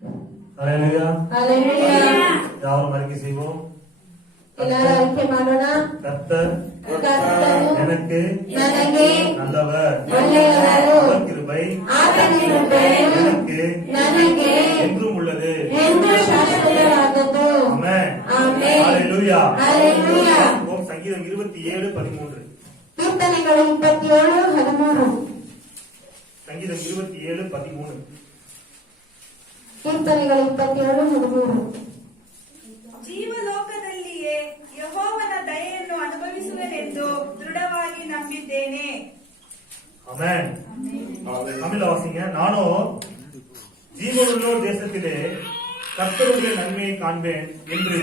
ஹalleluya ஹalleluya. யாவரும் அறிக்கை செய்வோம். எல்லாரும் அறிக்கை ಮಾಡೋಣ. கர்த்தர் எனக்கு நல்லவர், அவர் கிருபை எனக்கு என்றும் உள்ளது. ஆமென். ஹalleluya. சங்கீதம் 27:13. கீர்த்தனைகள் 27:13. சங்கீதம் 27:13. ಕೀರ್ತನೆಗಳು 27:13. ಜೀವಲೋಕದಲ್ಲಿಯೇ ಯೆಹೋವನ ದಯೆಯನ್ನು ಅನುಭವಿಸುವೆನೆಂದು ದೃಢವಾಗಿ ನಂಬಿದ್ದೇನೆ. ஆமென். தமிழ்ல வாசிங்க. நானும் ஜீவனுள்ளோர் தேசத்திலே கர்த்தருடைய நன்மையை காண்பேன் என்று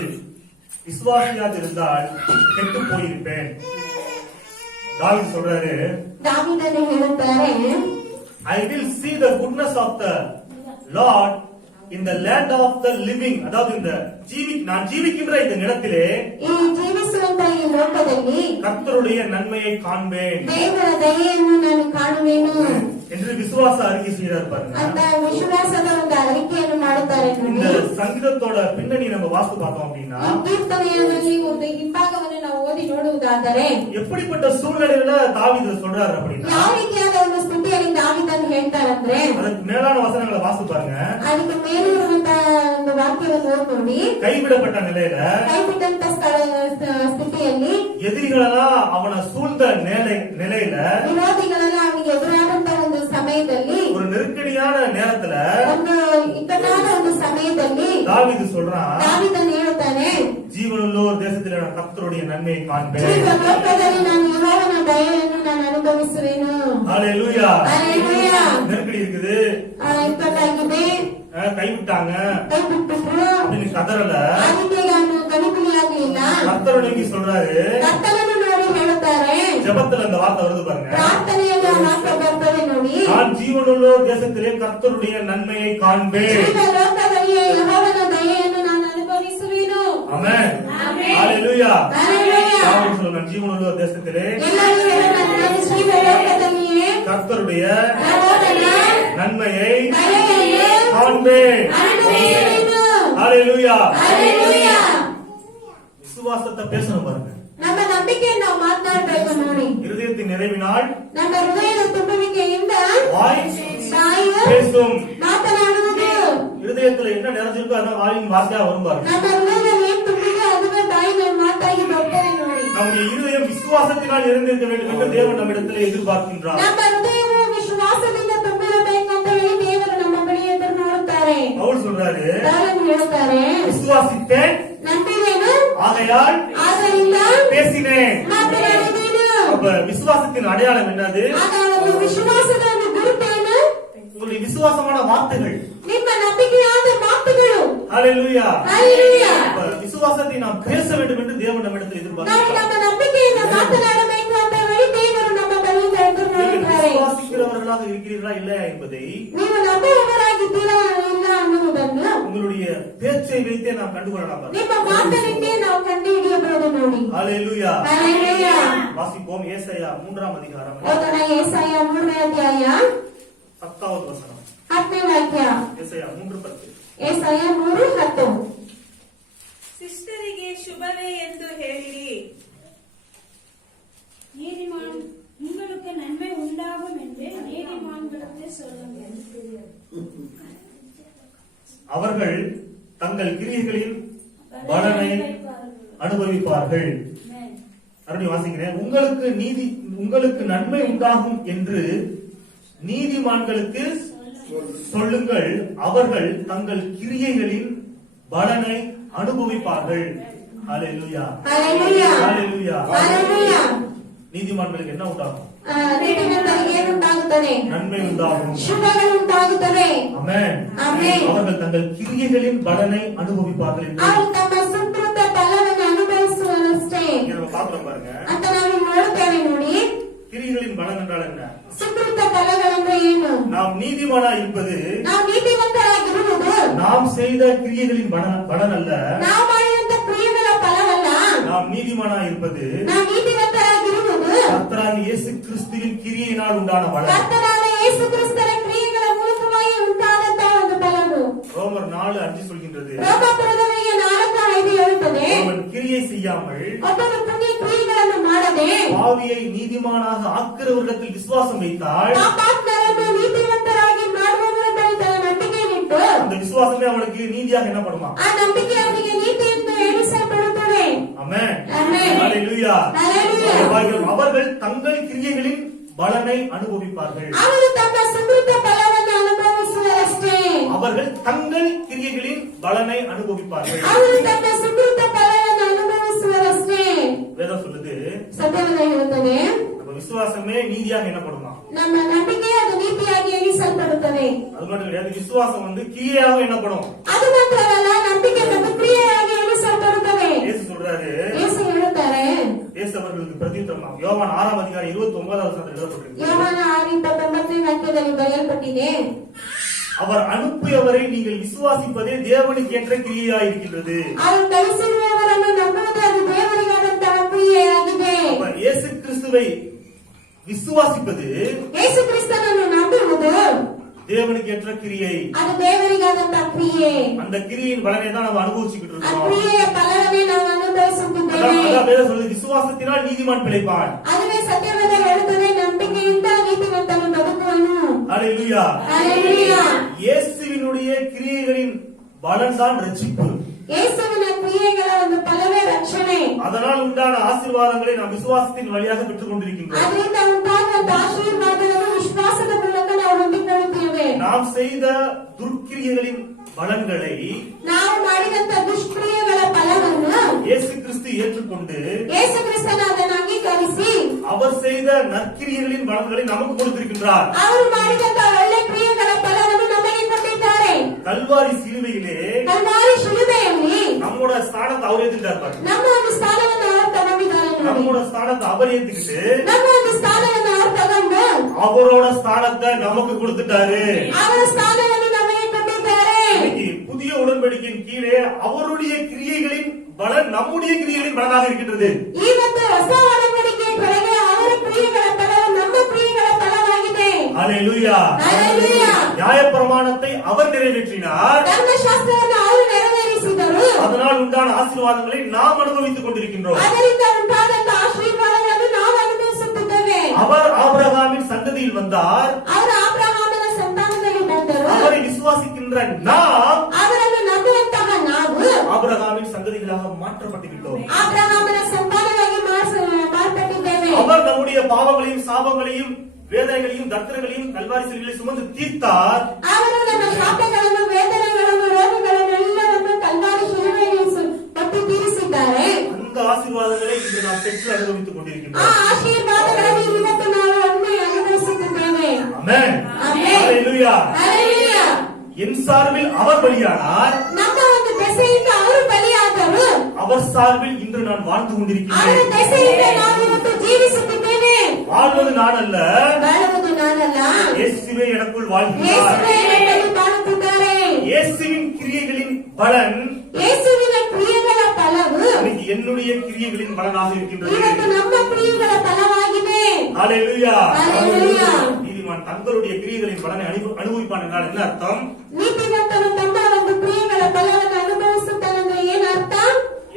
விசுவாசியாதிருந்தால் கெட்டு போயிருப்பேன். தாவீது சொல்றாரு, தாவீதನೇ ಹೇಳುತ್ತಾರೆ, I will see the goodness of the Lord in the land of the living. அதாவது நான் ஜீவிக்கின்ற இந்த நிலத்திலே ಈ ಜೀವಿಸುವಂತ ಈ ಲೋಕದಲ್ಲಿ கர்த்தருடைய நன்மையை காண்பேன், ದೇವರ ದಯೆಯನ್ನು ನಾನು ಕಾಣುವೆನು என்று விசுவாச அறிக்கை செய்கிறார் பாருங்க. ಅಂತ ವಿಶ್ವಾಸದ ಒಂದು அறிக்கைಯನ್ನು ಮಾಡುತ್ತಾರೆ. இந்த சங்கீதத்தோட பின்னணி நம்ம வாசித்து பார்த்தோம் அப்படின்னா, ಕೀರ್ತನೆಯಲ್ಲಿ ಒಂದು ಹಿಂಭಾಗವನ್ನು ನಾವು ಓದಿ ನೋಡುವುದಾದರೆ எப்படிப்பட்ட சூழ்நிலையில தாவீது சொல்றாரு அப்படின்னா, ಯಾವ ರೀತಿಯಾದ ಒಂದು ಸ್ಥಿತಿಯಲ್ಲಿ தாவீದನು ಹೇಳ್ತಾರಂದ್ರೆ, ಅದಕ್ಕೆ ಮೇಲಾன ವಚನங்களை ವಾಸಿத்து பாருங்க. ಅದಕ್ಕೆ ಮೇಲಿರುವಂತಹ ಒಂದು ವಾಕ್ಯವನ್ನು ನೋಡಿ, கைவிடப்பட்ட நிலையில ಕೈಬಿಟ್ಟಂತ ಸ್ಥಿತಿಯಲ್ಲಿ எதிரிகளெல்லாம் அவனை சூழ்ந்த நிலையில ವಿರೋಧಿಗಳೆಲ್ಲ ಅವನಿಗೆ ಎದುರಾದಂತ ಒಂದು ಸಮಯದಲ್ಲಿ, ஒரு நெருக்கடியான நேரத்துல ಒಂದು ಇಕ್ಕಟ್ಟಾದ ಒಂದು ಸಮಯದಲ್ಲಿ தாவீது சொல்றான், தாவೀದನು ಹೇಳುತ್ತಾನೆ, ஜீவனுள்ளோர் தேசத்திலே நான் கர்த்தருடைய நன்மையை காண்பேன். ಜೀವಲೋಕದಲ್ಲಿ ನಾನು ಯೆಹೋವನ ದಯೆಯನ್ನು ನಾನು ಅನುಭವಿಸುವೆನು. ஹalleluya. ஹalleluya. நெருக்கடி இருக்குது, ಇಕ್ಕಟ್ಟಾಗಿದೆ, கைவிட்டாங்க ಕೈ ಬಿಟ್ಬಿಟ್ರು, அப்படின்னு கதறல. ಅದಕ್ಕೆ ನಾನು ಕಣಿಬಿಲಿಯಾಗಲಿಲ್ಲ. கர்த்தருடைய சொல்றாரு, ಕರ್ತನನ್ನು ನೋಡಿ ಹೇಳುತ್ತಾರೆ, ஜெபத்துல அந்த வார்த்தை வருது பாருங்க, ಪ್ರಾರ್ಥನೆಯಲ್ಲಿ ಆ ವಾಕ್ಯ ಬರ್ತದೆ ನೋಡಿ, நான் ஜீவனுள்ளோர் தேசத்திலே கர்த்தருடைய நன்மையை காண்பேன். ಜೀವಲೋಕದಲ್ಲಿ ಯೆಹೋವನ ದಯೆಯನ್ನು ನಾನು ಅನುಭವಿಸುವೆನು. ஆமென். ಆಮೆನ್. ஹalleluya. ஹalleluya. யாவரும் சொல்லுங்க, நான் ஜீவனுள்ளோர் தேசத்திலே ಎಲ್ಲರೂ ಹೇಳೋಣ, ನಾನು ಜೀವಲೋಕದಲ್ಲಿಯೇ கர்த்தருடைய ಯೆಹೋವನ நன்மையை ದಯೆಯನ್ನು காண்பேன். ಅನುಭವಿಸುವೆನು. ஹalleluya. ஹalleluya. விசுவாசத்தை பேசணும் பாருங்க. ನಮ್ಮ ನಂಬಿಕೆಯನ್ನು ನಾವು ಮಾತನಾಡಬೇಕು ನೋಡಿ. இருதயத்தின் நிறைவினால் ನಮ್ಮ ಹೃದಯದ ತುಂಬುವಿಕೆಯಿಂದ வாய் ತಾಯಿಯು பேசும். ಮಾತನಾಡುವುದು. இருதயத்துல என்ன நிறைஞ்சிருக்கோ அதான் வாயின் வார்த்தையா வரும் பாருங்க. ನಮ್ಮ ಹೃದಯದಲ್ಲಿ ಏನು ತುಂಬಿದೆ ಅದುವೇ ಬಾಯಿನ ಮಾತಾಗಿ ಬರ್ತದೆ ನೋಡಿ. நம்முடைய இருதயம் விசுவாசத்தினால் நிறைந்திருக்க வேண்டும் என்று தேவன் நம்மிடத்தில் எதிர்பார்க்கின்றார். ನಮ್ಮ ಹೃದಯವು ವಿಶ್ವಾಸದಿಂದ ತುಂಬಿರಬೇಕಂತ ಹೇಳಿ ದೇವರು ನಮ್ಮ ಬಳಿ ಎದುರು ನೋಡುತ್ತಾರೆ. பவுல் சொல்றாரு, ಪೌಲನು ಹೇಳುತ್ತಾರೆ, விசுவாசித்தேன், ನಂಬಿದೆನು, ஆகையால் ಆದ್ದರಿಂದ பேசினேன். ಮಾತನಾಡಿದೆನು. அப்ப விசுவாசத்தின் அடையாளம் என்னது? ಆಗ ಒಂದು ವಿಶ್ವಾಸದ ಒಂದು ಗುರುತೇನು? உங்களுடைய விசுவாசமான வார்த்தைகள். ನಿಮ್ಮ ನಂಬಿಕೆಯಾದ ಮಾತುಗಳು. ஹalleluya. ஹalleluya. அப்ப விசுவாசத்தை நாம் பேச வேண்டும் என்று தேவன் நம்மிடத்தில் ನಾವು எதிர்பார்க்கிறார். ನಮ್ಮ ನಂಬಿಕೆಯಿಂದ ಮಾತನಾಡಬೇಕು ಅಂತ ಹೇಳಿ ದೇವರು ನಮ್ಮ ಬಳಿಯಿಂದ ಎದುರು ನೋಡುತ್ತಾರೆ. விசுவாசிக்கிறவர்களாக இருக்கிறீர்களா இல்லையா என்பதை ನೀವು ನಂಬುವವರಾಗಿದ್ದೀರಾ ಇಲ್ಲ ಅನ್ನುವುದನ್ನು உங்களுடைய பேச்சை வைத்தே நாம் கண்டுகொள்ளலாம். ನಿಮ್ಮ ಮಾತನಿಂದ ನಾವು ಕಂಡುಹಿಡಿಯಬಹುದು ನೋಡಿ. ஹalleluya. ஹalleluya. வாசிப்போம். ஏசாயா 3ஆம் அதிகாரம் ಓದೋಣ. ಯೆಶಾಯ 3ನೇ ಅಧ್ಯಾಯ 10வது வசனம். 10ನೇ ವಾಕ್ಯ. ஏசாயா 3:10. ಯೆಶಾಯ 3:10. ಶಿಷ್ಟರಿಗೆ ಶುಭವೇ ಎಂದು ಹೇಳಿರಿ. நீதிமான் உங்களுக்கு நன்மை உண்டாகும் என்று நீதிமான்களுக்கு சொல்லுங்கள். அவர்கள் தங்கள் கிரியைகளின் பலனை அனுபவிப்பார்கள். அப்படி வாசிக்கிறேன். உங்களுக்கு நன்மை உண்டாகும் என்று நீதிமான்களுக்கு சொல்லுங்கள், அவர்கள் தங்கள் கிரியைகளின் பலனை அனுபவிப்பார்கள். ஹalleluya. ஹalleluya. ஹalleluya. ஹalleluya. நீதிமான்களுக்கு என்ன உண்டாகும்? ನೀತಿವಂತರಿಗೆ ಏನುಂಟಾಗುತ್ತದೆ? நன்மை உண்டாகும், ಶುಭಗಳು ಉಂಟಾಗುತ್ತದೆ. ஆமென். ஆமென். அவர்கள் தங்கள் கிரியைகளின் பலனை அனுபவிப்பார்கள் என்று ಅವರು ತಮ್ಮ ಸುಕೃತ ಫಲವನ್ನು ಅನುಭವಿಸುವರಷ್ಟೇ நம்ம பார்க்கிறோம் பாருங்க. ಅಂತ ನಾವು ನೋಡುತ್ತೇವೆ ನೋಡಿ. கிரியைகளின் பலன் என்றால் என்ன? ಸುಕೃತ ಫಲಗಳೆಂದ್ರೆ ಏನು? நாம் நீதிமானா இருப்பது ನಾವು ನೀತಿವಂತರಾಗಿರುವುದು நாம் செய்த கிரியைகளின் பலன் அல்ல. ನಾವು ಮಾಡಿದಂತ ಕ್ರಿಯೆಗಳ ಫಲವಲ್ಲ. நாம் நீதிமானா இருப்பது ನಾವು ನೀತಿವಂತರಾಗಿರುವುದು கர்த்தராகிய இயேசு கிறிஸ்துவின் கிரியையினால் உண்டான பலன். ಕರ್ತನಾದ ಯೇಸು ಕ್ರಿಸ್ತರ ಕ್ರಿಯೆಗಳ ಮೂಲಕವಾಗಿ ಉಂಟಾದಂತಹ ಒಂದು ಫಲವು. ரோமர் 5 சொல்கின்றது. ರೋಮಾಪುರದವರಿಗೆ 4:5 ಹೇಳುತ್ತದೆ, ஒருவன் கிரியை செய்யாமல் ಒಬ್ಬನು ಪುಣ್ಯ ಕ್ರಿಯೆಗಳನ್ನು ಮಾಡದೆ பாவியை நீதிமானாக ஆக்குறவரிடத்தில் விசுவாசம் வைத்தால் ಪಾಪಾತ್ಮರನ್ನು ನೀತಿವಂತರಾಗಿ ಮಾಡುವವರ ಬಳಿ ತನ್ನ ನಂಬಿಕೆಯನ್ನಿಟ್ಟು அந்த விசுவாசமே அவனுக்கு நீதியாக என்ன பண்ணுமா? ಆ ನಂಬಿಕೆ ಅವನಿಗೆ ನೀತಿ ಎಂದು ಎಣಿಸಲ್ಪಡುತ್ತದೆ. ஆமென். ஆமென். ஹalleluya. ஹalleluya. அவர்கள் தங்கள் கிரியைகளின் பலனை அனுபவிப்பார்கள். ಅವರು ತಮ್ಮ ಸುಕೃತ ಫಲವನ್ನು ಅನುಭವಿಸುವರಷ್ಟೇ. அவர்கள் தங்கள் கிரியைகளின் பலனை அனுபவிப்பார்கள். ಅವರು ತಮ್ಮ ಸುಕೃತ ಫಲವನ್ನು ಅನುಭವಿಸುವರಷ್ಟೇ. வேதம் சொல்லுது, ಸತ್ಯವೇದ ಹೇಳುತ್ತದೆ, நம்ம விசுவாசமே நீதியாக என்ன பண்ணுமா? ನಮ್ಮ ನಂಬಿಕೆ ಅದು ನೀತಿಯಾಗಿ ಎಣಿಸಲ್ಪಡುತ್ತದೆ. அது மட்டும் கிடையாது, விசுவாசம் வந்து கிரியையாக என்ன பண்ணும்? ಅದು ಮಾತ್ರವಲ್ಲ, ನಂಬಿಕೆ ಮತ್ತು ಕ್ರಿಯೆಯಾಗಿ ಎಣಿಸಲ್ಪಡುತ್ತದೆ. இயேசு சொல்றாரு, ಯೇಸು ಹೇಳುತ್ತಾರೆ, இயேசு அவர்களுக்கு பிரதியுத்தரமா யோவான் 6 அதிகாரம் 29வது வசனத்தில் எழுதப்பட்டிருக்கு. ಯೋಹಾನ 6:29 ವಾಕ್ಯದಲ್ಲಿ ಬರೆಯಲ್ಪಟ್ಟಿದೆ, அவர் அனுப்பியவரை நீங்கள் விசுவாசிப்பதே தேவனுக்கு ஏற்ற கிரியையாயிருக்கின்றது. ಅವರು ಕಳಿಸಿರುವವರನ್ನು ನಂಬುವುದು ಅದು ದೇವರಿಗಾದಂತಹ ಕ್ರಿಯೆಯಾಗಿದೆ. அப்ப இயேசு கிறிஸ்துவை விசுவாசிப்பது ಯೇಸು ಕ್ರಿಸ್ತನನ್ನು ನಂಬುವುದು தேவனுக்கு ஏற்ற கிரியை. ಅದು ದೇವರಿಗಾದಂತಹ ಕ್ರಿಯೆ. அந்த கிரியின் பலனை தான் நம்ம அனுபவிச்சுக்கிட்டு ಆ இருக்கோம். ಕ್ರಿಯೆಯ ಫಲವನ್ನೇ ನಾವು ಅನುಭವಿಸುತ್ತಿದ್ದೇವೆ. அதான் வேதம் சொல்லுது, விசுவாசத்தினால் நீதிமான் பிழைப்பான். அதுவே ಸತ್ಯವೇದ ಹೇಳುತ್ತದೆ, ನಂಬಿಕೆಯಿಂದ ನೀತಿವಂತನು ಬದುಕುವನು. ஹalleluya. ಹಲ್ಲೆಲೂಯಾ. இயேசுவினுடைய கிரியைகளின் பலன் தான் ரட்சிப்பு. ಯೇಸುವಿನ ಕ್ರಿಯೆಗಳ ಒಂದು ಫಲವೇ ರಕ್ಷಣೆ. அதனால் உண்டான ஆசீர்வாதங்களை நாம் விசுவாசத்தின் வழியாக பெற்றுக் கொண்டிருக்கின்றோம். ಅದರಿಂದ ಉಂಟಾಗುವಂತ ಆಶೀರ್ವಾದಗಳನ್ನು ವಿಶ್ವಾಸದ ಮೂಲಕ ನಾವು ಹೊಂದಿಕೊಳ್ಳುತ್ತೇವೆ. நாம் செய்த துர்க்கிரியைகளின் பலன்களை ನಾವು ಮಾಡಿದಂತ ದುಷ್ಕ್ರಿಯೆಗಳ ಫಲವನ್ನು இயேசு கிறிஸ்து ஏற்றுக்கொண்டு ಯೇಸು ಕ್ರಿಸ್ತನ ಅದನ್ನು ಅಂಗೀಕರಿಸಿ அவர் செய்த நற்கிரியைகளின் பலன்களை நமக்கு கொடுத்திருக்கின்றார். ಅವರು ಮಾಡಿದಂತ ಒಳ್ಳೆ ಕ್ರಿಯೆಗಳ ಫಲವನ್ನು ನಮಗೆ ಕೊಟ್ಟಿದ್ದಾರೆ. கல்வாரி சிலுவையிலே ಕಲ್ವಾರಿ ಶಿಲುಬೆಯಲ್ಲಿ நம்மோட ஸ்தானத்தை அவர் ஏத்துக்கிட்டார். ನಮ್ಮ ಒಂದು ಸ್ಥಾನವನ್ನು ಅವರು ತಗೊಂಡಿದ್ದಾರೆ ನೋಡಿ. நம்மோட ஸ்தானத்தை அவர் ஏத்துக்கிட்டு ನಮ್ಮ ಒಂದು ಸ್ಥಾನವನ್ನು ಅವರು ತಗೊಂಡು அவரோட ஸ்தானத்தை நமக்கு கொடுத்துட்டாரு. ಅವರ ಸ್ಥಾನವನ್ನು ನಮಗೆ ಕೊಟ್ಟಿದ್ದಾರೆ. இன்னைக்கு புதிய உடன்படிக்கையின் கீழே அவருடைய கிரியைகளின் பலன் நம்முடைய கிரியைகளின் பலனாக இருக்கின்றது. ಇವತ್ತು ಹೊಸ ಒಡಂಬಡಿಕೆ ಕೆಳಗೆ ಅವರ ಕ್ರಿಯೆಗಳ ಫಲವು ನಮ್ಮ ಕ್ರಿಯೆಗಳ ಫಲವಾಗಿದೆ. ஹalleluya. ಹಲ್ಲೆಲೂಯಾ. நியாயப்பிரமாணத்தை அவர் நிறைவேற்றினார். ಧರ್ಮಶಾಸ್ತ್ರವನ್ನು ಅವರು ನೆರವೇರಿಸಿದರು. அதனால் உண்டான ஆசீர்வாதங்களை நாம் அனுபவித்துக் கொண்டிருக்கின்றோம். ಅದರಿಂದ ಉಂಟಾದಂತ ಆಶೀರ್ವಾದಗಳನ್ನು ನಾವು ಅನುಭವಿಸುತ್ತಿದ್ದೇವೆ. அவர் ஆபிரகாமின் சந்ததியில் வந்தார். ಅವರು ಅಬ್ರಹಾಮನ ಸಂತಾನದಲ್ಲಿ ಬಂದರು. அவரை விசுவாசிக்கின்ற நாம் ಅವರನ್ನು ನಂಬುವಂತಹ ನಾವು ஆபிரகாமின் சந்ததிகளாக மாற்றப்பட்டு விட்டோம். ಅಬ್ರಹಾಮನ ಸಂತಾನವಾಗಿ ಮಾರ್ಪಟ್ಟಿದ್ದೇವೆ. அவர் நம்முடைய பாவங்களையும் சாபங்களையும் வேதனைகளையும் தர்த்தங்களையும் கல்வாரி சிலுவையில் சுமந்து தீர்த்தார். ಅವರು ನಮ್ಮ ಶಾಪಗಳನ್ನು, ವೇದನೆಗಳನ್ನು, ರೋಗಗಳನ್ನು ಎಲ್ಲವನ್ನು ಕಲ್ವಾರಿ ಶಿಲುಬೆಯಲ್ಲಿ ಕೊಟ್ಟು ತೀರಿಸಿದ್ದಾರೆ. அந்த ஆசீர்வாதங்களை இன்று நாம் பெற்று அனுபவித்துக் ಆ கொண்டிருக்கின்றோம். ಆಶೀರ್ವಾದಗಳನ್ನು ಇವತ್ತು ನಾವು ಒಮ್ಮೆ ಅನುಭವಿಸುತ್ತಿದ್ದೇವೆ. ஆமென். ஆமென். ஹalleluya. ಹಲ್ಲೆಲೂಯಾ. என் சார்பில் அவர் பலியானார். ನಮ್ಮ ಒಂದು ದೆಸೆಯಿಂದ ಅವರು ಬಲಿಯಾದರು. அவர் சார்பில் இன்று நான் வாழ்ந்து ಅವರ கொண்டிருக்கின்றேன். ದೆಸೆಯಿಂದ ನಾವು ಇವತ್ತು ಜೀವಿಸುತ್ತಿದ್ದೇವೆ. வாழ்வது நான் அல்ல, ಬಾಳುವುದು ನಾನಲ್ಲ, இயேசுவே எனக்குள் வாழ்கிறார். ಯೇಸುವೇ ನನ್ನಲ್ಲಿ ಬಾಳುತ್ತಿದ್ದಾರೆ. இயேசுவின் கிரியைகளின் பலன் ಯೇಸುವಿನ ಕ್ರಿಯೆಗಳ ಫಲವು இன்னைக்கு என்னுடைய கிரியைகளின் பலனாக இருக்கின்றது. ಇವತ್ತು ನಮ್ಮ ಕ್ರಿಯೆಗಳ ಫಲವಾಗಿದೆ. ஹalleluya. ஹalleluya. நீதிமான் தங்களுடைய கிரியைகளின் பலனை அனுபவிப்பான் என்றால் என்ன அர்த்தம்? ನೀತಿವಂತನು ತಮ್ಮ ಒಂದು ಕ್ರಿಯೆಗಳ ಫಲವನ್ನು ಅನುಭವಿಸುತ್ತಾನೆಂದ್ರೆ ಏನರ್ಥ?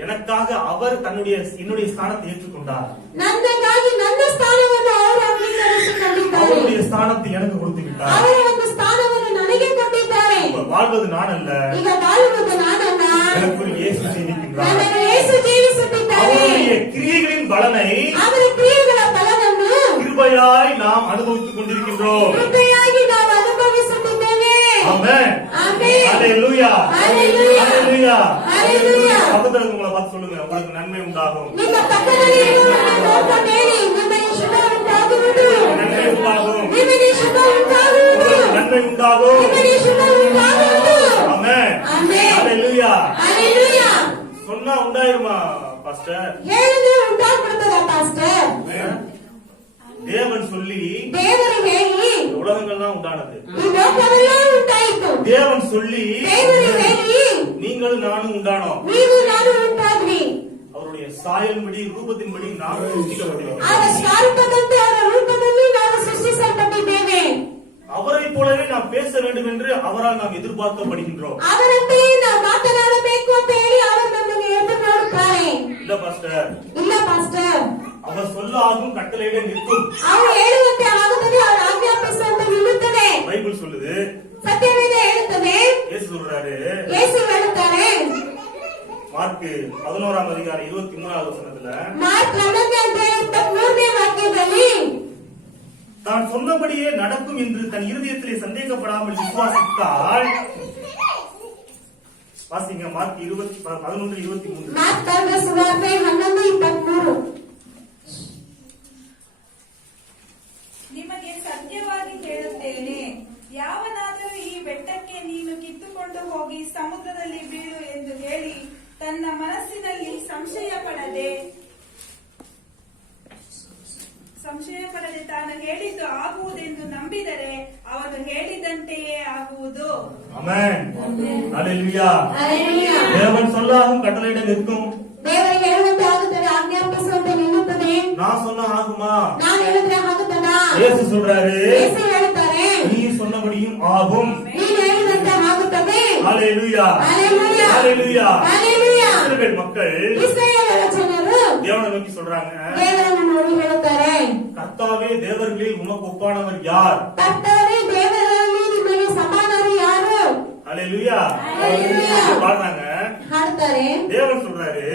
எனக்காக அவர் என்னுடைய ஸ்தானத்தை ஏற்றுக்கொண்டார். ನನ್ನಗಾಗಿ ನನ್ನ ಸ್ಥಾನವನ್ನು ಅವರು ಅಂಗೀಕರಿಸಿಕೊಂಡಿದ್ದಾರೆ. அவருடைய ஸ்தானத்தை எனக்கு கொடுத்து விட்டார். ಅವರ ಒಂದು ಸ್ಥಾನವನ್ನು ನನಗೆ ಕೊಟ್ಟಿದ್ದಾರೆ. இப்ப வாழ்வது நான் அல்ல, ಈಗ ಬಾಳುವುದು ನಾನಲ್ಲ, எனக்குள் இயேசு ஜீவிக்கின்றார். ನನ್ನನ್ನು ಯೇಸು ಜೀವಿಸುತ್ತಿದ್ದಾರೆ. அவருடைய கிரியைகளின் பலனை ಅವರ ಕ್ರಿಯೆಗಳ ಫಲವನ್ನು கிருபையாய் நாம் அனுபவித்துக் கொண்டிருக்கின்றோம். ಕೃಪೆಯಾಗಿ ನಾವು ಅನುಭವಿಸುತ್ತಿದ್ದೇವೆ. ஆமென். ஆமென். ஹalleluya. ஹalleluya. ஹalleluya. ஹalleluya. பக்கத்துல இருக்கவங்கள பார்த்து சொல்லுங்க, உங்களுக்கு நன்மை உண்டாகும். ನಿಮ್ಮ ಪಕ್ಕದಲ್ಲಿ ಇರುವವರನ್ನು ನೋಡ್ಕೊಂಡು ಹೇಳಿ, ನಿಮಗೆ ಶುಭ ಉಂಟಾಗುವುದು. நன்மை உண்டாகும். ನಿಮಗೆ ಶುಭ ಉಂಟಾಗುವುದು. உங்களுக்கு நன்மை உண்டாகும். ನಿಮಗೆ ಶುಭ ಉಂಟಾಗುವುದು. ஆமென். ஆமென். ஹalleluya. ஹalleluya. சொன்னா உண்டாயிருமா பாஸ்டர்? ಹೇಳಿದ್ರೆ ಉಂಟಾಗ್ಬಿಡ್ತದ ಪಾಸ್ಟರ್? தேவன் சொல்லி ದೇವರು ಹೇಳಿ இந்த உலகங்கள்லாம் உண்டானது. ಈ ಲೋಕವೆಲ್ಲ ಉಂಟಾಯಿತು. தேவன் சொல்லி ದೇವರು ಹೇಳಿ நீங்களும் நானும் உண்டானோம். ನೀವು ನಾನು ಉಂಟಾದ್ವಿ. அவருடைய சாயல்படி ரூபத்தின்படி நாம் சிருஷ்டிக்கப்பட்டிருக்கிறோம். ಅವರ ಸ್ವರೂಪದಂತೆ ಅವರ ರೂಪದಲ್ಲಿ ನಾವು ಸೃಷ್ಟಿಸಲ್ಪಟ್ಟಿದ್ದೇವೆ. அவரை போலவே நாம் பேச வேண்டும் என்று அவரால் நாம் எதிர்பார்க்கப்படுகின்றோம். ಅವರಂತೆಯೇ ನಾವು ಮಾತನಾಡಬೇಕು ಅಂತ ಹೇಳಿ ಅವರು ನಮ್ಮನ್ನು ಎದುರು ನೋಡುತ್ತಾರೆ. இல்ல பாஸ்டர், ಇಲ್ಲ ಪಾಸ್ಟರ್, அவர் சொல்ல ஆகும் கட்டளையிட நிற்கும். ಅವರು ಹೇಳುವಂತೆ ಆಗುತ್ತದೆ, ಅವರು ಆಜ್ಞಾಪಿಸುವಂತೆ ನಿಲ್ಲುತ್ತದೆ. பைபிள் சொல்லுது, ಸತ್ಯವೇದ ಹೇಳುತ್ತದೆ, இயேசு சொல்றாரு, ಯೇಸು ಹೇಳುತ್ತಾರೆ. மார்க் 11ஆம் அதிகாரம் 23வது வசனத்துல, ಮಾರ್ಕ್ 11ನೇ ಅಧ್ಯಾಯ 23ನೇ ವಾಕ್ಯದಲ್ಲಿ தான் சொன்னபடியே நடக்கும் என்று தன் இருதயத்திலே சந்தேகப்படாமல் விசுவாசித்தால், வாசிங்க மார்க் 11:23. ಮಾರ್ಕ್ ಬರೆದ ಸುವಾರ್ತೆ 11:23. ನಿಮಗೆ ಸತ್ಯವಾಗಿ ಹೇಳುತ್ತೇನೆ, ಯಾವನಾದರೂ ಈ ಬೆಟ್ಟಕ್ಕೆ ನೀನು ಕಿತ್ತುಕೊಂಡು ಹೋಗಿ ಸಮುದ್ರದಲ್ಲಿ ಬೀಳು ಎಂದು ಹೇಳಿ ತನ್ನ ಮನಸ್ಸಿನಲ್ಲಿ ಸಂಶಯ ಪಡದೆ ತಾನು ಹೇಳಿದ್ದು ಆಗುವುದೆಂದು ನಂಬಿದರೆ ಅವನು ಹೇಳಿದಂತೆಯೇ ಆಗುವುದು. ஆமென். ஹalleluya. ಹಲ್ಲೆಲೂಯಾ. தேவன் சொல்லாகும் கட்டளையிட நிற்கும். ದೇವರಿಗೆ ಹೇಳುವಂತೆ ಆಗುತ್ತದೆ, ಆಜ್ಞಾಪಿಸುವಂತೆ ನಿಲ್ಲುತ್ತದೆ. நான் சொன்ன ஆகுமா? ನಾನು ಹೇಳಿದ್ರೆ ಆಗುತ್ತದಾ? இயேசு சொல்றாரு, ಯೇಸು ಹೇಳುತ್ತಾರೆ, நீ சொன்னபடியும் ஆகும். ನೀನು ಹೇಳಿದಂತೆ ಆಗುತ್ತದೆ. ஹalleluya. ஹalleluya. ஹalleluya. ஹalleluya. இஸ்ரவேல் மக்கள் ಇಸ್ರಾಯೇಲರ ಜನರು தேவனை நோக்கி சொல்றாங்க, ದೇವರನ್ನು ನೋಡಿ ಹೇಳುತ್ತಾರೆ, கர்த்தாவே தேவர்களில் உமக்கு ஒப்பானவர் யார்? ಕರ್ತನೇ, ದೇವರಲ್ಲಿ ನಿಮಗೆ ಸಮಾನರು ಯಾರು? ஹalleluya. ஹalleluya. பாடுறாங்க. ಹಾಡ್ತಾರೆ. தேவன் சொல்றாரு,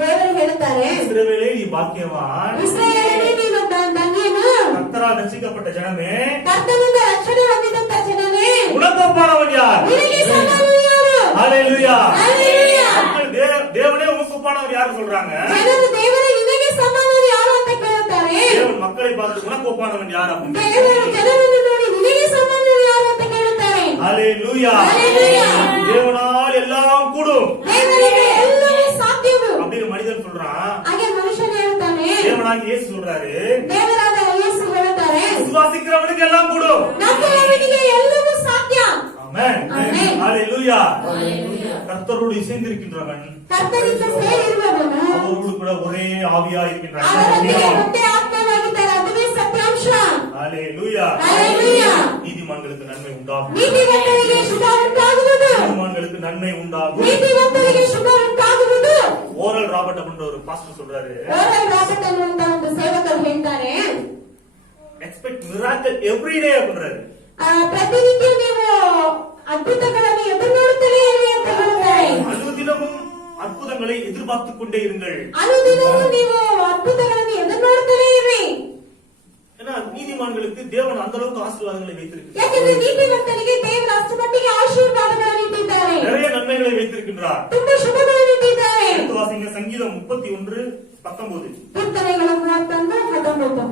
ದೇವರು ಹೇಳುತ್ತಾರೆ, இஸ்ரவேலே நீ பாக்கியவான், ಇಸ್ರಾಯೇಲನೇ ನೀನು ಧನ್ಯನು, கர்த்தரால் ரட்சிக்கப்பட்ட ஜனமே, ಕರ್ತನಿಂದ ರಕ್ಷಣೆ ಹೊಂದಿದಂತ ಜನನೇ, உனக்கு ஒப்பானவன் யார்? ನಿನಗೆ ಸಮಾನರು ಯಾರು? ஹalleluya. ஹalleluya. மக்கள் தேவனே உனக்கு ஒப்பானவர் யார் சொல்றாங்க. ಜನರು ದೇವರೇ ನಿನಗೆ ಸಮಾನರು ಯಾರು ಅಂತ ಕೇಳುತ್ತಾರೆ. தேவன் மக்களை பார்த்து உனக்கு ஒப்பானவன் யார் அப்படின்னு ದೇವರು ಜನರನ್ನು ನೋಡಿ ನಿನಗೆ ಸಮಾನರು ಯಾರು ಅಂತ ಕೇಳುತ್ತಾರೆ. ஹalleluya. ஹalleluya. தேவனால் எல்லாம் கூடும் ದೇವರಿಗೆ ಎಲ್ಲವೂ ಸಾಧ್ಯವು அப்படின்னு மனிதன் சொல்றான். ಹಾಗೆ ಮನುಷ್ಯನು ಹೇಳ್ತಾನೆ. தேவனாக இயேசு சொல்றாரு, ದೇವರಾದ ಯೇಸು ಹೇಳ್ತಾರೆ, விசுவாசிக்கிறவனுக்கு எல்லாம் கூடும். ನಂಬುವವನಿಗೆ ಎಲ್ಲವೂ ಸಾಧ್ಯ. ஆமென். ஆமென். ஹalleluya. கர்த்தரோடு இசைந்திருக்கின்றவன் ಕರ್ತನಿಂದ ಸೇರಿರುವವನು அவரோடு கூட ஒரே ஆவியா இருக்கின்றான். ಅವರೊಂದಿಗೆ ಒಂದೇ ಆತ್ಮವಾಗಿದ್ದಾರೆ. ಅದುವೇ ಸತ್ಯಾಂಶ. ஹalleluya. ஹalleluya. நீதிமான்களுக்கு நன்மை உண்டாகும். ನೀತಿವಂತರಿಗೆ ಶುಭ ಉಂಟಾಗುವುದು. நீதிமான்களுக்கு நன்மை உண்டாகும். ನೀತಿವಂತರಿಗೆ ಶುಭ ಉಂಟಾಗುವುದು. ஓரல் ராபர்ட் அப்படின்ற ஒரு பாஸ்டர் சொல்றாரு, ಓರಲ್ ರಾಬರ್ಟ್ ಅನ್ನುವಂತ ಒಂದು ಸೇವಕರು ಹೇಳ್ತಾರೆ, எக்ஸ்பெக்ட் மிராக்கிள் எவ்ரி டே அப்படின்றாரு. ಪ್ರತಿನಿತ್ಯ ನೀವು ಅದ್ಭುತಗಳನ್ನು ಎದುರು ನೋಡುತ್ತಲೇ ಇರಿ ಅಂತ ಹೇಳ್ತಾರೆ. அனுதினமும் அற்புதங்களை எதிர்பார்த்துக் கொண்டே இருங்கள். ಅನುದಿನವೂ ನೀವು ಅದ್ಭುತಗಳನ್ನು ಎದುರು ನೋಡುತ್ತಲೇ ಇರಿ. ஏன்னா நீதிமான்களுக்கு தேவன் அந்த அளவுக்கு ஆசீர்வாதங்களை வைத்திருக்கிறார். ಯಾಕಂದ್ರೆ ನೀತಿವಂತರಿಗೆ ದೇವರು ಅಷ್ಟು ಮಟ್ಟಿಗೆ ಆಶೀರ್ವಾದಗಳನ್ನು ಇಟ್ಟಿದ್ದಾರೆ, நிறைய நன்மைகளை வைத்திருக்கின்றார். ತುಂಬಾ ಶುಭಗಳನ್ನು ಇಟ್ಟಿದ್ದಾರೆ. எடுத்து வாசிங்க சங்கீதம் 31:19. ಕೀರ್ತನೆಗಳು 31:19.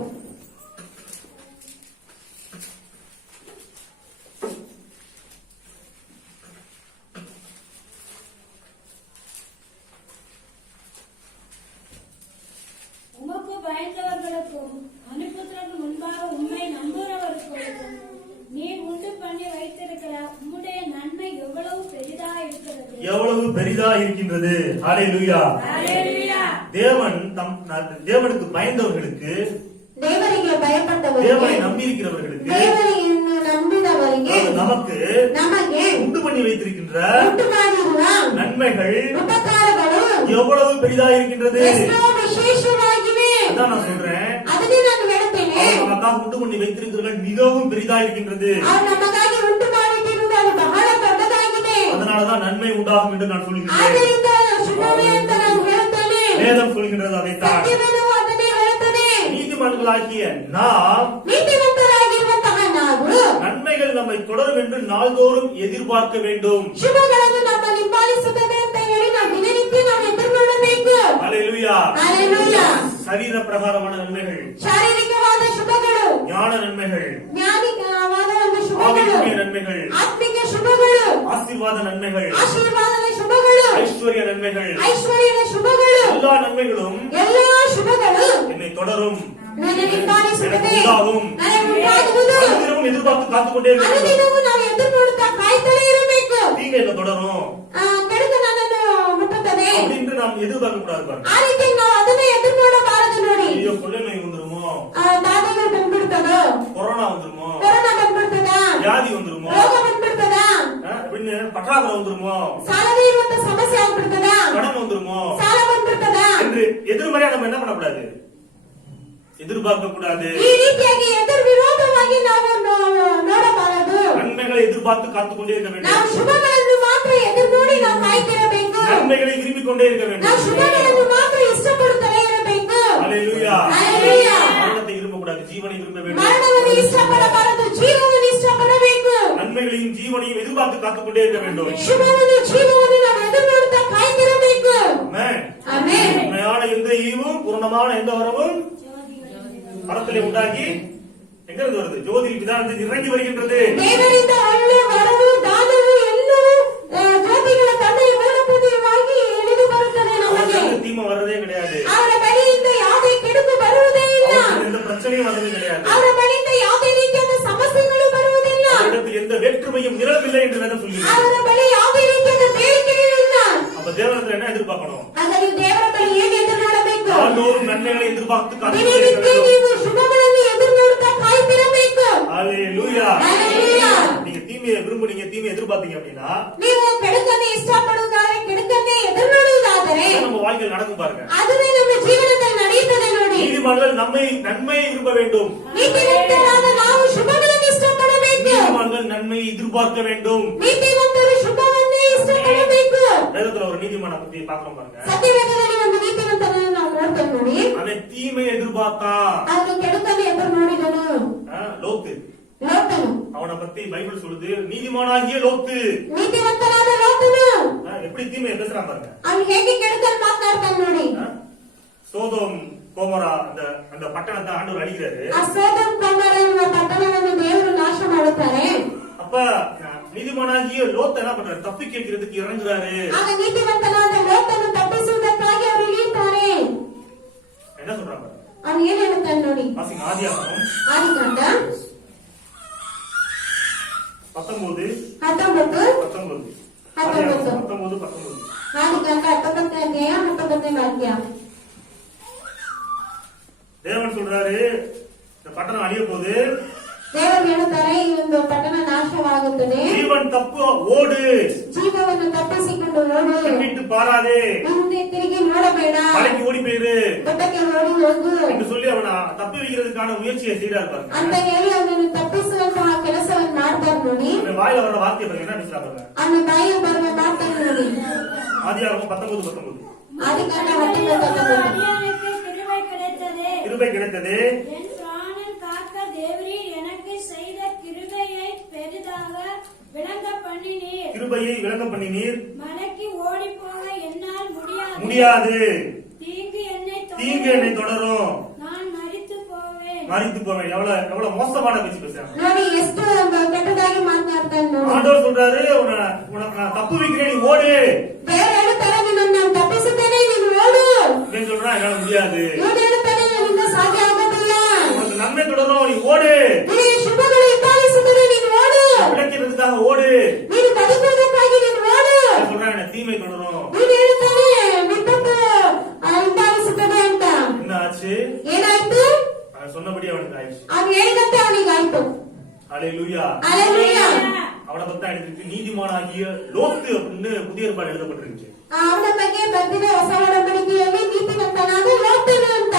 உமக்கு பயந்தவர்களுக்கும் மனுபுத்திரருக்கு முன்பாக உண்மை நம்புகிறவர்களுக்கும் நீர் உண்டு பண்ணி வைத்திருக்கிற உம்முடைய நன்மை எவ்வளவு பெரிதா இருக்கிறது. எவ்வளவு பெரிதா இருக்கின்றது. ஹalleluya. ஹalleluya. தேவனுக்கு பயந்தவர்களுக்கு, ದೇವರಿಗೆ ಭಯಪಟ್ಟವರಿಗೆ, தேவனை நம்பி இருக்கிறவர்களுக்கு, ದೇವರನ್ನು ನಂಬಿದವರಿಗೆ, நமக்கு ನಮಗೆ உண்டு பண்ணி வைத்திருக்கின்ற ಉಂಟು ಮಾಡಿರುವ நன்மைகள் ಉಪಕಾರಗಳು எவ்வளவு பெரிதா இருக்கின்றது. ಎಷ್ಟೋ ವಿಶೇಷವಾಗಿವೆ. அதான் நான் சொல்றேன், ಅದನ್ನೇ ನಾನು ಹೇಳುತ್ತೇನೆ. அவர் நமக்காக உண்டு பண்ணி வைத்திருக்கிறவர்கள் மிகவும் பெரிதா இருக்கின்றது. ಅವರು ನಮಗಾಗಿ ಉಂಟು ಮಾಡಿಟ್ಟಿರುವುದು ಅದು ಬಹಳ ದೊಡ್ಡದಾಗಿದೆ. அதனாலதான் நன்மை உண்டாகும் என்று நான் சொல்கிறேன். ಆದ್ದರಿಂದ ಶುಭವೇ ಅಂತ ನಾನು ಹೇಳುತ್ತೇನೆ. வேதம் சொல்கின்றது அதைத்தான். ಸತ್ಯವೇದವು ಅದನ್ನೇ ಹೇಳುತ್ತದೆ. நீதிமான்களாகிய நாம் ನೀತಿವಂತರಾಗಿರುವಂತಹ ನಾವು நன்மைகள் நம்மை தொடரும் என்று நாள்தோறும் எதிர்பார்க்க வேண்டும். ಶುಭಗಳನ್ನು ನಮ್ಮಲ್ಲಿ ಪಾಲಿಸುತ್ತದೆ ಅಂತ ಹೇಳಿ ನಾವು ದಿನನಿತ್ಯ ನಾವು ಎದುರು ನೋಡಬೇಕು. ஹalleluya. ஹalleluya. சரீர பிரகாரமான நன்மைகள், ಶಾರೀರಿಕವಾದ ಶುಭಗಳು, ஞான நன்மைகள், ಜ್ಞಾನಿಕವಾದ ಒಂದು ಶುಭಗಳು, ஆவிக்குரிய நன்மைகள், ಆತ್ಮಿಕ ಶುಭಗಳು, ஆசீர்வாத நன்மைகள், ಆಶೀರ್ವಾದದ ಶುಭಗಳು, ஐஸ்வர்ய நன்மைகள், ಐಶ್ವರ್ಯದ ಶುಭಗಳು, எல்லா நன்மைகளும் ಎಲ್ಲಾ ಶುಭಗಳು என்னை தொடரும், ನನಗೆ ಪಾಲಿಸುತ್ತದೆ, எனக்கு உண்டாகும். ನನಗೆ ಉಂಟಾಗುವುದು. அனுதினமும் எதிர்பார்த்து காத்துக்கொண்டே இருக்க வேண்டும். ಅನುದಿನವೂ ನಾವು ಎದುರು ನೋಡುತ್ತಾ ಕಾಯ್ತಲೇ ಇರಬೇಕು. தீங்கு என்ன தொடரும் ಕೆಡುಕು ನನ್ನನ್ನು ಮುಟ್ಟುತ್ತದೆ. அப்படின்னு நாம் எதிர்பார்க்க கூடாது பாருங்க. ಆ ರೀತಿ ನಾವು ಅದನ್ನೇ ಎದುರು ನೋಡಬಾರದು. ನೋಡಿ, ஐயோ கொள்ளை நோய் வந்துருமோ, ಬಾಧೆಗಳು ಬಂದ್ಬಿಡ್ತದೋ, கொரோனா வந்துருமோ, ಕೊರೋನಾ ಬಂದ್ಬಿಡ್ತದ, வியாதி வந்துருமோ, ರೋಗ ಬಂದ್ಬಿಡ್ತದ, பற்றாக்குறை வந்துருமோ, ಸಾಲದೇ ಇರುವಂತ ಸಮಸ್ಯೆ ಆಗ್ಬಿಡ್ತದ, கடன் வந்துருமோ ಸಾಲ ಬಂದ್ಬಿಡ್ತದ என்று எதிர்மறையா நம்ம என்ன பண்ணக்கூடாது, எதிர்பார்க்க கூடாது. ಈ ರೀತಿಯಾಗಿ ಎದುರು ವಿರೋಧವಾಗಿ ನಾವು ನೋಡಬಾರದು. நன்மைகளை எதிர்பார்த்து காத்துக்கொண்டே இருக்க வேண்டும். ನಾವು ಶುಭಗಳನ್ನು ಮಾತ್ರ ಎದುರು ನೋಡಿ ನಾವು ಕಾಯ್ತಿರಬೇಕು. நன்மைகளை விரும்பிக் கொண்டே இருக்க வேண்டும். ನಾವು ಶುಭಗಳನ್ನು ಮಾತ್ರ ಇಷ್ಟಪಡುತ್ತಲೇ ಇರಬೇಕು. ஹalleluya. ஹalleluya. மரணத்தை விரும்பக்கூடாது, ஜீவனை விரும்ப வேண்டும். ಮರಣವನ್ನು ಇಷ್ಟಪಡಬಾರದು, ಜೀವವನ್ನು ಇಷ್ಟಪಡಬೇಕು. நன்மைகளையும் ஜீவனையும் எதிர்பார்த்து காத்துக்கொண்டே இருக்க வேண்டும். ಶುಭವನ್ನು ಜೀವವನ್ನು ನಾವು ಎದುರು ನೋಡುತ್ತಾ ಕಾಯ್ತಿರಬೇಕು. ஆமென். ಆಮೆನ್. உண்மையான எந்த ஈவும் பூரணமான எந்த வரவும் பரத்திலே உண்டாகி எங்க இருந்து வருது? ஜோதியில் விதானத்தில் இறங்கி வருகின்றது. ದೇವರಿಂದ ಒಳ್ಳೆ ವರವು ದಾನವು ಎಲ್ಲವೂ ಜ್ಯೋತಿಗಳ ತಂದೆಯ ಮೂಲಭೂತವಾಗಿ ಇಳಿದು ಬರುತ್ತದೆ ನಮಗೆ. அவருக்கு தீமை வர்றதே கிடையாது. ಅವರ ಬಳಿಯಿಂದ ಯಾವುದೇ ಕೆಡುಕು ಬರುವುದೇ ಇಲ್ಲ. அவருக்கு எந்த பிரச்சனையும் வந்தது கிடையாது. ಅವರ ಬಳಿಯಿಂದ ಯಾವುದೇ ರೀತಿಯಾದ ಸಮಸ್ಯೆಗಳು ಬರುವುದಿಲ್ಲ. அவரிடத்தில் எந்த வேற்றுமையும் நிரம்பில்லை என்று வேதம் சொல்லுகிறது. ಅವರ ಬಳಿ ಯಾವುದೇ ರೀತಿಯಾದ ಬೇಡಿಕೆಯೂ ಇಲ್ಲ. அப்ப தேவனத்துல என்ன எதிர்பார்க்கணும்? ಆಗ ನೀವು ದೇವರ ಬಳಿ ಏನು ಎದುರು ನೋಡಬೇಕು? ஆண்டோரும் நன்மைகளை எதிர்பார்த்து காத்துக்கொண்டே இருக்க ದಿನನಿತ್ಯ வேண்டும். ನೀವು ಶುಭಗಳನ್ನು ಎದುರು ನೋಡುತ್ತಾ ಕಾಯ್ತಿರಬೇಕು. ஹalleluya. ஹalleluya. நீங்க தீமையை விரும்புனீங்க, தீமையை எதிர்பார்த்தீங்க அப்படின்னா ನೀವು ಕೆಡುಕನ್ನೇ ಇಷ್ಟಪಡುವುದಾದರೆ, ಕೆಡುಕನ್ನೇ ಎದುರು ನೋಡುವುದಾದರೆ அது நம்ம வாழ்க்கையில் நடக்கும் பாருங்க. அதுவே ನಮ್ಮ ಜೀವನದಲ್ಲಿ ನಡೆಯುತ್ತದೆ ನೋಡಿ. நீதிமான்கள் நன்மையை விரும்ப வேண்டும். ನೀತಿವಂತರಾದ ನಾವು ಶುಭಗಳನ್ನು ಇಷ್ಟಪಡಬೇಕು. நீதிமான்கள் நன்மையை எதிர்பார்க்க வேண்டும். ನೀತಿವಂತರು ಶುಭವನ್ನೇ ಇಷ್ಟಪಡಬೇಕು. வேதத்துல ஒரு நீதிமான பத்தி பார்க்கலாம் பாருங்க. ಸತ್ಯವೇದದಲ್ಲಿ ಒಂದು ನೀತಿವಂತನನ್ನು ನಾವು ನೋಡ್ತೇವೆ ನೋಡಿ. அவன் தீமையை எதிர்பார்த்தான். ಅವನು ಕೆಡುಕನ್ನು ಎದುರು ನೋಡಿದನು. லோத்து, ಲೋಟನು, அவனை பத்தி பைபிள் சொல்லுது, நீதிமானாகிய லோத்து. ನೀತಿವಂತನಾದ ಲೋಟನು எப்படி தீமையை பேசுறான் பாருங்க. ಅವನು ಹೇಗೆ ಕೆಡುಕನ್ನು ಮಾತನಾಡ್ತಾನೆ ನೋಡಿ. சோதோம் கோமோரா அந்த பட்டணத்தை ஆண்டவர் அழிக்கிறாரு. ಆ ಸೋದೋಮ್ ಗೊಮೋರ ಎನ್ನುವ ಪಟ್ಟಣವನ್ನು ದೇವರು ನಾಶ ಮಾಡುತ್ತಾರೆ. அப்ப நீதிமானாகிய லோத் என்ன பண்றாரு? தப்பி கேட்கிறதுக்கு இறங்குறாரு. ಆಗ ನೀತಿವಂತನಾದ ಲೋಟನು ತಪ್ಪಿಸುವುದಕ್ಕಾಗಿ ಅವರು ಇಳಿಯುತ್ತಾರೆ. என்ன சொல்றாங்க? ಅವನು ಏನ್ ಹೇಳುತ್ತಾನೆ ನೋಡಿ. வாசிங்க ஆதியாகமம் ಆದಿಕಾಂಡ 19 19 19 ஆதியாகமம் 19 19 ಆದಿಕಾಂಡ 19ನೇ ಅಧ್ಯಾಯ 19ನೇ ವಾಕ್ಯ. தேவன் சொல்றாரு, இந்த பட்டணம் அழிய போகுது, ದೇವರು ಹೇಳುತ್ತಾರೆ ಈ ಒಂದು ಪಟ್ಟಣ ನಾಶವಾಗುತ್ತದೆ. ஜீவன் தப்பு ஓடு, ಜೀವವನ್ನು ತಪ್ಪಿಸಿಕೊಂಡು ಓಡು, பின்னிட்டு பாராதே, ಹಿಂದೆ ತಿರುಗಿ ನೋಡಬೇಡ, மலைக்கு ஓடி போயிரு ಬೆಟ್ಟಕ್ಕೆ ಓಡಿ ಹೋಗು என்று சொல்லி அவனை தப்பி வைக்கிறதுக்கான முயற்சியை செய்யறாரு பாருங்க. ಅಂತ ಹೇಳಿ ಅವನನ್ನು ತಪ್ಪಿಸುವಂತಹ ಕೆಲಸವನ್ನು ಮಾಡ್ತಾರೆ ನೋಡಿ. அவன் வாயில வர வார்த்தை பாருங்க, என்ன பேசுறா பாருங்க. ಅವನ ಬಾಯಿಗೆ ಬರುವ ಮಾತನ್ನು ನೋಡಿ. ஆதியாகமம் 19 19 ಆದಿಕಾಂಡ 19 அடியானுக்கு கிருபை கிடைத்ததே. கிருபை கிடைத்தது. என் பிராணன் காக்க தேவரீர் எனக்கு செய்த கிருபையை பெரிதாக விளங்க பண்ணினீர். கிருபையை விளங்க பண்ணினீர். மலைக்கு ஓடி போக என்னால் முடியாது. தீங்கு என்னை தொடரும். நான் மரித்து போவேன். மரித்து போவேன். எவ்வளவு மோசமான பேச்சு பேசுறாங்க ನೋಡಿ. ಎಷ್ಟು ಕೆಟ್ಟದಾಗಿ ಮಾತನಾಡ್ತಾನೆ ನೋಡಿ. ஆண்டவர் சொல்றாரு, உனக்கு நான் தப்பு வைக்கிறேன், நீ ஓடு. ದೇವರು ಹೇಳುತ್ತಾರೆ ನಿನ್ನನ್ನು ನಾನು ತಪ್ಪಿಸುತ್ತೇನೆ, ನೀನು ಓಡು. ஏன் சொல்றா? என்னால முடியாது. ಇವನು ಹೇಳುತ್ತಾನೆ ನಿನ್ನಿಂದ ಸಾಧ್ಯ ಆಗುತ್ತಿಲ್ಲ. உனக்கு நன்மை தொடரும், நீ ஓடு. ನಿನಗೆ ಶುಭಗಳು ಹಿಂಬಾಲಿಸುತ್ತದೆ, ನೀನು ಓಡು. விளக்கிறதுக்காக ஓடு. ನೀನು ಬದುಕುವುದಕ್ಕಾಗಿ ನೀನು ಓಡು. ஏன் சொல்றா? எனக்கு தீமை தொடரும். ನೀನು ಹೇಳುತ್ತಾನೆ ವಿಪತ್ತು ಹಿಂಬಾಲಿಸುತ್ತದೆ ಅಂತ. என்ன ஆச்சு? ಏನಾಯ್ತು? அவன் சொன்னபடி அவனுக்கு ஆயிடுச்சு. ಅವನು ಹೇಳಿದಂತೆ ಅವನಿಗಾಯ್ತು. ஹalleluya. ஹalleluya. அவனை பத்தி எழுதிருக்கு, நீதிமானாகிய லோத்து அப்படின்னு புதிய ஏற்பாடு எழுதப்பட்டிருக்கு. ಅವನ ಬಗ್ಗೆ ಬಂದಿದೆ ಹೊಸ ಒಡಂಬಡಿಕೆಯಲ್ಲಿ ನೀತಿವಂತನಾದ ಲೋಟನು ಅಂತ.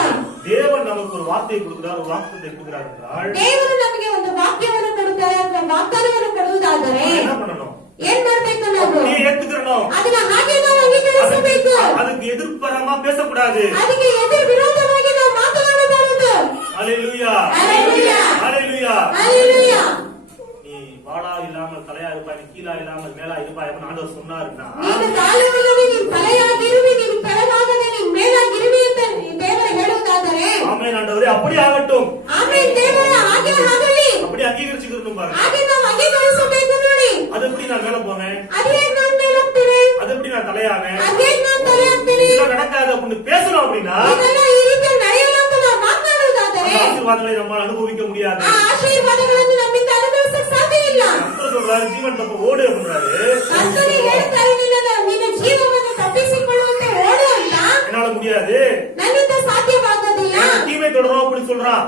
தேவன் நமக்கு ஒரு வார்த்தையை கொடுக்கிறார், ஒரு வாக்குத்தத்தை கொடுக்கிறார் என்றால் ದೇವರು ನಮಗೆ ಒಂದು ವಾಕ್ಯವನ್ನು ಕೊಡುತ್ತಾರೆ ಅಥವಾ ವಾಗ್ದಾನವನ್ನು ಕೊಡುವುದಾದರೆ என்ன பண்ணணும்? ಏನ್ ಮಾಡ್ಬೇಕು ನಾವು? நீ ஏத்துக்கணும். ಅದನ್ನ ಹಾಗೆ ನಾವು ಅಂಗೀಕರಿಸಬೇಕು. அதுக்கு எதிர்ப்பரமா பேசக்கூடாது. ಅದಕ್ಕೆ ಎದುರು ವಿರೋಧವಾಗಿ ನಾವು ಮಾತನಾಡಬಾರದು. ஹalleluya. ஹalleluya. ஹalleluya. ஹalleluya. நீ வாளா இல்லாமல் தலையா இருப்பாய், நீ கீழா இல்லாமல் மேலா இருப்பாய் அப்படின்னு ஆண்டவர் சொன்னாருன்னா, ನೀನು ತಾಳುವುಲ್ಲವೇ, ನೀನು ತಲೆಯಾಗಿರುವಿ, ನೀನು ಕೆಳಗಾಗದೆ ನೀನು ಮೇಲಾಗಿರುವಿ ಅಂತ ದೇವರು ಹೇಳುವುದಾದರೆ ஆமென் ஆண்டவரே, அப்படி ஆகட்டும். ಆಮೇಲೆ ದೇವರ ಹಾಗೆ ಆಗಲಿ. அப்படி அங்கீகரிச்சுக்கணும் பாருங்க. ಹಾಗೆ ನಾವು ಅಂಗೀಕರಿಸಬೇಕು ನೋಡಿ. அது எப்படி நான் மேல போவேன்? ಅದೇ ನಾನು ಮೇಲಾಗ್ತೀನಿ, அது எப்படி நான் தலையாவேன்? ಅದೇ ನಾನು ತಲೆಯಾಗ್ತೀನಿ. இதெல்லாம் நடக்காது அப்படின்னு பேசணும் அப்படின்னா ಇದೆಲ್ಲ ಈ ರೀತಿ ನಡೆಯಲ್ಲ ಅಂತ ನಾವು ಮಾತನಾಡುವುದಾದರೆ அந்த ஆசீர்வாதங்களை நம்மால் அனுபவிக்க முடியாது. ಆ ಆಶೀರ್ವಾದಗಳನ್ನು ನಮ್ಮಿಂದ ಅನುಭವಿಸಕ್ಕೆ ಸಾಧ್ಯ ಇಲ್ಲ. கர்த்தர் சொல்றாரு, ஜீவன் தப்பு ஓடு அப்படின்றாரு. ಕರ್ತನು ಹೇಳ್ತಾರೆ, ನಿನ್ನ ಜೀವವನ್ನು ತಪ್ಪಿಸಿಕೊಳ್ಳುವಂತೆ ಓಡು ಅಂತ. என்னால முடியாது, ನನ್ನಿಂದ ಸಾಧ್ಯವಾಗೋದಿಲ್ಲ. எனக்கு தீமை தொடரும் அப்படி சொல்றான்.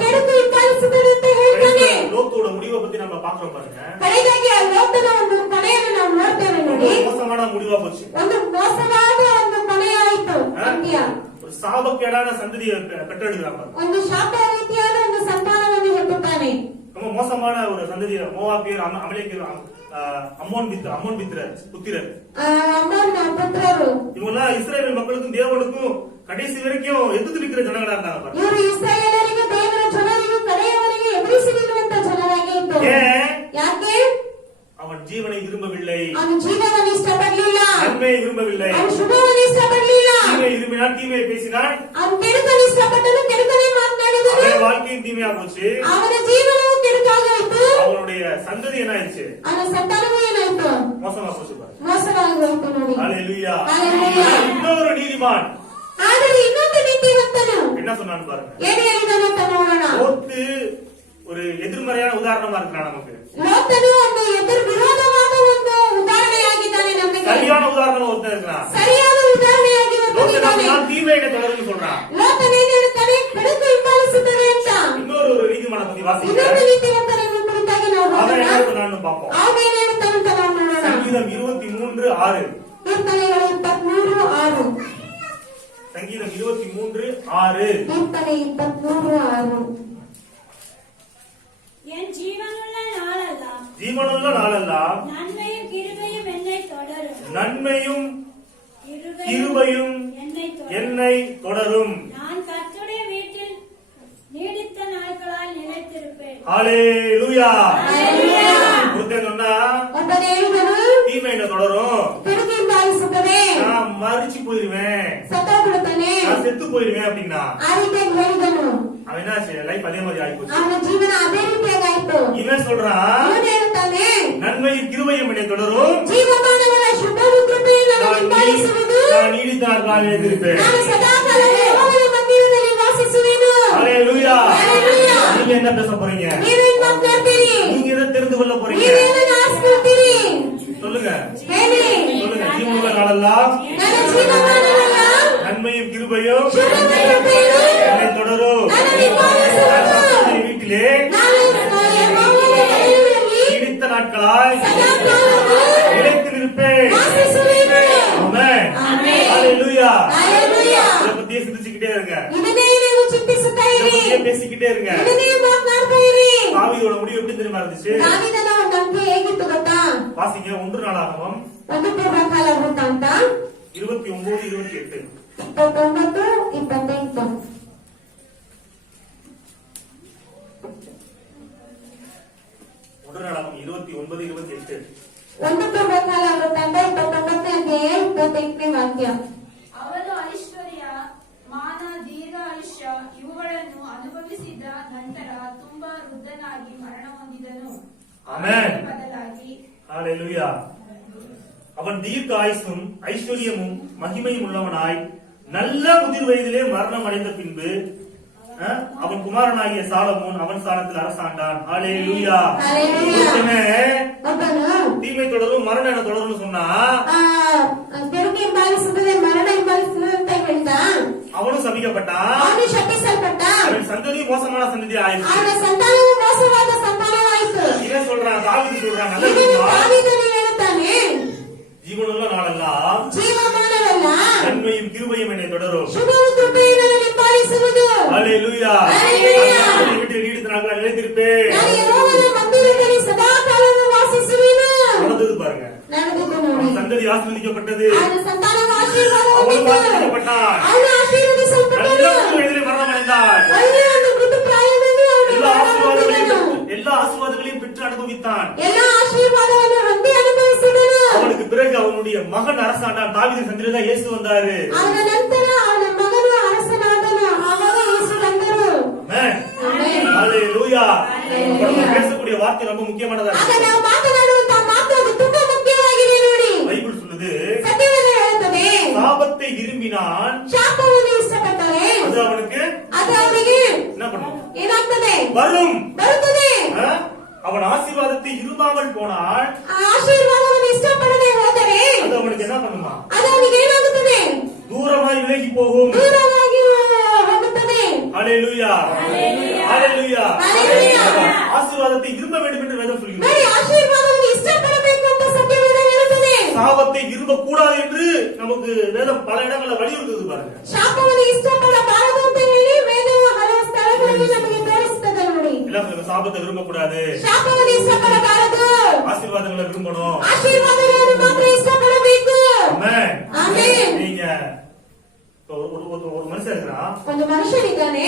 ಕೆಡುಕು ಹಿಂಬಾಲಿಸುತ್ತದೆ ಅಂತ ಹೇಳ್ತಾನೆ. லோத்தோட முடிவை பத்தி நம்ம பாக்குறோம் பாருங்க. ಕಡೆಗಾಗಿ ಆ ಲೋಕದ ಒಂದು ಕೊನೆಯನ್ನು ನಾವು ನೋಡ್ತೇವೆ ನೋಡಿ. மோசமான முடிவா போச்சு. ಒಂದು ಮೋಸವಾದ ಒಂದು ಕೊನೆಯಾಯಿತು ಅಂತ್ಯ. ஒரு சாபக்கேடான சந்ததியை பெற்றெடுக்கிறாங்க. ಒಂದು ಶಾಪ ರೀತಿಯಾದ ಒಂದು ಸಂತಾನವನ್ನು ಹುಟ್ಟುತ್ತಾನೆ. ரொம்ப மோசமான ஒரு சந்ததி. மோவாபியர், அமலேக்கியர், அம்மோன் புத்திரர். ಅಮ್ಮನ ಪುತ್ರರು இவங்கெல்லாம் இஸ்ரேல் மக்களுக்கும் தேவனுக்கும் கடைசி வரைக்கும் எதிர்த்து நிற்கிற ஜனங்களா இருந்தாங்க. ಇವರು ಇಸ್ರಾಯೇಲರಿಗೆ ದೇವರ ಜನರಿಗೂ ಕಡೆಯವರೆಗೆ ಎದುರಿಸಿ ನಿಲ್ಲುವಂತ ಜನರಾಗಿ ಇತ್ತು. ಯಾಕೆ? அவன் ஜீவனை விரும்பவில்லை, ಅವನು ಜೀವನವನ್ನು ಇಷ್ಟಪಡಲಿಲ್ಲ, நன்மையை விரும்பவில்லை, ಅವನು ಶುಭವನ್ನು ಇಷ್ಟಪಡಲಿಲ್ಲ, தீமையை விரும்பினான், தீமையை பேசினான், ಅವನು ಕೆಡುಕನ್ನು ಇಷ್ಟಪಟ್ಟನು, ಕೆಡುಕನ್ನೇ ಮಾತನಾಡಿದನು, அவன் வாழ்க்கையும் தீமையா போச்சு, ಅವನ ಜೀವನವು ಕೆಡುಕಾಗೋಯ್ತು, அவனுடைய சந்ததி என்ன ஆயிடுச்சு? ಅವನ ಸಂತಾನವೂ ಏನಾಯ್ತು? மோசமா போச்சு பாரு. ಮೋಸವಾಗಿ ಹೋಯ್ತು ನೋಡಿ. ஹல்லேலூயா. ஹல்லேலூயா. இன்னொரு நீதிமான் ಆದರೆ ಇನ್ನೊಂದು ನೀತಿವಂತನು என்ன சொன்னான்னு பாருங்க. ಏನು ಹೇಳಿದನು ಅಂತ ನೋಡೋಣ. லோத்து ஒரு எதிர்மறையான உதாரணமா இருக்கிறான் நமக்கு. ಲೋತನು ಒಂದು ಎದುರು ವಿರೋಧವಾದ ಒಂದು ಉದಾಹರಣೆಯಾಗಿದ್ದಾನೆ ನಮಗೆ. சரியான உதாரணம் ஒருத்தன் இருக்கிறான். ಸರಿಯಾದ ಉದಾಹರಣೆಯಾಗಿ லோத்து நான் தீமையை தொடர்ந்து சொல்றான். ಲೋತನು ಏನು ಹೇಳ್ತಾನೆ? ಕೆಡುಕು ಹಿಂಬಾಲಿಸುತ್ತದೆ ಅಂತ. இன்னொரு ஒரு நீதிமான பத்தி ಇನ್ನೊಂದು வாசிக்கிறேன். ನೀತಿವಂತನನ್ನು ಕುರಿತಾಗಿ ನಾವು அவன் ನೋಡೋಣ. என்ன சொன்னான்னு பார்ப்போம். ಆಮೇಲೆ ಹೇಳ್ತಾನೆ ಅಂತ ನಾವು ನೋಡೋಣ. சங்கீதம் 23:6. ಕೀರ್ತನೆಗಳು 23:6. சங்கீதம் 23:6. ಕೀರ್ತನೆ 23:6. என் ஜீவனுள்ள நாளெல்லாம் ஜீவனுள்ள நாளெல்லாம் நன்மையும் கிருபையும் என்னை தொடரும். நன்மையும் கிருபையும் கிருபையும் என்னை தொடரும். என்னை தொடரும். நான் கர்த்தருடைய வீட்டில் நீடித்த நாட்களால் நிலைத்திருப்பேன். ஹல்லேலூயா. ಹಲ್ಲೆಲೂಯಾ. ஒருத்தன் சொன்னா ಒಬ್ಬನು ಹೇಳಿದನು, தீமை என்ன தொடரும், ಕೆಡುಕು ಹಿಂಬಾಲಿಸುತ್ತದೆ, நான் மறிச்சு போயிருவேன், ಸತ್ತೋಗ್ಬಿಡುತ್ತಾನೆ, நான் செத்து போயிருவேன் அப்படின்னா ಆ ರೀತಿಯಾಗಿ ಹೇಳಿದನು. அவன் என்ன லைஃப் அதே மாதிரி ஆயிப்போச்சு. ಅವನ ಜೀವನ ಅದೇ ರೀತಿಯಾಗಾಯ್ತು. இவன் சொல்றான் ಇವನು ಹೇಳುತ್ತಾನೆ, நன்மையும் கிருபையும் என்னை தொடரும், ಜೀವಮಾನಗಳ ಶುಭವು ಕೃಪೆಯನ್ನು ನಾನು ಹಿಂಬಾಲಿಸುವುದು, நான் நீடித்த நாட்களாக இருந்திருப்பேன். ನಾನು ಸದಾಕಾಲ ಯೆಹೋವನ ಮಂದಿರದಲ್ಲಿ ವಾಸಿಸುವೆನು. ஹல்லேலூயா. ஹல்லேலூயா. நீங்க என்ன பேச போறீங்க? ನೀವೇನ್ ಮಾತನಾಡ್ತೀರಿ? நீங்க எதை தெரிந்து கொள்ள போறீங்க? ನೀವೇನನ್ನು ಆಸ್ಕೊಳ್ತೀರಿ? சொல்லுங்க ಹೇಳಿ. சொல்லுங்க. ஜீவனுள்ள நாளெல்லாம் ನನ್ನ ಜೀವಮಾನವೆಲ್ಲ நன்மையும் கிருபையும் ಶುಭವು ಕೃಪೆಯನ್ನು என்னை தொடரும். ನಾನು ಹಿಂಬಾಲಿಸುವುದು. நான் கர்த்தருடைய வீட்டிலே ನಾನು ಯೆಹೋವನ ಮಂದಿರದಲ್ಲಿ நீடித்த நாட்களாய் ಸದಾಕಾಲವೂ நிலைத்து நிற்பேன். ವಾಸಿಸುವೆನು. ஆமென். ஆமென். ஹல்லேலூயா. ಹಲ್ಲೆಲೂಯಾ. இதை பத்தியே சிந்திச்சுக்கிட்டே இருங்க. ಇದನ್ನೇ ನೀವು ಚಿಂತಿಸುತ್ತಾ இதை ಇರಿ. பத்தியே பேசிக்கிட்டே இருங்க. ಇದನ್ನೇ ಮಾತನಾಡ್ತಾ ಇರಿ. தாவீதோட முடிவு எப்படி தெரியுமா இருந்துச்சு? ದಾವೀದನ ಒಂದು ಅಂತ್ಯ ಹೇಗಿತ್ತು ಗೊತ್ತಾ? வாசிங்க 1 நாளாகமம் ಒಂದು ಪೂರ್ವಕಾಲ ವೃತ್ತಾಂತ 29:28. 29:28. நாளாகமம் 29:28. ಒಂದು ಪೂರ್ವಕಾಲ ವೃತ್ತಾಂತ 29ನೇ ಅಧ್ಯಾಯ 28ನೇ ವಾಕ್ಯ. ಅವನು ಐಶ್ವರ್ಯ, ಮಾನ, ದೀರ್ಘ ಆಯುಷ್ಯ ಇವುಗಳನ್ನು ಅನುಭವಿಸಿದ ನಂತರ ತುಂಬಾ ವೃದ್ಧನಾಗಿ ಮರಣ ಹೊಂದಿದನು. ஆமென். ಬದಲಾಗಿ ஹல்லேலூயா. அவன் தீர்க்க ஆயுசும் ஐஸ்வர்யமும் மகிமையும் உள்ளவனாய் நல்ல முதிர் வயதிலே மரணம் அடைந்த பின்பு அவன் குமாரனாகிய சாலமோன் அவன் ஸ்தானத்தில் அரசாண்டான். ஹல்லேலூயா. ಒಬ್ಬನು தீமை தொடரும் மரணம் என்ன தொடரும் சொன்னா ಕೆಡುಕು ಹಿಂಬಾಲಿಸುತ್ತದೆ, ಮರಣ ಹಿಂಬಾಲಿಸುತ್ತದೆ ಅಂತ ಹೇಳಿದ. அவனும் சபிக்கப்பட்டான். ಅವನು ಶಪಿಸಲ್ಪಟ್ಟ. அவன் சந்ததி மோசமான சந்ததி ஆயிடுச்சு. ಅವನ ಸಂತಾನವು ಮೋಸವಾದ ಸಂತಾನವಾಯಿತು. இவன் சொல்றான், தாவீது சொல்றான், நல்ல ಇವನು விஷயம். ದಾವೀದನು ಹೇಳುತ್ತಾನೆ, ஜீவனுள்ள நாளெல்லாம் ಜೀವಮಾನವೆಲ್ಲ நன்மையும் கிருபையும் என்னை தொடரும். ಶುಭವು ಕೃಪೆಯನ್ನು ಹಿಂಬಾಲಿಸುವುದು. ஹல்லேலூயா. ஹல்லேலூயா. கர்த்தருடைய வீட்டில் நீடித்த நாட்களாக நிலைத்திருப்பேன். ನಾನು ಯೆಹೋವನ ಮಂದಿರದಲ್ಲಿ ಸದಾಕಾಲವೂ ವಾಸಿಸುವೆನು. நடந்தது பாருங்க. ನಡೆದಿದ್ದು ನೋಡಿ. அவன் சந்ததி ஆசீர்வதிக்கப்பட்டது. ಅವನ ಸಂತಾನವು அவனும் ಆಶೀರ್ವಾದವಾಗಿತ್ತು. ஆசீர்வதிக்கப்பட்டான். ಅವನು நல்ல ಆಶೀರ್ವದಿಸಲ್ಪಟ್ಟನು. முதிர் வயதிலே மரணம் அடைந்தான். ಒಳ್ಳೆಯ ಒಂದು ಮೃದು ಪ್ರಾಯದಲ್ಲಿ ಅವನು எல்லா ಮರಣಹೊಂದಿದನು. ஆசீர்வாதங்களையும் பெற்று அனுபவித்தான். ಎಲ್ಲ ಆಶೀರ್ವಾದವನ್ನು ಹೊಂದಿ ಅನುಭವಿಸಿದನು. அவனுக்கு பிறகு அவனுடைய மகன் அரசாண்டான். தாவீதின் சந்ததியில தான் இயேசு வந்தாரு. ಅವನ ನಂತರ ಅವನ ಮಗನು ಅರಸನಾದನು. ಆವಾಗ ಯೇಸು ಬಂದರು. ஆமென். ಆಮೆನ್. ஹல்லேலூயா. இப்ப நம்ம பேசக்கூடிய வார்த்தை ரொம்ப முக்கியமானதா ಆಗ இருக்கு. ನಾವು ಮಾತನಾಡುವಂತಹ ಮಾತು ಅದು ತುಂಬಾ ಮುಖ್ಯವಾಗಿದೆ ನೋಡಿ. பைபிள் சொல்லுது, ಸತ್ಯವೇದ ಹೇಳುತ್ತದೆ, சாபத்தை விரும்பினான், ಶಾಪವನ್ನು ಇಷ್ಟಪಟ್ಟರೆ அது அவனுக்கு ಅದು ಅವರಿಗೆ என்ன பண்ணும்? ಏನಾಗ್ತದೆ? வரும். ಬರುತ್ತದೆ. அவன் ஆசீர்வாதத்தை விரும்பாமல் போனால் ಆ ಆಶೀರ್ವಾದವನ್ನು ಇಷ್ಟಪಡದೆ ಹೋದರೆ அது அவனுக்கு என்ன பண்ணுமா? ಅದು ಅವನಿಗೆ ಏನಾಗುತ್ತದೆ? தூரமாய் விலகி போகும். ದೂರವಾಗಿ ಹೋಗುತ್ತದೆ. ஹalleluya ஹalleluya Hallelujah. ஆசீர்வாதத்தை விரும்ப வேண்டும் என்று வேதம் சொல்கிறது. ನೋಡಿ ಆಶೀರ್ವಾದವನ್ನು ಇಷ್ಟಪಡಬೇಕು ಅಂತ ಸತ್ಯವೇದ ಹೇಳುತ್ತದೆ. சாபத்தை விரும்ப கூடாது என்று நமக்கு வேதம் பல இடங்களில் வலியுறுத்துது பாருங்க. ಶಾಪವನ್ನು ಇಷ್ಟಪಡಬಾರದು ಅಂತ ಹೇಳಿ ವೇದವು ಹಲವು ಸ್ಥಳಗಳಲ್ಲಿ ನಮಗೆ ತೋರಿಸುತ್ತದೆ ನೋಡಿ. எல்லாம் சொல்லுங்க, சாபத்தை விரும்ப கூடாது, ಶಾಪವನ್ನು ಇಷ್ಟಪಡಬಾರದು, ஆசீர்வாதங்களை விரும்பணும். ಆಶೀರ್ವಾದಗಳನ್ನು ಮಾತ್ರ ಇಷ್ಟಪಡಬೇಕು. ஆமென். ஆமென். நீங்க இப்ப ஒரு மனுஷன் இருக்கிறான், ಒಂದು ಮನುಷ್ಯನಿದ್ದಾನೆ,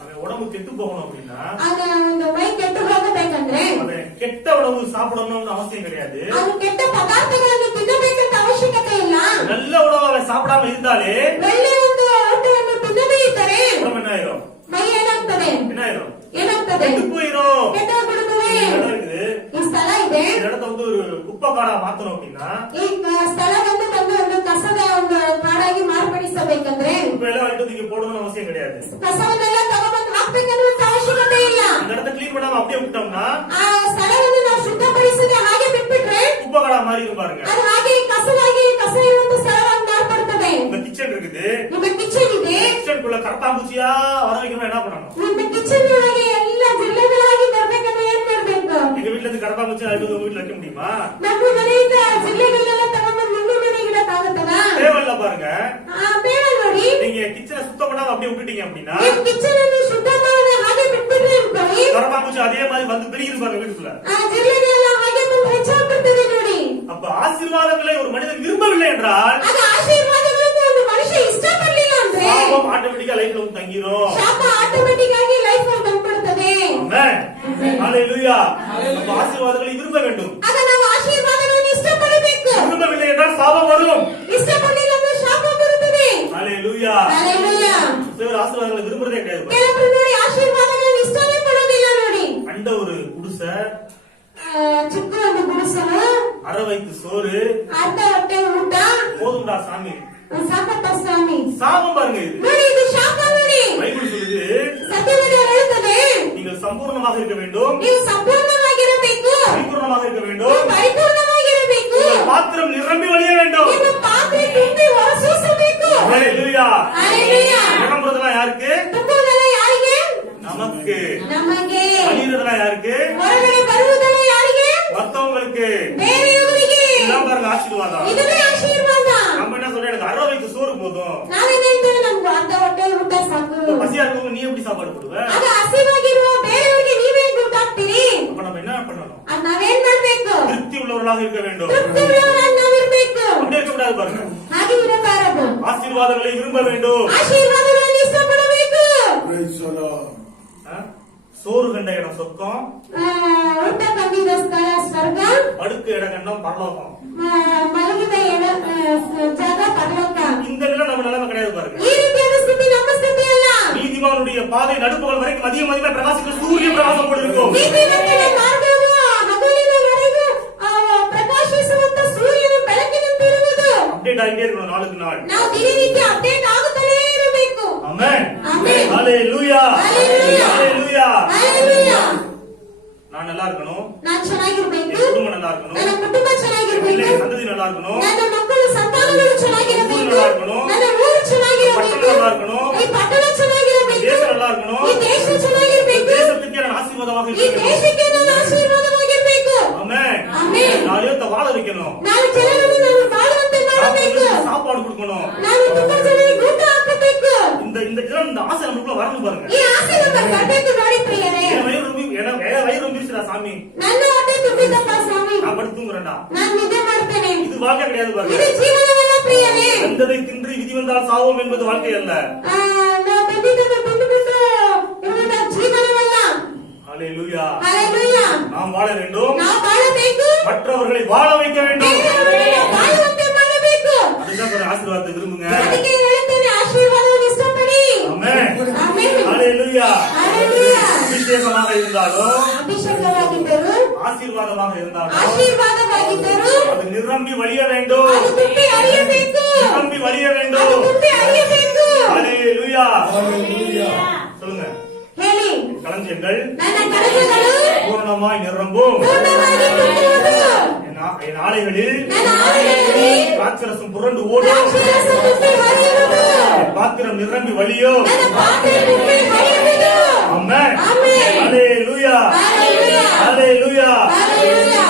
அவன் உடம்பு கெட்டு போகணும் அப்படின்னா ಅವನ ಒಂದು ಮೈ ಕೆಟ್ಟು ಹೋಗಬೇಕಂದ್ರೆ அவன் கெட்ட உணவு சாப்பிடணும்னு அவசியம் கிடையாது. ಅವನು ಕೆಟ್ಟ ಪದಾರ್ಥಗಳನ್ನು ತಿನ್ನಬೇಕಂತ ಅವಶ್ಯಕತೆ ಇಲ್ಲ. நல்ல உணவு அவன் சாப்பிடாம இருந்தாலே ಒಳ್ಳೆ ಒಂದು ಊಟವನ್ನು ತಿನ್ನದೇ ಇದ್ದರೆ உடம்பு என்ன ஆயிரும்? ಮೈ ಏನಾಗ್ತದೆ என்ன ஆயிரும்? ಏನಾಗ್ತದೆ கெட்டு போயிரும். ಕೆಟ್ಟೋಗ್ಬಿಡುತ್ತದೆ. இடம் இருக்குது, ಈ ಸ್ಥಳ ಇದೆ, இந்த இடத்த வந்து ஒரு குப்பை காடா மாத்தணும் அப்படின்னா ಈ ಸ್ಥಳವನ್ನು ತಂದು ಒಂದು ಕಸದ ಒಂದು ಕಾಡಾಗಿ ಮಾರ್ಪಡಿಸಬೇಕಂದ್ರೆ குப்பை எல்லாம் வந்து நீங்க போடணும்னு அவசியம் கிடையாது. ಕಸವನ್ನೆಲ್ಲ ತಗೊಂಡ್ಬಂದು ಹಾಕ್ಬೇಕನ್ನುವಂತ ಅವಶ್ಯಕತೆ ಇಲ್ಲ. அந்த இடத்த கிளீன் பண்ணாம அப்படியே விட்டோம்னா ಆ ಸ್ಥಳವನ್ನು ನಾವು ಶುದ್ಧಪಡಿಸದೆ ಹಾಗೆ ಬಿಟ್ಬಿಟ್ರೆ குப்பை காடா மாறி பாருங்க. ಅದು ಹಾಗೆ ಕಸವಾಗಿ ಕಸ ಇರುವಂತ ಸ್ಥಳವಾಗಿ ಮಾರ್ಪಡ್ತದೆ. உங்க கிச்சன் இருக்குது, ನಿಮ್ಮ ಕಿಚನ್ ಇದೆ, கிச்சனுக்குள்ள கரப்பாம்பூச்சியா வர வைக்கணும், என்ன பண்ணணும்? ನಿಮ್ಮ ಕಿಚನ್ ಒಳಗೆ ಎಲ್ಲ ಜಿಲ್ಲೆಗಳಾಗಿ ಬರ್ಬೇಕಂದ್ರೆ ಏನ್ ಮಾಡ್ಬೇಕು? எங்க வீட்டுல இருந்து கரப்பாம்பூச்சி அழுது உங்க வீட்டுல வைக்க முடியுமா? ನಮ್ಮ ಮನೆಯಿಂದ ಜಿಲ್ಲೆಗಳನ್ನೆಲ್ಲ ತಗೊಂಡು ನಿಮ್ಮ ಮನೆಗೆ ಇಡಕ್ಕಾಗತ್ತದ? தேவையில்ல பாருங்க. ಬೇಡ ನೋಡಿ. நீங்க கிச்சனை சுத்தம் பண்ணாம அப்படியே விட்டுட்டீங்க அப்படின்னா ನಿಮ್ ಕಿಚನ್ ಅನ್ನು ಶುದ್ಧ ಮಾಡದೆ ಹಾಗೆ ಬಿಟ್ಬಿಟ್ರೆ ಅನ್ಕೊಳ್ಳಿ, கரப்பாம்பூச்சி அதே மாதிரி வந்து பெருகிது பாருங்க வீட்டுக்குள்ள. ಆ ಜಿಲ್ಲೆಗಳೆಲ್ಲ ಹಾಗೆ ಬಂದು ಹೆಚ್ಚಾಗ್ಬಿಡ್ತದೆ ನೋಡಿ. அப்ப ஆசீர்வாதங்களை ஒரு மனிதன் விரும்பவில்லை என்றால் ಆಗ ಆಶೀರ್ವಾದಗಳನ್ನು ಒಂದು ಮನುಷ್ಯ ಇಷ್ಟಪಡಲಿಲ್ಲ ಅಂದ್ರೆ சாபம் ஆட்டோமேட்டிக்கா லைஃப்ல வந்து தங்கிரும். ಶಾಪ ಆಟೋಮೆಟಿಕ್ ಆಗಿ ಲೈಫ್ ಅಲ್ಲಿ ಬಂದ್ಬಿಡ್ತದೆ. ஆமென். ஹalleluya. அப்ப ஆசீர்வாதங்களை விரும்ப வேண்டும். ಆಗ ನಾವು ಆಶೀರ್ವಾದಗಳನ್ನು ಇಷ್ಟಪಡಬೇಕು. விரும்பவில்லை என்றால் சாபம் வரும். ಇಷ್ಟಪಡಲಿಲ್ಲ ಅಂದ್ರೆ ಶಾಪ ಬರುತ್ತದೆ. ஹalleluya. ಹಲ್ಲೆಲೂಯಾ. சிலர் ஆசீர்வாதங்களை விரும்புறதே கிடையாது. ಕೆಲವರು ನೋಡಿ ಆಶೀರ್ವಾದಗಳನ್ನು ಇಷ್ಟನೇ ಪಡೋದಿಲ್ಲ ನೋಡಿ. அண்ட ஒரு குடிசை, ಚಿಕ್ಕ ಒಂದು ಗುಡಿಸಲು, அரை வயிற்று சோறு, ಅರ್ಧ ಹೊಟ್ಟೆ ಊಟ போதும்டா சாமி. ಸಾಕಪ್ಪ ಸ್ವಾಮಿ. சாபம் பாருங்க இது. ನೋಡಿ ಇದು ಶಾಪ ನೋಡಿ. பைபிள் சொல்லுது, ಸತ್ಯವೇದ ಹೇಳುತ್ತದೆ நீங்கள் சம்பூர்ணமாக இருக்க வேண்டும், ನೀವು ಸಂಪೂರ್ಣವಾಗಿರಬೇಕು, பரிபூர்ணமாக இருக்க வேண்டும், ಪರಿಪೂರ್ಣವಾಗಿರಬೇಕು, உங்கள் பாத்திரம் நிரம்பி வழிய வேண்டும். ನಿಮ್ಮ ಪಾತ್ರೆ ತುಂಬಿ ಹೊರಸೂಸಬೇಕು. ஹalleluya. ಹಲ್ಲೆಲೂಯಾ. நிரம்புறதெல்லாம் யாருக்கு? ತುಂಬುವುದೆಲ್ಲ ಯಾರಿಗೆ? நமக்கு. ನಮಗೆ. வழியிறதெல்லாம் யாருக்கு? ಹೊರಗಡೆ ಬರುವುದೆಲ್ಲ ಯಾರಿಗೆ? மத்தவங்களுக்கு. ಬೇರೆಯವರಿಗೆ. இதெல்லாம் பாருங்க ஆசீர்வாதம். ಇದನ್ನೇ ಆಶೀರ್ವಾದ. நம்ம என்ன சொல்றோம், எனக்கு அரை வயிற்று சோறு போதும். ನಾವೇನ್ ಹೇಳ್ತೇವೆ, ನಮ್ಗೆ ಅರ್ಧ ಹೊಟ್ಟೆ ಊಟ ಸಾಕು. பசியா இருக்கவங்க நீ எப்படி சாப்பாடு போடுவ? ಆಗ ಹಸಿವಾಗಿರುವ ಬೇರೆಯವರಿಗೆ ನೀವೇ ದುಡ್ಡು ಹಾಕ್ತೀರಿ. அப்ப நம்ம என்ன பண்ணணும்? ಅದ್ ನಾವೇನ್ ಮಾಡ್ಬೇಕು? திருப்தி உள்ளவர்களாக இருக்க வேண்டும். ತೃಪ್ತಿ ಉಳ್ಳವರಾಗಿ ನಾವಿರ್ಬೇಕು. அப்படி இருக்க கூடாது பாருங்க. ಹಾಗೆ ಇರಬಾರದು. ஆசீர்வாதங்களை விரும்ப வேண்டும். ಆಶೀರ್ವಾದಗಳನ್ನು ಇಷ್ಟಪಡಬೇಕು. ஆ? சோறு கண்ட இடம் சொர்க்கம், ಊಟ ಕಂಡಿದ ಸ್ಥಳ ಸ್ವರ್ಗ, படுக்க இடம் கண்டம் பரலோகம். ಮಲಗಿದ ಜಾಗ ಪರಲೋಕ. இந்த நிலை நம்ம நிலைமை கிடையாது பாருங்க. ಈ ರೀತಿಯಾದ ಸ್ಥಿತಿ ನಮ್ಮ ಸ್ಥಿತಿ ಅಲ್ಲ. நீதிமானுடைய பாதை நடுப்பகல் வரைக்கும் மதியம் மதியமே பிரகாசிக்கிற சூரிய பிரகாசம் போல இருக்கும். ನೀತಿವಂತನ ಮಾರ್ಗವು ಹಗಲಿನವರೆಗೂ ಪ್ರಕಾಶಿಸುವಂತ ಸೂರ್ಯನ ಬೆಳಕಿನಂತಿರುವುದು. அப்டேட் ஆகிட்டே இருக்கணும் நாளுக்கு நாள். ನಾವು ದಿನನಿತ್ಯ ಅಪ್ಡೇಟ್ ಆಗುತ್ತಲೇ ಇರಬೇಕು. ஆமென். ஆமென். ஹalleluya. ஹalleluya. ஹalleluya. ಹಲ್ಲೆಲೂಯಾ. நான் நல்லா இருக்கணும், ನಾನ್ ಚೆನ್ನಾಗಿರ್ಬೇಕು, என் குடும்பம் நல்லா இருக்கணும், ನನ್ನ ಕುಟುಂಬ என் ಚೆನ್ನಾಗಿರ್ಬೇಕು, பிள்ளைங்க சந்ததி நல்லா இருக்கணும், ನನ್ನ ಮಕ್ಕಳು ಸಂತಾನಗಳು ಚೆನ್ನಾಗಿರಬೇಕು, ನನ್ನ ಊರು ಚೆನ್ನಾಗಿರಬೇಕು, ಈ ಪಟ್ಟಣ ಚೆನ್ನಾಗಿರಬೇಕು, தேசம் நல்லா இருக்கணும், ಈ ದೇಶ ಚೆನ್ನಾಗಿರ್ಬೇಕು, தேசத்துக்கே நான் ஆசீர்வாதமாக ಈ இருக்கணும். ದೇಶಕ್ಕೆ ನಾನು ಆಶೀರ್ವಾದವಾಗಿರ್ಬೇಕು. ஆமென். ஆமென். நாளையோத்த வாழ வைக்கணும், ನಾನು ಜನರನ್ನು ನಾನು ಬಾಳುವಂತೆ ಮಾಡಬೇಕು, சாப்பாடு கொடுக்கணும். ನಾನು ತುಂಬ ಜನರಿಗೆ ಊಟ ಹಾಕಬೇಕು. இந்த இந்த ஆசை நமக்குள்ள வரணும் பாருங்க. ಈ ಆಸೆ ನಮಗೆ ಬರಬೇಕು ನೋಡಿ ಪ್ರಿಯರೇ. என் வயிறு ரொம்பிடுச்சுடா சாமி, ನನ್ನ ಹೊಟ್ಟೆ ತುಂಬಿದಪ್ಪ ಸ್ವಾಮಿ, நான் படுத்து தூங்குறேன்டா. ನಾನು ನಿದ್ದೆ ಮಾಡ್ತೇನೆ. இது வாழ்க்கை கிடையாது ಇದು பாருங்க. ಜೀವನವಲ್ಲ ಪ್ರಿಯರೇ. வந்ததை தின்று விதி வந்தால் சாவோம் என்பது வாழ்க்கை அல்ல. ನಾವು ಬಂದಿದ್ದನ್ನು ತಿಂದುಬಿಟ್ಟು ಇರುವುದ ಜೀವನವಲ್ಲ. ஹalleluya. ಹಲ್ಲೆಲೂಯಾ. நாம் வாழ வேண்டும், ನಾವು ಬಾಳಬೇಕು, மற்றவர்களை வாழ வைக்க வேண்டும். ಬೇರೆಯವರನ್ನು ಬಾಳುವಂತೆ ಮಾಡಬೇಕು. அதுதான் சொல்ற ஆசீர்வாதத்தை விரும்புங்க. ಅದಕ್ಕೆ ಹೇಳುತ್ತೇನೆ, ಆಶೀರ್ವಾದವನ್ನು ಇಷ್ಟಪಡಿ. ஆமென். ಆಮೆನ್. ஹalleluya. ಹಲ್ಲೆಲೂಯಾ. அபிஷேகமாக இருந்தாலும் ಅಭಿಷೇಕವಾಗಿದ್ದರು, ஆசீர்வாதமாக இருந்தாலும் ಆಶೀರ್ವಾದವಾಗಿದ್ದರು, அது நிரம்பி வழிய வேண்டும், ಅದು ತುಂಬಿ ಹರಿಯಬೇಕು, நிரம்பி வழிய ಅದು வேண்டும். ತುಂಬಿ ಹರಿಯಬೇಕು. ஹalleluya. சொல்லுங்க, ಹೇಳಿ, களஞ்சியங்கள் ನನ್ನ ಕಡಗಗಳು பூர்ணமாய் நிரம்பும், ಪೂರ್ಣವಾಗಿ ತುಂಬುವುದು. என் என் ஆலைகளில் என் ஆலைகளில் திராட்சரசம் புரண்டு ஓடும், திராட்சைரசம் உண்மை வழிகிறது. என் பாத்திரம் நிரம்பி வழியும். என் பாத்திரம் உண்மை வழிகிறது. ஆமென். ஆமென். ஹalleluya. ஹalleluya. ஹalleluya. ஹalleluya.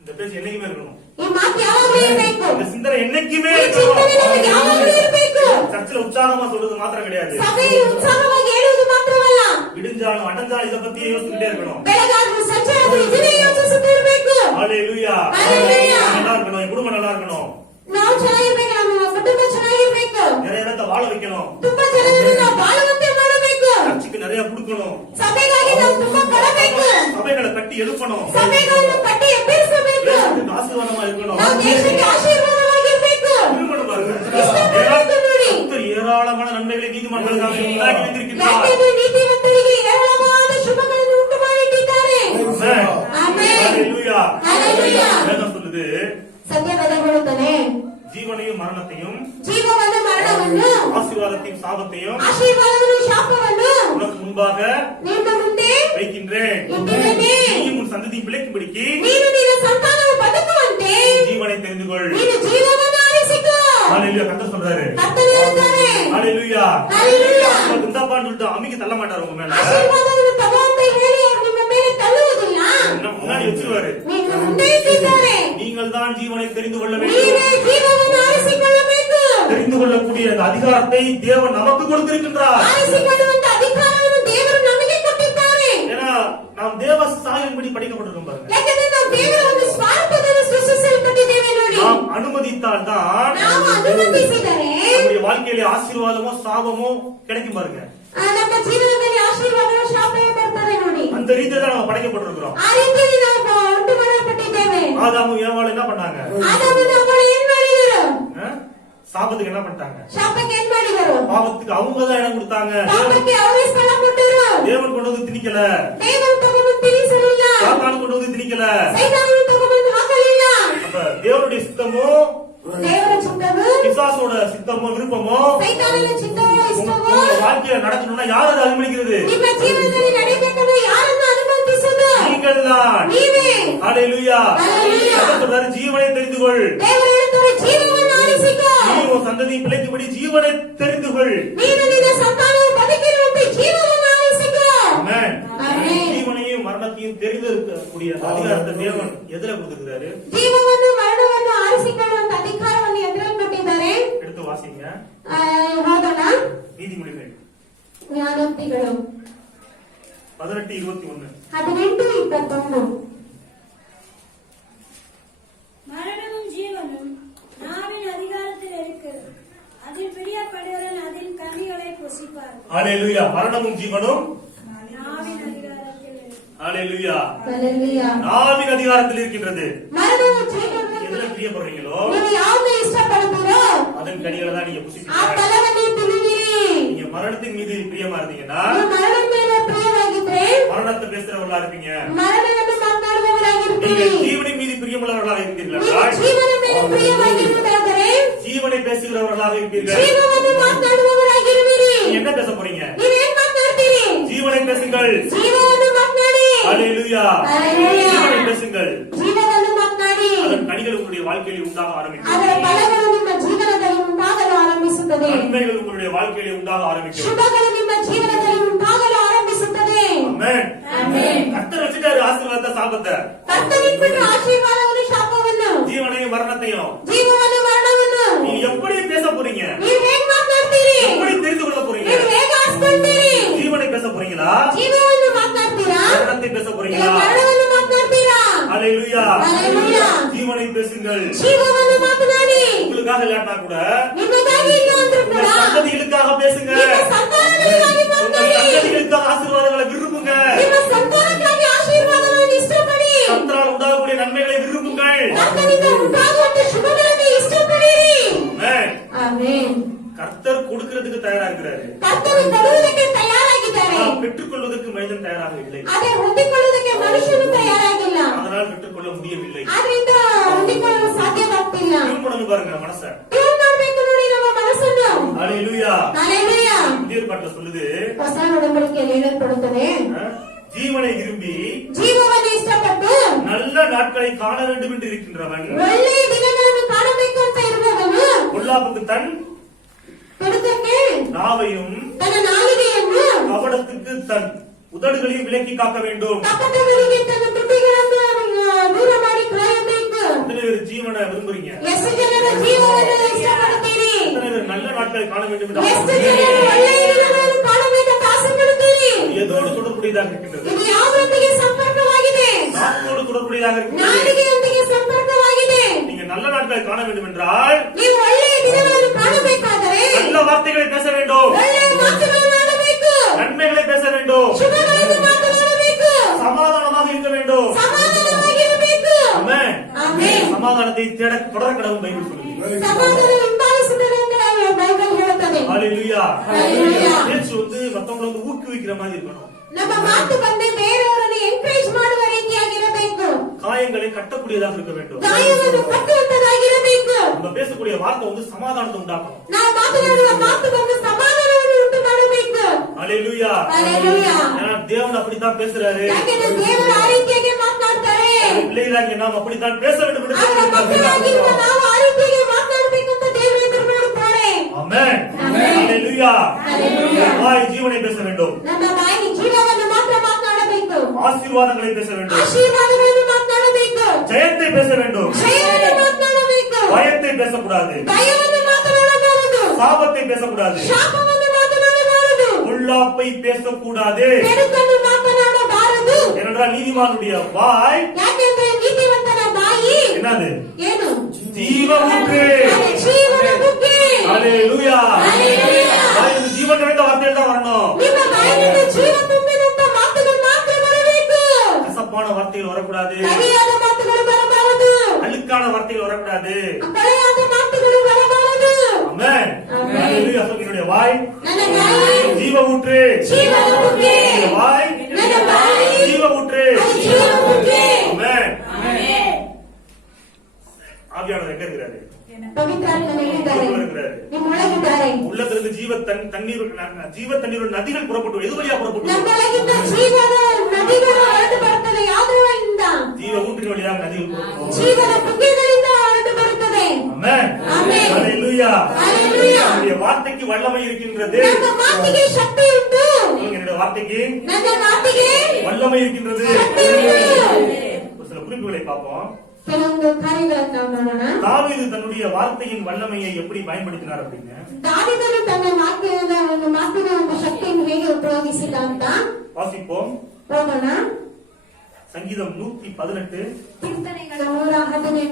இந்த பேச்சு என்னைக்குமே இருக்கணும். ಈ ಮಾತು ಯಾವಾಗಲೂ ಇರಬೇಕು. இந்த சிந்தனை என்னைக்குமே ಈ ಚಿಂತನೆ ನಮಗೆ ಯಾವಾಗಲೂ ಇರಬೇಕು. சர்ச்சில் உற்சாகமா சொல்றது மாத்திரம் கிடையாது. ಸಭೆಯಲ್ಲಿ ಉತ್ಸಾಹವಾಗಿ ಹೇಳುವುದು ಮಾತ್ರವಲ್ಲ, விடிஞ்சாலும் அடைஞ்சாலும் இதை பத்தியே யோசிச்சுட்டே இருக்கணும். ಬೆಳಗಾದ್ರೂ ಸಂಜೆ ಆದ್ರೂ ಇದನ್ನೇ ಯೋಚಿಸುತ್ತಿರಬೇಕು. ஹalleluya. ஹalleluya. நல்லா இருக்கணும், என் குடும்பம் நல்லா இருக்கணும், ನಾವು ಚೆನ್ನಾಗಿರ್ಬೇಕು, ನಮ್ಮ ಕುಟುಂಬ ಚೆನ್ನಾಗಿರ್ಬೇಕು, நிறைய பேர்த்த வாழ வைக்கணும், ತುಂಬಾ ಜನರನ್ನು ನಾವು ಬಾಳುವಂತೆ ಮಾಡಬೇಕು, சர்ச்சுக்கு நிறைய கொடுக்கணும், ಸಭೆಗಾಗಿ ನಾವು ತುಂಬಾ ಕೊಡಬೇಕು, சபைகளை கட்டி எழுப்பணும், ಸಭೆಗಳನ್ನು ಕಟ್ಟಿ ಎಬ್ಬಿಸಬೇಕು, தேசத்துக்கு ஆசீர்வாதமா இருக்கணும். ನಾವು ದೇಶಕ್ಕೆ ಆಶೀರ್ವಾದವಾಗಿರ್ಬೇಕು. திருமணம் பாருங்க. ಇಷ್ಟಪಟ್ಟು ನೋಡಿ, கர்த்தர் ஏராளமான நன்மைகளை நீதிமான்களுக்காக உண்டாக்கி வைத்திருக்கிறார். ಯಾಕೆಂದ್ರೆ ನೀತಿವಂತರಿಗೆ ಏರಾಳವಾದ ಶುಭಗಳನ್ನು ಉಂಟು ಮಾಡಿಟ್ಟಿದ್ದಾರೆ. ஆமென். ಆಮೆನ್. ஹalleluya. ஹalleluya. வேதம் சொல்லுது, ಸತ್ಯವೇದ ಹೇಳುತ್ತಾನೆ, ஜீவனையும் மரணத்தையும் ಜೀವವನ್ನು ಮರಣವನ್ನು ஆசீர்வாதத்தையும் சாபத்தையும் ಆಶೀರ್ವಾದವನ್ನು ಶಾಪವನ್ನು உனக்கு முன்பாக ನಿನ್ನ ಮುಂದೆ வைக்கின்றேன். ಇಟ್ಟಿದ್ದೇನೆ. நீயும் உன் சந்ததியும் பிழைக்கும்படிக்கு ನೀನು ನಿನ್ನ ಸಂತಾನವು ಬದುಕುವಂತೆ ஜீவனை தெரிந்து கொள். ನೀನು ಜೀವವನ್ನು ಆರಿಸಿಕೋ. ஹalleluya. கர்த்தர் சொல்றாரு. ಕರ್ತನು ಹೇಳುತ್ತಾನೆ. ஹalleluya. ஹalleluya. உங்களுக்கு இந்தாப்பான்னு சொல்லிட்டு அம்மிக்கு தள்ள மாட்டாரு உங்க மேல. ಆಶೀರ್ವಾದವನ್ನು ತಗೋ ಅಂತ ಹೇಳಿ ಅವರು ನಿಮ್ಮ ಮೇಲೆ ತಳ್ಳುವುದಿಲ್ಲ, முன்னாடி வச்சிருவாரு. ನಿನ್ನ ಮುಂದೆ ಇಟ್ಟಿದ್ದಾರೆ. நீங்கள் தான் ஜீவனை தெரிந்து கொள்ள வேண்டும். ನೀವೇ ಜೀವವನ್ನು ಆರಿಸಿಕೊಳ್ಳಬೇಕು. தெரிந்து கொள்ளக்கூடிய அந்த அதிகாரத்தை தேவன் நமக்கு கொடுத்திருக்கின்றார். ಆರಿಸಿಕೊಳ್ಳುವಂತ ಅಧಿಕಾರವನ್ನು ದೇವರು ನಮಗೆ ಕೊಟ್ಟಿದ್ದಾರೆ. ஏன்னா நாம் தேவ சாயலின்படி படைக்கப்பட்டிருக்கோம் பாருங்க. ಯಾಕಂದ್ರೆ ನಾವು ದೇವರ ಒಂದು ಸ್ವಾರ್ಥದಲ್ಲಿ ಸೃಷ್ಟಿಸಲ್ಪಟ್ಟಿದ್ದೇವೆ ನೋಡಿ. நாம் அனுமதித்தால் தான் ನಾವು ಅನುಮತಿಸಿದರೆ நம்முடைய வாழ்க்கையில ஆசீர்வாதமோ சாபமோ கிடைக்கும் பாருங்க. ನಮ್ಮ ಜೀವನದಲ್ಲಿ ಆಶೀರ್ವಾದಗಳು ಶಾಪವೇ ಬರ್ತವೆ ನೋಡಿ. அந்த ரீதியில நம்ம படைக்கப்பட்டிருக்கிறோம். ಆ ರೀತಿಯಲ್ಲಿ ನಾವು ಉಂಟು ಮಾಡಲ್ಪಟ್ಟಿದ್ದೇವೆ. ஆதாமும் ஏவாளும் என்ன பண்ணாங்க? ಆದಾಮನು ಅವಳು ಏನ್ ಮಾಡಿದರು? சாபத்துக்கு என்ன பண்ணிட்டாங்க? ಶಾಪಕ್ಕೆ ಏನ್ ಮಾಡಿದರು? பாவத்துக்கு அவங்க தான் இடம் கொடுத்தாங்க. ಪಾಪಕ್ಕೆ ಅವರೇ ಸ್ಥಳ ಕೊಟ್ಟರು. தேவன் கொண்டு வந்து திணிக்கல. ದೇವರು ತಗೊಂಡು ತಿನ್ನಿಸಲಿಲ್ಲ. சாத்தான் கொண்டு வந்து திணிக்கல. ಸೈತಾನನು ತಗೊಂಡು ಹಾಕಲಿಲ್ಲ. அப்ப தேவனுடைய சித்தமோ ದೇವರ ಚಿತ್ತವು பிசாசோட சித்தமோ விருப்பமோ ಸೈತಾನನ ಚಿತ್ತವೋ ಇಷ್ಟವೋ உங்க வாழ்க்கையில நடக்கணும்னா யார் அதை அனுமதிக்கிறது? ನಿಮ್ಮ ಜೀವನದಲ್ಲಿ ನಡೆಯಬೇಕಂದ್ರೆ ಯಾರನ್ನು ಅನುಮತಿಸುವುದು? நீங்கள் தான். ನೀವೇ. ஹalleluya. ஹalleluya. கர்த்தர் சொல்றாரு, ஜீவனை தெரிந்து கொள். ದೇವರು ಹೇಳುತ್ತಾರೆ, ಜೀವವನ್ನು ಆರಿಸಿಕೋ. நீ உன் சந்ததி பிழைக்கும்படி ஜீவனை தெரிந்து கொள். ನೀನು ನಿನ್ನ ಸಂತಾನವು ಬದುಕಿರುವಂತೆ ಜೀವವನ್ನು ಆರಿಸಿಕೋ. ஆமென். ஆமென். ஜீவனையும் மரணத்தையும் தெரிந்திருக்கக்கூடிய அந்த அதிகாரத்தை தேவன் எதுல கொடுத்திருக்கிறாரு? ಜೀವವನ್ನು ಮರಣವನ್ನು ಆರಿಸಿಕೊಳ್ಳುವಂತ ಅಧಿಕಾರವನ್ನು ಎದುರಲ್ಲಿ ಕೊಟ್ಟಿದ್ದಾರೆ. எடுத்து வாசிங்க. ಹೋಗೋಣ. நீதிமொழிகள் ಜ್ಞಾನೋಕ್ತಿಗಳು 18:21. 18:21. மரணமும் ஜீவனும் நாவின் அதிகாரத்தில் இருக்கிறது. அதில் பிரியப்படுவதன் அதின் கனிகளை புசிப்பார். ஹalleluya. மரணமும் ஜீவனும் நாவின் அதிகாரத்தில் இருக்கிறது. ஹalleluya ஹalleluya. நாவின் அதிகாரத்தில் இருக்கின்றது. ಮರಣವು ಜೀವವನ್ನು எதுல பிரியப்படுறீங்களோ ನೀವು ಯಾವುದು ಇಷ್ಟಪಡುತ್ತೀರೋ அதன் கனிகளை தான் நீங்க ಆ புசிப்பீங்க. ಫಲವನ್ನು ತಿನ್ನುವಿರಿ. நீங்க மரணத்தின் மீது பிரியமா இருந்தீங்கன்னா ನೀವು ಮರಣದ ಮೇಲೆ ಪ್ರಿಯವಾಗಿದ್ರೆ மரணத்தை பேசுறவர்களா இருப்பீங்க. ಮರಣವನ್ನು ಮಾತನಾಡುವವರಾಗಿರ್ತೀರಿ. நீங்க ஜீவனின் மீது பிரியமுள்ளவர்களாக ನೀವು இருப்பீர்கள். ಜೀವನ ಮೇಲೆ ಪ್ರಿಯವಾಗಿರುವುದಾದರೆ ஜீவனை பேசுகிறவர்களாக இருப்பீர்கள். ಜೀವವನ್ನು ಮಾತನಾಡುವವರಾಗಿರುವಿರಿ. நீங்க என்ன பேச போறீங்க? ನೀವೇನ್ ಮಾತನಾಡ್ತೀರಿ? ஜீவனை பேசுங்கள். ಜೀವವನ್ನು ಮಾತನಾಡಿ. ஹalleluya. ஹalleluya. ஜீவனை பேசுங்கள். ಜೀವವನ್ನು ಮಾತನಾಡಿ. அதன் கனிகள் உங்களுடைய வாழ்க்கையில் உண்டாக ஆரம்பிக்கும். ಅದರ ಫಲಗಳು ನಿಮ್ಮ ಜೀವನದಲ್ಲಿ ಉಂಟಾಗಲು ಆರಂಭಿಸುತ್ತದೆ. நன்மைகள் உங்களுடைய வாழ்க்கையில் உண்டாக ஆரம்பிக்கும். ಶುಭಗಳು ನಿಮ್ಮ ಜೀವನದಲ್ಲಿ ಉಂಟಾಗಲು ಆರಂಭಿಸುತ್ತದೆ. ஆமென். ಆಮೆನ್. கர்த்தர் வச்சிட்டாரு ஆசீர்வாதத்தை சாபத்தை. ಕರ್ತನಿಟ್ಬಿಟ್ಟು ಆಶೀರ್ವಾದವನ್ನು ಶಾಪವನ್ನು ஜீவனையும் மரணத்தையும் ಜೀವವನ್ನು ಮರಣವನ್ನು நீங்க எப்படி பேச போறீங்க? ನೀವು ಹೇಗ್ ಮಾತನಾಡ್ತೀರಿ? எப்படி தெரிந்து கொள்ள போறீங்க? ನೀವು ಹೇಗ್ ಆರಿಸ್ಕೊಳ್ತೀರಿ? ஜீவனை பேச போறீங்களா? ಜೀವವನ್ನು ಮಾತನಾಡ್ತೀರಾ? மரணத்தை பேச ಇಲ್ಲ போறீங்களா? ಮರಣವನ್ನು ಮಾತನಾಡ್ತೀರಾ? ஹalleluya. ஹalleluya. ஜீவனை பேசுங்கள். ಜೀವವನ್ನು ಮಾತನಾಡಿ. உங்களுக்காக இல்லாட்டா கூட ನಿಮಗಾಗಿ ಇಲ್ಲ ಅಂದ್ರೂ உங்க ಕೂಡ சந்ததிகளுக்காக பேசுங்க. ನಿಮ್ಮ ಸಂತಾನಗಳಿಗಾಗಿ உங்க ಮಾತನಾಡಿ. சந்ததிகளுக்காக ஆசீர்வாதங்களை விரும்புங்க. ನಿಮ್ಮ ಸಂತಾನಕ್ಕಾಗಿ ಆಶೀರ್ವಾದಗಳನ್ನು ಇಷ್ಟಪಡಿ. கர்த்தரால் உண்டாகக்கூடிய நன்மைகளை விரும்புங்கள். ಕರ್ತನಿಂದ ಉಂಟಾಗುವಂತ ಶುಭಗಳನ್ನು ಇಷ್ಟಪಡಿರಿ. ஆமென். ಆಮೆನ್. கர்த்தர் கொடுக்கிறதுக்கு தயாரா இருக்கிறாரு. ಕರ್ತನು ಕೊಡುವುದಕ್ಕೆ ತಯಾರಾಗಿದ್ದಾರೆ. ஆனால் பெற்றுக்கொள்வதற்கு மனிதன் தயாராக இல்லை. ಆದರೆ ಹೊಂದಿಕೊಳ್ಳುವುದಕ್ಕೆ ಮನುಷ್ಯನು ತಯಾರಾಗಿಲ್ಲ. அதனால் பெற்றுக்கொள்ள முடியவில்லை. ಆದ್ರಿಂದ ಹೊಂದಿಕೊಳ್ಳಲು ಸಾಧ್ಯವಾಗ್ತಿಲ್ಲ. டியூன் பண்ணணும் பாருங்க மனசை. ಟ್ಯೂನ್ ಮಾಡ್ಬೇಕು ನೋಡಿ ನಮ್ಮ ಮನಸ್ಸನ್ನು. ஹalleluya. ஹalleluya. புதிய ஏற்பாட்டுல சொல்லுது, ಹೊಸ ಒಡಂಬಡಿಕೆಯಲ್ಲಿ ಹೇಳಲ್ಪಡುತ್ತದೆ, ஜீவனை விரும்பி ಜೀವವನ್ನು ಇಷ್ಟಪಟ್ಟು நல்ல நாட்களை நாட்களை காண வேண்டும் என்று இருக்கின்றவன் ಒಳ್ಳೆಯ ದಿನಗಳನ್ನು ಕಾಣಬೇಕು ಅಂತ ಇರುವವನು பொல்லாப்புக்கு தன் ಕೆಡುಕಕ್ಕೆ நாவையும் ತನ್ನ ನಾಲಿಗೆಯನ್ನು கபடத்துக்கு தன் உதடுகளையும் விலக்கி காக்க வேண்டும். ಕಪಟಗಳಿಗೆ ತನ್ನ ತುಟಿಗಳನ್ನು ದೂರ ಮಾಡಿ ಕಾಯಬೇಕು. எத்தனை பேர் ஜீவனை விரும்புறீங்க? ಎಷ್ಟು ಜನರ ಜೀವವನ್ನು ಇಷ್ಟಪಡುತ್ತೀರಿ? எத்தனை பேர் நல்ல நாட்களை காண வேண்டும் என்று ಎಷ್ಟು ಜನರು ಒಳ್ಳೆಯ ದಿನಗಳನ್ನು ಕಾಣಬೇಕಂತ ಆಸೆ ಪಡುತ್ತೀರಿ? எதோடு தொடர்புடையதாக இருக்கின்றது? ಇದು ಯಾವುದೊಂದಿಗೆ ಸಂಪರ್ಕವಾಗಿದೆ? நாக்கோடு தொடர்புடையதாக இருக்கின்றது. ನಾಲಿಗೆಯೊಂದಿಗೆ ಸಂಪರ್ಕವಾಗಿದೆ. நீங்க நல்ல நாட்களை காண வேண்டும் என்றால் ನೀವು ಒಳ್ಳೆಯ ದಿನಗಳನ್ನು ಕಾಣಬೇಕಾದರೆ நல்ல வார்த்தைகளை பேச வேண்டும், ಒಳ್ಳೆಯ ಮಾತುಗಳನ್ನು ಆಡಬೇಕು, நன்மைகளை பேச வேண்டும், ಶುಭಗಳನ್ನು ಮಾತನಾಡಬೇಕು, சமாதானமாக இருக்க வேண்டும். ಸಮಾಧಾನವಾಗಿರಬೇಕು. ஆமென். ಆಮೆನ್. சமாதானத்தை தேட தொடர கடவுள் பைபிள் சொல்லுது. ಸಮಾಧಾನ ಹಿಂಬಾಲಿಸುತ್ತದೆ ಅಂತ ಬೈಬಲ್ ಹೇಳುತ್ತದೆ. ஹalleluya. ஹalleluya. பேச்சு மத்தவங்களை ஊக்குவிக்கிற மாதிரி இருக்கணும். ನಮ್ಮ ಮಾತು ಬಂದು ಬೇರೆಯವರನ್ನು ಎನ್ಕರೇಜ್ ಮಾಡುವ ರೀತಿಯಾಗಿರಬೇಕು. காயங்களை கட்டக்கூடியதாக இருக்க வேண்டும். ಗಾಯವನ್ನು ಕಟ್ಟುವಂತದಾಗಿರಬೇಕು. நம்ம பேசக்கூடிய வார்த்தை சமாதானத்தை உண்டாக்கணும். ನಾವು ಮಾತನಾಡುವ ಮಾತು ಬಂದು ಸಮಾಧಾನವನ್ನು ಉಂಟು ಮಾಡಬೇಕು. ஹalleluya. ஹalleluya. ஏன்னா தேவன் அப்படித்தான் பேசுறாரு. ಯಾಕೆಂದ್ರೆ ದೇವರು ಆ ರೀತಿಯಾಗಿ ಮಾತನಾಡ್ತಾರೆ. பிள்ளைகளாகிய நாம் அப்படித்தான் பேச வேண்டும் என்று ಅವರ ಮಕ್ಕಳಾಗಿರುವ ನಾವು ಆ ರೀತಿಯಾಗಿ ಮಾತನಾಡಬೇಕು ಅಂತ ದೇವರು ಎದುರು ನೋಡುತ್ತಾರೆ. ஆமென். ஹalleluya. வாய் ஜீவனை பேச வேண்டும், ನಮ್ಮ ಬಾಯಿ ಜೀವವನ್ನು ಮಾತ್ರ ಮಾತನಾಡಬೇಕು, ஆசீர்வாதங்களை பேச வேண்டும், ಆಶೀರ್ವಾದಗಳನ್ನು ಮಾತನಾಡಬೇಕು, ஜெயத்தை பேச வேண்டும், ಜಯವನ್ನು ಮಾತನಾಡಬೇಕು, பயத்தை பேசக்கூடாது, ಭಯವನ್ನು ಮಾತನಾಡಬಾರದು, சாபத்தை பேசக்கூடாது, ಶಾಪವನ್ನು ಮಾತನಾಡಬಾರದು, பொல்லாப்பை பேசக்கூடாது. ಕೆಡುಕನ್ನು ಮಾತನಾಡಬಾರದು. ஏனென்றால் நீதிமானுடைய வாய் ಯಾಕೆಂದ್ರೆ ನೀತಿವಂತನ ಬಾಯಿ என்னது? ಏನು? ஜீவ ஊற்று. ಜೀವನ ಬುಗ್ಗೆ. ஹalleluya. ஹalleluya. வாயிலிருந்து ஜீவன் நிறைந்த வார்த்தைகள் தான் வரணும். ನಿಮ್ಮ ಬಾಯಿನಿಂದ ಜೀವ ತುಂಬಿದಂತ ಮಾತುಗಳು ಮಾತ್ರ ಬರಬೇಕು. கசப்பான வார்த்தைகள் வரக்கூடாது, ಕಹಿಯಾದ ಮಾತುಗಳು ಬರಬಾರದು, அழுக்கான வார்த்தைகள் வரக்கூடாது. ಕಳೆಯಾದ ಮಾತುಗಳು ಬರಬಾರದು. ஆமென். ஆமென். ஹalleluya. என்னுடைய வாய் ನನ್ನ ಬಾಯಿ ஜீவ ஊற்று. ಜೀವನ ಬುಗ್ಗೆ. என்னுடைய வாய் ನನ್ನ ಬಾಯಿ ஜீவ ஊற்று. ಅದು ಜೀವ ಬುಗ್ಗೆ. ஆமென். ಆಮೆನ್. ஆவியானவர் எங்க இருக்கிறாரு? ಪವಿತ್ರಾತ್ಮನೇ ಇದ್ದಾರೆ, ನಿಮ್ಮೊಳಗಿದ್ದಾರೆ. உள்ளத்திலிருந்து ஜீவ தண்ணீர் நதிகள் புறப்பட்டு எது வழியா புறப்பட்டு ನಮ್ಮೊಳಗಿಂದ ಜೀವದ ನದಿಗಳು ಹೊರಟು ಬರುತ್ತದೆ. ಯಾವುದರಿಂದ? ஜீவ ஊற்றின் வழியாக நதிகள் புறப்பட்டு. ಜೀವನ ಬುಗ್ಗೆಗಳಿಂದ ಹೊರಟು ಬರುತ್ತದೆ. ஆமென். ஆமென். ஹalleluya. ஹalleluya. என்னுடைய வார்த்தைக்கு வல்லமை இருக்கின்றது. ನನ್ನ ಮಾತಿಗೆ ಶಕ್ತಿ ಉಂಟು. என்னுடைய வார்த்தைக்கு ನನ್ನ ಮಾತಿಗೆ வல்லமை இருக்கின்றது. ಶಕ್ತಿ ಉಂಟು. ஒரு சில குறிப்புகளை பார்ப்போம். ಕೆಲವೊಂದು ಕಾರ್ಯಗಳನ್ನು ನಾವು ನೋಡೋಣ. தாவீது தன்னுடைய வார்த்தையின் வல்லமையை எப்படி பயன்படுத்தினார் அப்படின்னு ದಾವೀದನು ತನ್ನ ಮಾತಿನ ಒಂದು ಶಕ್ತಿಯನ್ನು ಹೇಗೆ ಉಪಯೋಗಿಸಿದ ಅಂತ வாசிப்போம். ಓದೋಣ. சங்கீதம் 118 ಕೀರ್ತನೆಗಳು 118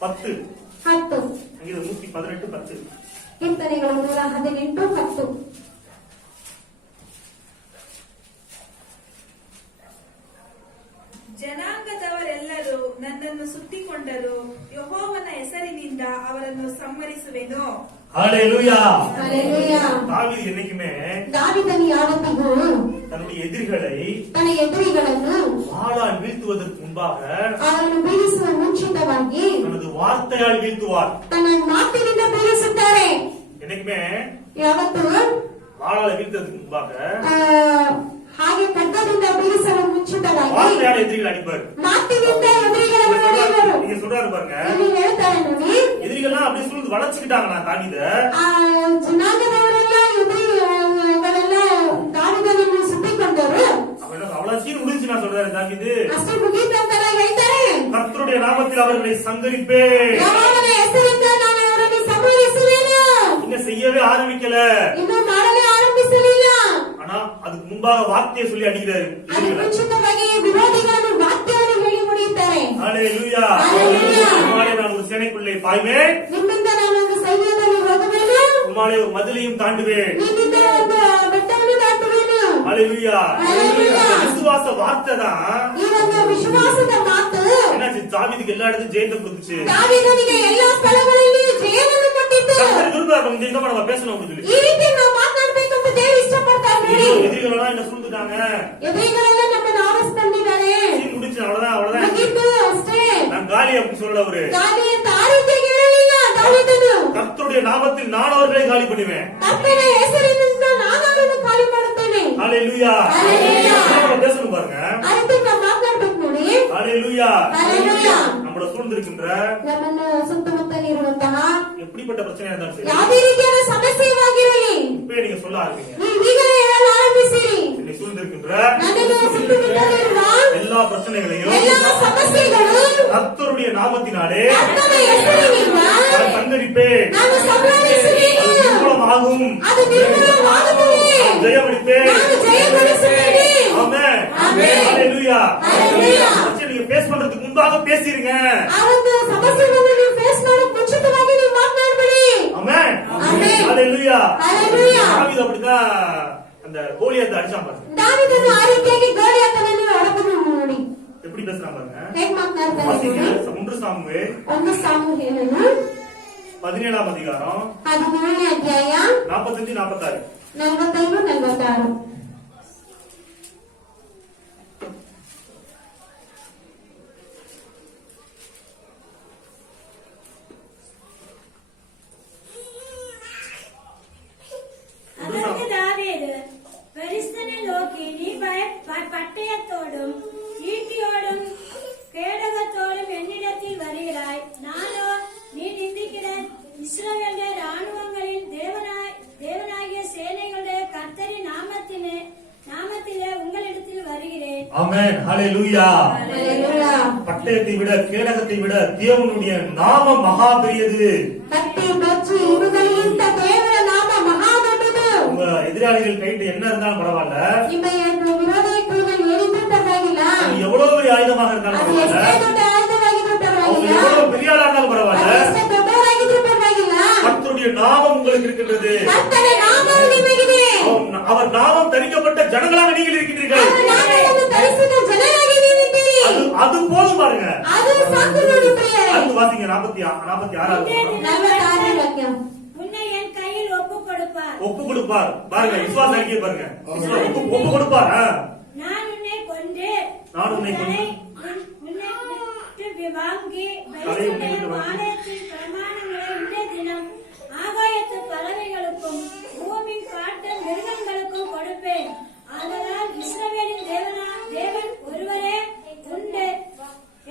10. 10. சங்கீதம் 118 10. ಕೀರ್ತನೆಗಳು 118 10. ಜನಾಂಗದವರೆಲ್ಲರೂ ನನ್ನನ್ನು ಸುತ್ತಿಕೊಂಡರು, ಯೆಹೋವನ ಹೆಸರಿನಿಂದ ಅವರನ್ನು ಸಂಹರಿಸುವೆನು. ஹalleluya. ஹalleluya. தாவீது என்னைக்குமே ದಾವೀದನು ಯಾವತ್ತಿಗೂ தன்னுடைய எதிரிகளை ತನ್ನ ಎದುರಿಗಳನ್ನು வாளால் வீழ்த்துவதற்கு முன்பாக ಅವರನ್ನು ಬೀಳಿಸುವ ಮುಂಚಿತವಾಗಿ தனது வார்த்தையால் வீழ்த்துவார். ತನ್ನ ಮಾತಿನಿಂದ ಬೀಳಿಸುತ್ತಾರೆ. என்னைக்குமே ಯಾವತ್ತು வாளால வீழ்த்துவதற்கு முன்பாக ಹಾಗೆ ಖಡ್ಗದಿಂದ ಬೀಳಿಸಲು ಮುಂಚಿತವಾಗಿ வார்த்தையால் எதிரிகள் அடிப்பார். ಮಾತಿನಿಂದ ಎದುರಿಗಳನ್ನು ಹೊಡೆಯುವರು. நீங்க சொல்றாரு பாருங்க, ಇಲ್ಲಿ ಹೇಳ್ತಾರೆ ನೋಡಿ, எதிரிகள்லாம் அப்படியே சொல்லுது வளைச்சுக்கிட்டாங்களா தாவீத. ಆ ಜನಾಂಗದವರೆಲ್ಲ ಎದುರಿಗಳೆಲ್ಲ ದಾವೀದನನ್ನು ಸುತ್ತಿಕೊಂಡರು. அவ்வளவு சீன் முடிஞ்சு நான் சொல்றாரு தாவீது. ಅಷ್ಟು ಮುಗಿದಂತರ ಹೇಳ್ತಾರೆ, கர்த்தருடைய நாமத்தில் அவர்களை சங்கரிப்பேன். ಯೆಹೋವನ ಹೆಸರಿಂದ ನಾನು ಅವರನ್ನು ಸಂಹರಿಸುವೆನು. இங்க செய்யவே ஆரம்பிக்கல, ಇನ್ನು ಮಾಡಲು ಆರಂಭಿಸಲಿಲ್ಲ. ஆனா அதுக்கு முன்பாக வார்த்தையை சொல்லி அடிக்கிறாரு ಅದು எதிரிகளை. ಮುಂಚಿತವಾಗಿ ವಿರೋಧಿಗಳನ್ನು ವಾಕ್ಯವನ್ನು ಹೇಳಿ ಮುಡಿಯುತ್ತಾರೆ. ஹalleluya. ஹalleluya. உம்மாலே நான் ஒரு சேனைக்குள்ளே பாய்வேன், ನಿಮ್ಮಿಂದ ನಾನು ಒಂದು ಸೈನ್ಯದಲ್ಲಿ ಹೋಗುವೆನು, உம்மாலே ஒரு மதிலையும் தாண்டுவேன். ನಿನ್ನಿಂದ ಒಂದು ಬೆಟ್ಟವನ್ನು ದಾಟುವೆನು. ஹalleluya. ஹalleluya. விசுவாச வார்த்தை தான் ಈ ಒಂದು ವಿಶ್ವಾಸದ ಮಾತು என்னாச்சு, தாவீதுக்கு எல்லா இடத்துலயும் ஜெயத்தை கொடுத்துச்சு. ದಾವೀದನಿಗೆ ಎಲ್ಲಾ ಸ್ಥಳಗಳಲ್ಲಿ ಜಯವನ್ನು ಕೊಟ್ಟಿತು. கர்த்தர் விரும்புறாரு இந்த விதமா நம்ம பேசணும் அப்படின்னு சொல்லி. ಈ ರೀತಿ ನಾವು ಮಾತನಾಡಬೇಕಂತ ದೇವರು ಇಷ್ಟಪಡ್ತಾರೆ ನೋಡಿ. எதிரிகளெல்லாம் என்ன சொல்லிட்டாங்க, ಎದುರಿಗಳೆಲ್ಲ ನಮ್ಮನ್ನು ಆವರಿಸ್ಕೊಂಡಿದ್ದಾರೆ. சீன் முடிச்சு அவ்வளவுதான் ಮುಗೀತು ಅಷ್ಟೇ. நான் காலி அப்படின்னு சொல்லல அவரு. ಗಾಲಿ ಅಂತ ಆ ರೀತಿಯಾಗಿ ಹೇಳಲಿಲ್ಲ ದಾವೀದನು. கர்த்தருடைய நாமத்தில் நான் அவர்களை காலி பண்ணுவேன். ಕರ್ತನ ಹೆಸರಿನಿಂದ ನಾನು ಅವರನ್ನು ಖಾಲಿ ಮಾಡುತ್ತೇನೆ. ஹalleluya. ஹalleluya. நம்ம பேசணும் பாருங்க. ಆ ರೀತಿ ನಾವು ಮಾತನಾಡ್ಬೇಕು ನೋಡಿ. ஹalleluya. Hallelujah. நம்மள சூழ்ந்திருக்கின்ற ನಮ್ಮನ್ನು ಸುತ್ತಮುತ್ತಲಿರುವಂತಹ எப்படிப்பட்ட பிரச்சனை இருந்தாலும் சரி, ಯಾವುದೇ ರೀತಿಯಾದ ಸಮಸ್ಯೆಯಾಗಿರಲಿ, இப்பவே நீங்க சொல்ல ஆரம்பிங்க. ನೀವು ಈಗಲೇ ಹೇಳಲು ಆರಂಭಿಸಿರಿ. என்னை சூழ்ந்திருக்கின்ற ನನ್ನನ್ನು ಸುತ್ತಮುತ್ತಲಿರುವ எல்லா பிரச்சனைகளையும் ಎಲ್ಲ ಸಮಸ್ಯೆಗಳು கர்த்தருடைய நாமத்தினாலே ಕರ್ತನ ಹೆಸರಿನಿಂದ நான் சங்கரிப்பேன். ನಾನು ಸಂಹರಿಸುವೆನು. அது நிர்மூலமாகும். ಅದು ನಿರ್ಮೂಲವಾಗುತ್ತದೆ. நான் ஜெயமளிப்பேன். ನಾನು ಜಯಗೊಳಿಸುತ್ತೇನೆ. ஆமென். ஆமென். ஹalleluya. ஹalleluya. பிரச்சனை நீங்க ஃபேஸ் பண்றதுக்கு முன்பாக பேசிருங்க. ಆ ಒಂದು ಸಮಸ್ಯೆಗಳನ್ನು ನೀವು ಫೇಸ್ ಮಾಡಲು ಮುಂಚಿತವಾಗಿ ನೀವು ಮಾತನಾಡಬೇಡಿ. ஆமென். ஆமென். ஹalleluya. ஹalleluya. தாவீது அப்படிதான் அந்த கோலியாத்தை அடிச்சான் பாருங்க. ದಾವೀದನು ಆ ರೀತಿಯಾಗಿ ಗೋಲಿಯಾತನನ್ನು ಹೊಡೆದನು ನೋಡಿ. எப்படி பேசுறான் பாருங்க. ಹೇಗೆ ಮಾತನಾಡ್ತಾರೆ வாசிங்க. ನೋಡಿ. 1 சாமுவேல் 1 ಸಾಮುವೇಲನು 17ஆம் அதிகாரம் 17ನೇ ಅಧ್ಯಾಯ 45 46. 45 46. அதற்கு தாவீது பெலிஸ்தனை நோக்கி, நீ பட்டயத்தோடும் ஈட்டியோடும் கேடகத்தோடும் என்னிடத்தில் வருகிறாய். நானோ நீ நிந்திக்கிற இஸ்ரவேலுடைய ராணுவங்களின் தேவனாகிய சேனைகளுடைய கர்த்தரின் நாமத்திலே உங்களிடத்தில் வருகிறேன். ஆமென். ஹalleluya. ஹalleluya. பட்டயத்தை விட கேடகத்தை விட தேவனுடைய நாமம் மகா பெரியது. கத்தி பற்றி இವುಗಳಿಗಿಂತ ದೇವರ ನಾಮ ಮಹಾ ದೊಡ್ಡದು. உங்க எதிராளிகள் கையில என்ன இருந்தாலும் பரவாயில்ல, ನಿಮ್ಮ ವಿರೋಧಿ ಕೈಗಳು ಏನಿದ್ರೂ ಪರವಾಗಿಲ್ಲ, அது எவ்வளவு பெரிய ஆயுதமாக இருந்தாலும் ಅದು ಎಷ್ಟೇ பரவாயில்ல, ದೊಡ್ಡ ಆಯುಧವಾಗಿದ್ರೂ அவங்க ಪರವಾಗಿಲ್ಲ, எவ்வளவு பெரிய ஆளா இருந்தாலும் ಅದು பரவாயில்ல, ಎಷ್ಟೇ ದೊಡ್ಡವರಾಗಿದ್ರೂ ಪರವಾಗಿಲ್ಲ, கர்த்தருடைய நாமம் உங்களுக்கு இருக்கின்றது. ಕರ್ತನ ನಾಮವು ನಿಮಗಿದೆ. அவர் நாமம் தரிக்கப்பட்ட ஜனங்களாக நீங்கள் இருக்கின்றீர்கள். ಅವರ ನಾಮವನ್ನು ಧರಿಸಿದ ಜನರಾಗಿ ನೀವಿದ್ದೀರಿ. அது போதும் பாருங்க. ಅದು ಸಾಕು ನೋಡಿ ಪ್ರಿಯರೇ. அடுத்து வாசிங்க 46. 46ನೇ ವಾಕ್ಯ. உன்னை என் கையில் ஒப்புக் கொடுப்பார். ஒப்பு கொடுப்பார். பாருங்க, விசுவாச அறிக்கை பாருங்க. ஒப்பு கொடுப்பார். நான் உன்னை கொண்டு நான் உன்னை கொண்டு உன்னை விட்டு வாங்கி தலை உன்னை விட்டு வாங்கி ஆலயத்தின் பிரமாணங்களை இன்றைய தினம் ஆகாயத்து பறவைகளுக்கும் பூமி காட்டு மிருகங்களுக்கும் கொடுப்பேன். ஆதலால் இஸ்ரவேலின் தேவன் ஒருவரே உண்டு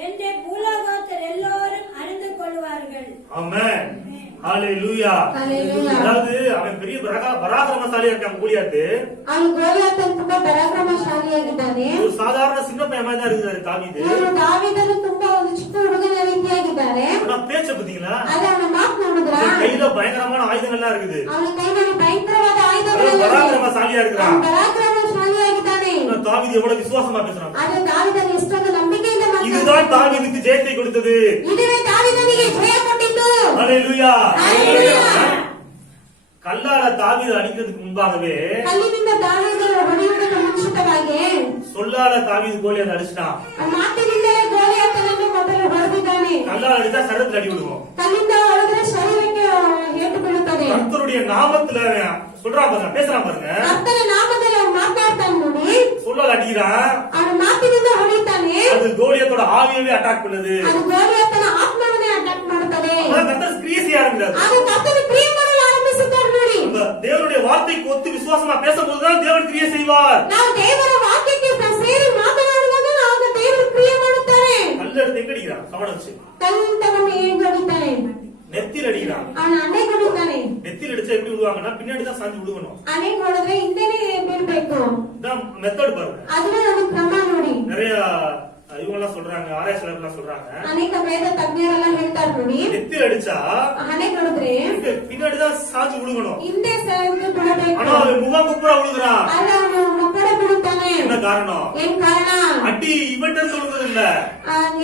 என்று பூலோகத்தர் எல்லோரும் அறிந்து கொள்வார்கள். ஆமென். ஹalleluya. Hallelujah. அதாவது அவன் பெரிய பராக்கிரமசாலியா இருக்கான் கோலியாத்து. ಅವನು ಗೋಲಿಯಾತನು ತುಂಬಾ ಪರಾಕ್ರಮಶಾಲಿಯಾಗಿದ್ದಾನೆ. ஒரு சாதாரண சின்ன பையன் மாதிரி தான் இருக்கிறாரு தாவீது. ಇವರು ದಾವೀದನು ತುಂಬಾ ಒಂದು ಚಿಕ್ಕ ಹುಡುಗನ ರೀತಿಯಾಗಿದ್ದಾರೆ. ஆனா பேச்ச பாத்தீங்களா? ಆದ್ರೆ ಅವನ ಮಾತು ನೋಡಿದ್ರ அவன் கையில பயங்கரமான ஆயுதங்கள் எல்லாம் இருக்குது. ಅವನ ಕೈಯಲ್ಲಿ ಭಯಂಕರವಾದ ಆಯುಧಗಳಿವೆ. பராக்கிரமசாலியா இருக்கிறான். ಅವನು ಪರಾಕ್ರಮಶಾಲಿಯಾಗಿದ್ದಾನೆ. ஆனா தாவீது எவ்வளவு விசுவாசமா பேசுறான். ಆದ್ರೆ ದಾವೀದನು ಎಷ್ಟೊಂದು ನಂಬಿಕೆಯಿಂದ இதுதான் தாவீதுக்கு ஜெயத்தை கொடுத்தது. ಇದುವೇ ದಾವೀದನಿಗೆ ಜಯ ಕೊಟ್ಟಿದ್ದು. ஹalleluya. Hallelujah. கல்லால தாவீது அடிக்கிறதுக்கு முன்பாகவே ಕಲ್ಲಿನಿಂದ ದಾವೀದನು ಹೊಡೆಯುವುದಕ್ಕೆ ಮುಂಚಿತವಾಗಿ சொல்லால தாவீது கோலியாத்தை அடிச்சிட்டான். ಆ ಮಾತಿನಿಂದಲೇ ಗೋಲಿಯಾತನನ್ನು ಮೊದಲು ಹೊಡೆದಿದ್ದಾನೆ. கல்லால அடிச்சா சரத்துல அடி விடுவோம். ಕಲ್ಲಿಂದ ಹೊಡೆದ್ರೆ ಶರೀರಕ್ಕೆ ಏಟು ಬೀಳುತ್ತದೆ. கர்த்தருடைய நாமத்துல சொல்றான் பாருங்க, பேசுறான் பாருங்க. ಕರ್ತನ ನಾಮದಲ್ಲಿ ಅವನು ಮಾತನಾಡ್ತಾನೆ ನೋಡಿ. சொல்லால அடிக்கிறான். ಅವನ ಮಾತಿನಿಂದ ಹೊಡಿತಾನೆ. அது கோலியாத்தோட ஆவியவே அட்டாக் பண்ணுது. ಅದು ಗೋಲಿಯಾತನ ಆತ್ಮವನ್ನೇ ಅಟ್ಯಾಕ್ ಮಾಡುತ್ತದೆ. அதான் கர்த்தர் கிரியை செய்ய ஆரம்பிக்கிறார். ಅದು ಕರ್ತನ ಕ್ರಿಯೆ ಮಾಡಲು ಆರಂಭಿಸುತ್ತಾರೆ ನೋಡಿ. அந்த தேவனுடைய வார்த்தைக்கு ஒத்து விசுவாசமா பேசும்போதுதான் தேவன் கிரியை செய்வார். ನಾವು ದೇವರ ವಾಕ್ಯಕ್ಕೆ ಸೇರಿ ಮಾತನಾಡುವಾಗ ಆಗ ದೇವರು ಕ್ರಿಯೆ ಮಾಡುತ್ತಾರೆ. கல்ல எடுத்து எங்க அடிக்கிறான்? கவனம் வச்சு. ಕಲ್ಲಿನ ತಗೊಂಡು ಏನು ಹೊಡಿತಾನೆ? நெத்தியில் அடிக்கிறான். ಅವನ ಅಣ್ಣೆಗೆ ಹೊಡಿತಾನೆ. நெத்தியில் அடிச்சா எப்படி விடுவாங்கன்னா பின்னாடிதான் சாஞ்சி விடுவணும். ಅಣ್ಣೆಗೆ ಹೊಡೆದ್ರೆ ಹಿಂದೆನೆ ಬೀಳ್ಬೇಕು. இதான் மெத்தட் பாருங்க. ಅದುವೇ ಒಂದು ಕ್ರಮ ನೋಡಿ. நிறைய இவங்க எல்லாம் சொல்றாங்க, ஆராய்ச்சியாளர்கள் எல்லாம் சொல்றாங்க, ಅನೇಕ ವೇದ ತಜ್ಞರೆಲ್ಲ ಹೇಳ್ತಾರೆ ನೋಡಿ. நெத்தியில் அடிச்சா ಅಣ್ಣೆಗೆ ಹೊಡೆದ್ರೆ பின்னாடிதான் சாஞ்சி விடுவணும். ಹಿಂದೆ ಸೇರಿದು ಬಿಡಬೇಕು. ஆனா அவன் முகம் குப்புற விழுகிறான். ಆದ್ರೆ ಅವನು ಮುಕ್ಕಡೆ ಬಿಡುತ್ತಾನೆ. என்ன காரணம்? ಏನ್ ಕಾರಣ? அடி இவன் விழுந்தது இல்ல,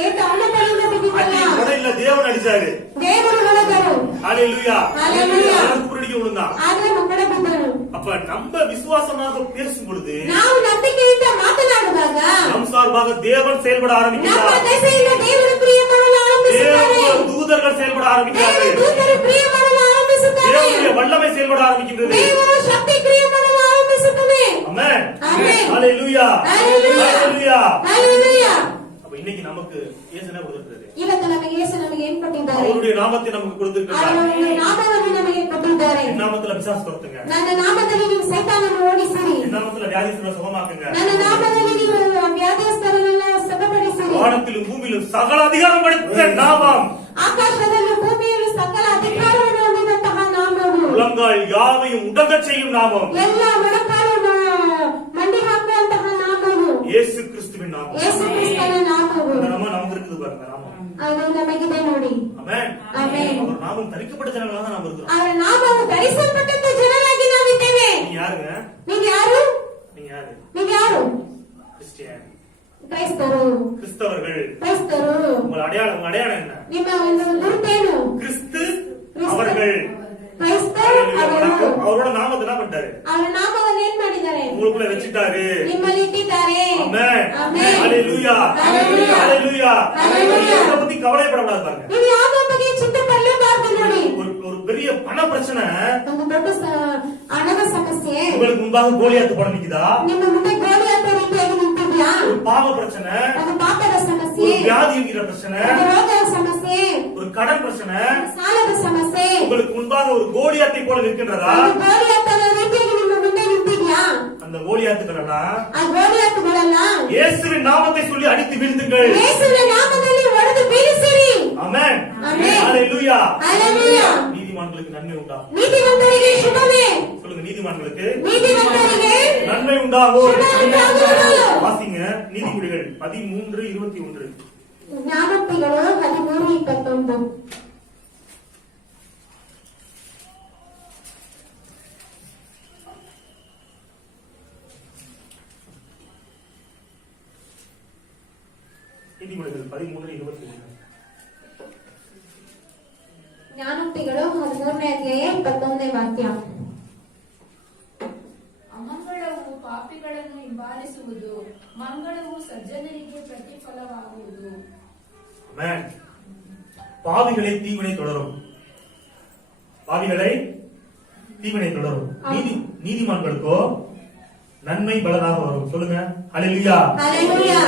ಏಟ ಅವನ ಕಡೆಯಿಂದ ಬಿದ್ದಿದ್ದಲ್ಲ. அடி கூட இல்ல, தேவன் அடிச்சாரு. ದೇವರು ಹೊಡೆದರು. ஹalleluya. Hallelujah. அவன் குப்புறடிக்க விழுந்தான். ಆದ್ರೆ ಮುಕ್ಕಡೆ ಬಿದ್ದರು. அப்ப நம்ம விசுவாசமாக பேசும் பொழுது ನಾವು ನಂಬಿಕೆಯಿಂದ ಮಾತನಾಡುವಾಗ நம் சார்பாக தேவன் செயல்பட ನಮ್ಮ ஆரம்பிக்கிறார். ದೆಸೆಯಿಂದ ದೇವರು ಕ್ರಿಯೆ ಮಾಡಲು ಆರಂಭಿಸುತ್ತಾರೆ. தேவ தூதர்கள் செயல்பட ஆரம்பிக்கிறார்கள். ದೇವರು ಕ್ರಿಯೆ ಮಾಡಲು ಆರಂಭಿಸುತ್ತಾರೆ. தேவனுடைய வல்லமை செயல்பட ஆரம்பிக்கின்றது. ದೇವರು ಶಕ್ತಿ ಕ್ರಿಯೆ ಮಾಡಲು ಆರಂಭಿಸುತ್ತದೆ. ஆமென். ஆமென். ஹalleluya. Hallelujah. ஹalleluya. Hallelujah. அப்ப இன்னைக்கு நமக்கு இயேசுவே கொடுத்திருக்கிறது. ಇವತ್ತು ನಮಗೆ ಯೇಸು ನಮಗೆ ಏನು ಕೊಟ್ಟಿದ್ದಾರೆ? அவருடைய நாமத்தை நமக்கு கொடுத்திருக்கிறார். ಅವರ ನಾಮವನ್ನು ನಮಗೆ ಕೊಟ್ಟಿದ್ದಾರೆ. என் நாமத்துல பிசாசு துரத்துங்க. ನನ್ನ ನಾಮದಲ್ಲಿ ನೀವು ಸೈತಾನನ್ನು ಓಡಿಸಿರಿ. என் நாமத்துல வியாதிஸ்தரை சுகமாக்குங்க. ನನ್ನ ನಾಮದಲ್ಲಿ ನೀವು ವ್ಯಾಧಿಸ್ಥರನ್ನೆಲ್ಲ ಸುಖಪಡಿಸಿರಿ. வானத்திலும் பூமியிலும் சகல அதிகாரம் படைத்த நாமம். ಆಕಾಶದಲ್ಲೂ ಭೂಮಿಯಲ್ಲೂ ಸಕಲ ಅಧಿಕಾರವನ್ನು ಹೊಂದಿದಂತಹ ನಾಮವು. உலங்கால் யாவையும் உடங்கச் செய்யும் நாமம். ಎಲ್ಲ ಮೊಣಕಾಲು ಮಂಡಿ ಹಾಕುವಂತಹ ನಾಮವು. இயேசு கிறிஸ்துவின் நாமம். ಯೇಸು ಕ್ರಿಸ್ತನ ನಾಮವು. அந்த நாமம் நமக்கு இருக்குது பாருங்க நாமம். ಅದು ನಮಗಿದೆ ನೋಡಿ. ஆமென். ಆಮೆನ್. அவர் நாமம் தரிக்கப்பட்ட ஜனங்களாக தான் நாம் இருக்கிறோம். ಅವರ ನಾಮವು ಧರಿಸಲ್ಪಟ್ಟಂತ ಜನರಾಗಿ ನಾವಿದ್ದೇವೆ. நீங்க யாருங்க? ನೀವು ಯಾರು? நீங்க யாரு? ನೀವು ಯಾರು? கிறிஸ்டியன். ಕ್ರೈಸ್ತರು. கிறிஸ்தவர்கள். ಕ್ರೈಸ್ತರು. உங்கள் அடையாளம் என்ன? ನಿಮ್ಮ ಒಂದು ಗುರುತೇನು? கிறிஸ்து அவர்கள். ಕ್ರೈಸ್ತರು ಅವರು. அவரோட நாமத்தை என்ன பண்ணிட்டாரு? ಅವರ ನಾಮವನ್ನು ಏನ್ ಮಾಡಿದ್ದಾರೆ? உங்களுக்குள்ள வச்சிட்டாரு. ನಿಮ್ಮಲ್ಲಿ ಇಟ್ಟಿದ್ದಾರೆ. ஆமென். ಆಮೆನ್. ஹalleluya. ஹalleluya. ஹalleluya. ஹalleluya. இதை பத்தி கவலைப்படக்கூடாது பாருங்க. ನೀವು ಯಾವ ಬಗ್ಗೆ ಚಿಂತೆ ಪಡಲೇಬಾರದು ನೋಡಿ. ஒரு பெரிய பண பிரச்சனை ಒಂದು ದೊಡ್ಡ ಹಣದ ಸಮಸ್ಯೆ உங்களுக்கு முன்பாக கோலியாத்து போட நிக்குதா? ನಿಮ್ಮ ಮುಂದೆ ಗೋಲಿಯಾತ ರೀತಿಯಾಗಿ ನಿಂತಿದ್ಯಾ? ஒரு பாவ பிரச்சனை, ಒಂದು ಪಾಪದ ಸಮಸ್ಯೆ, ஒரு வியாதி என்கிற பிரச்சனை, ಒಂದು ರೋಗದ ಸಮಸ್ಯೆ, ஒரு கடன் பிரச்சனை ಸಾಲದ ಸಮಸ್ಯೆ உங்களுக்கு முன்பாக ஒரு கோலியாத்தை போல நிற்கின்றதா? ಒಂದು ಗೋಲಿಯಾತನ ರೀತಿಯಾಗಿ ನಿಮ್ಮ ಮುಂದೆ ನಿಂತಿದ್ಯಾ? அந்த கோலியாத்துகளெல்லாம் ಆ ಗೋಲಿಯಾತುಗಳೆಲ್ಲ இயேசுவின் நாமத்தை சொல்லி அடித்து வீழ்த்துங்கள். ಯೇಸುವಿನ ನಾಮದಲ್ಲಿ ಹೊಡೆದು ಬೀಳಿಸಿರಿ. ஆமென். ஆமென். ஹalleluya. ஹalleluya. நீதிமான்களுக்கு நன்மை உண்டாகும். ನೀತಿವಂತರಿಗೆ ಶುಭವೇ. சொல்லுங்க, நீதிமான்களுக்கு ನೀತಿವಂತರಿಗೆ நன்மை உண்டாகும். ಶುಭ ಉಂಟಾಗುವುದು. வாசிங்க நீதிமொழிகள் 13:21. ಜ್ಞಾನೋಕ್ತಿಗಳು 13:21. நீதிமொழிகள் 13:21. ಜ್ಞಾನೋಕ್ತಿಗಳು 13ನೇ ಅಧ್ಯಾಯ 21ನೇ ವಾಕ್ಯ. ಅಮಂಗಳವು ಪಾಪಿಗಳನ್ನು ಹಿಂಬಾಲಿಸುವುದು, ಮಂಗಳವು ಸಜ್ಜನರಿಗೆ ಪ್ರತಿಫಲವಾಗುವುದು. ஆமென். பாவிகளை தீவினை தொடரும். பாவிகளை தீவினை தொடரும். நீதிமான்களுக்கோ நன்மை பலனாக வரும். சொல்லுங்க ஹalleluya. ஹalleluya.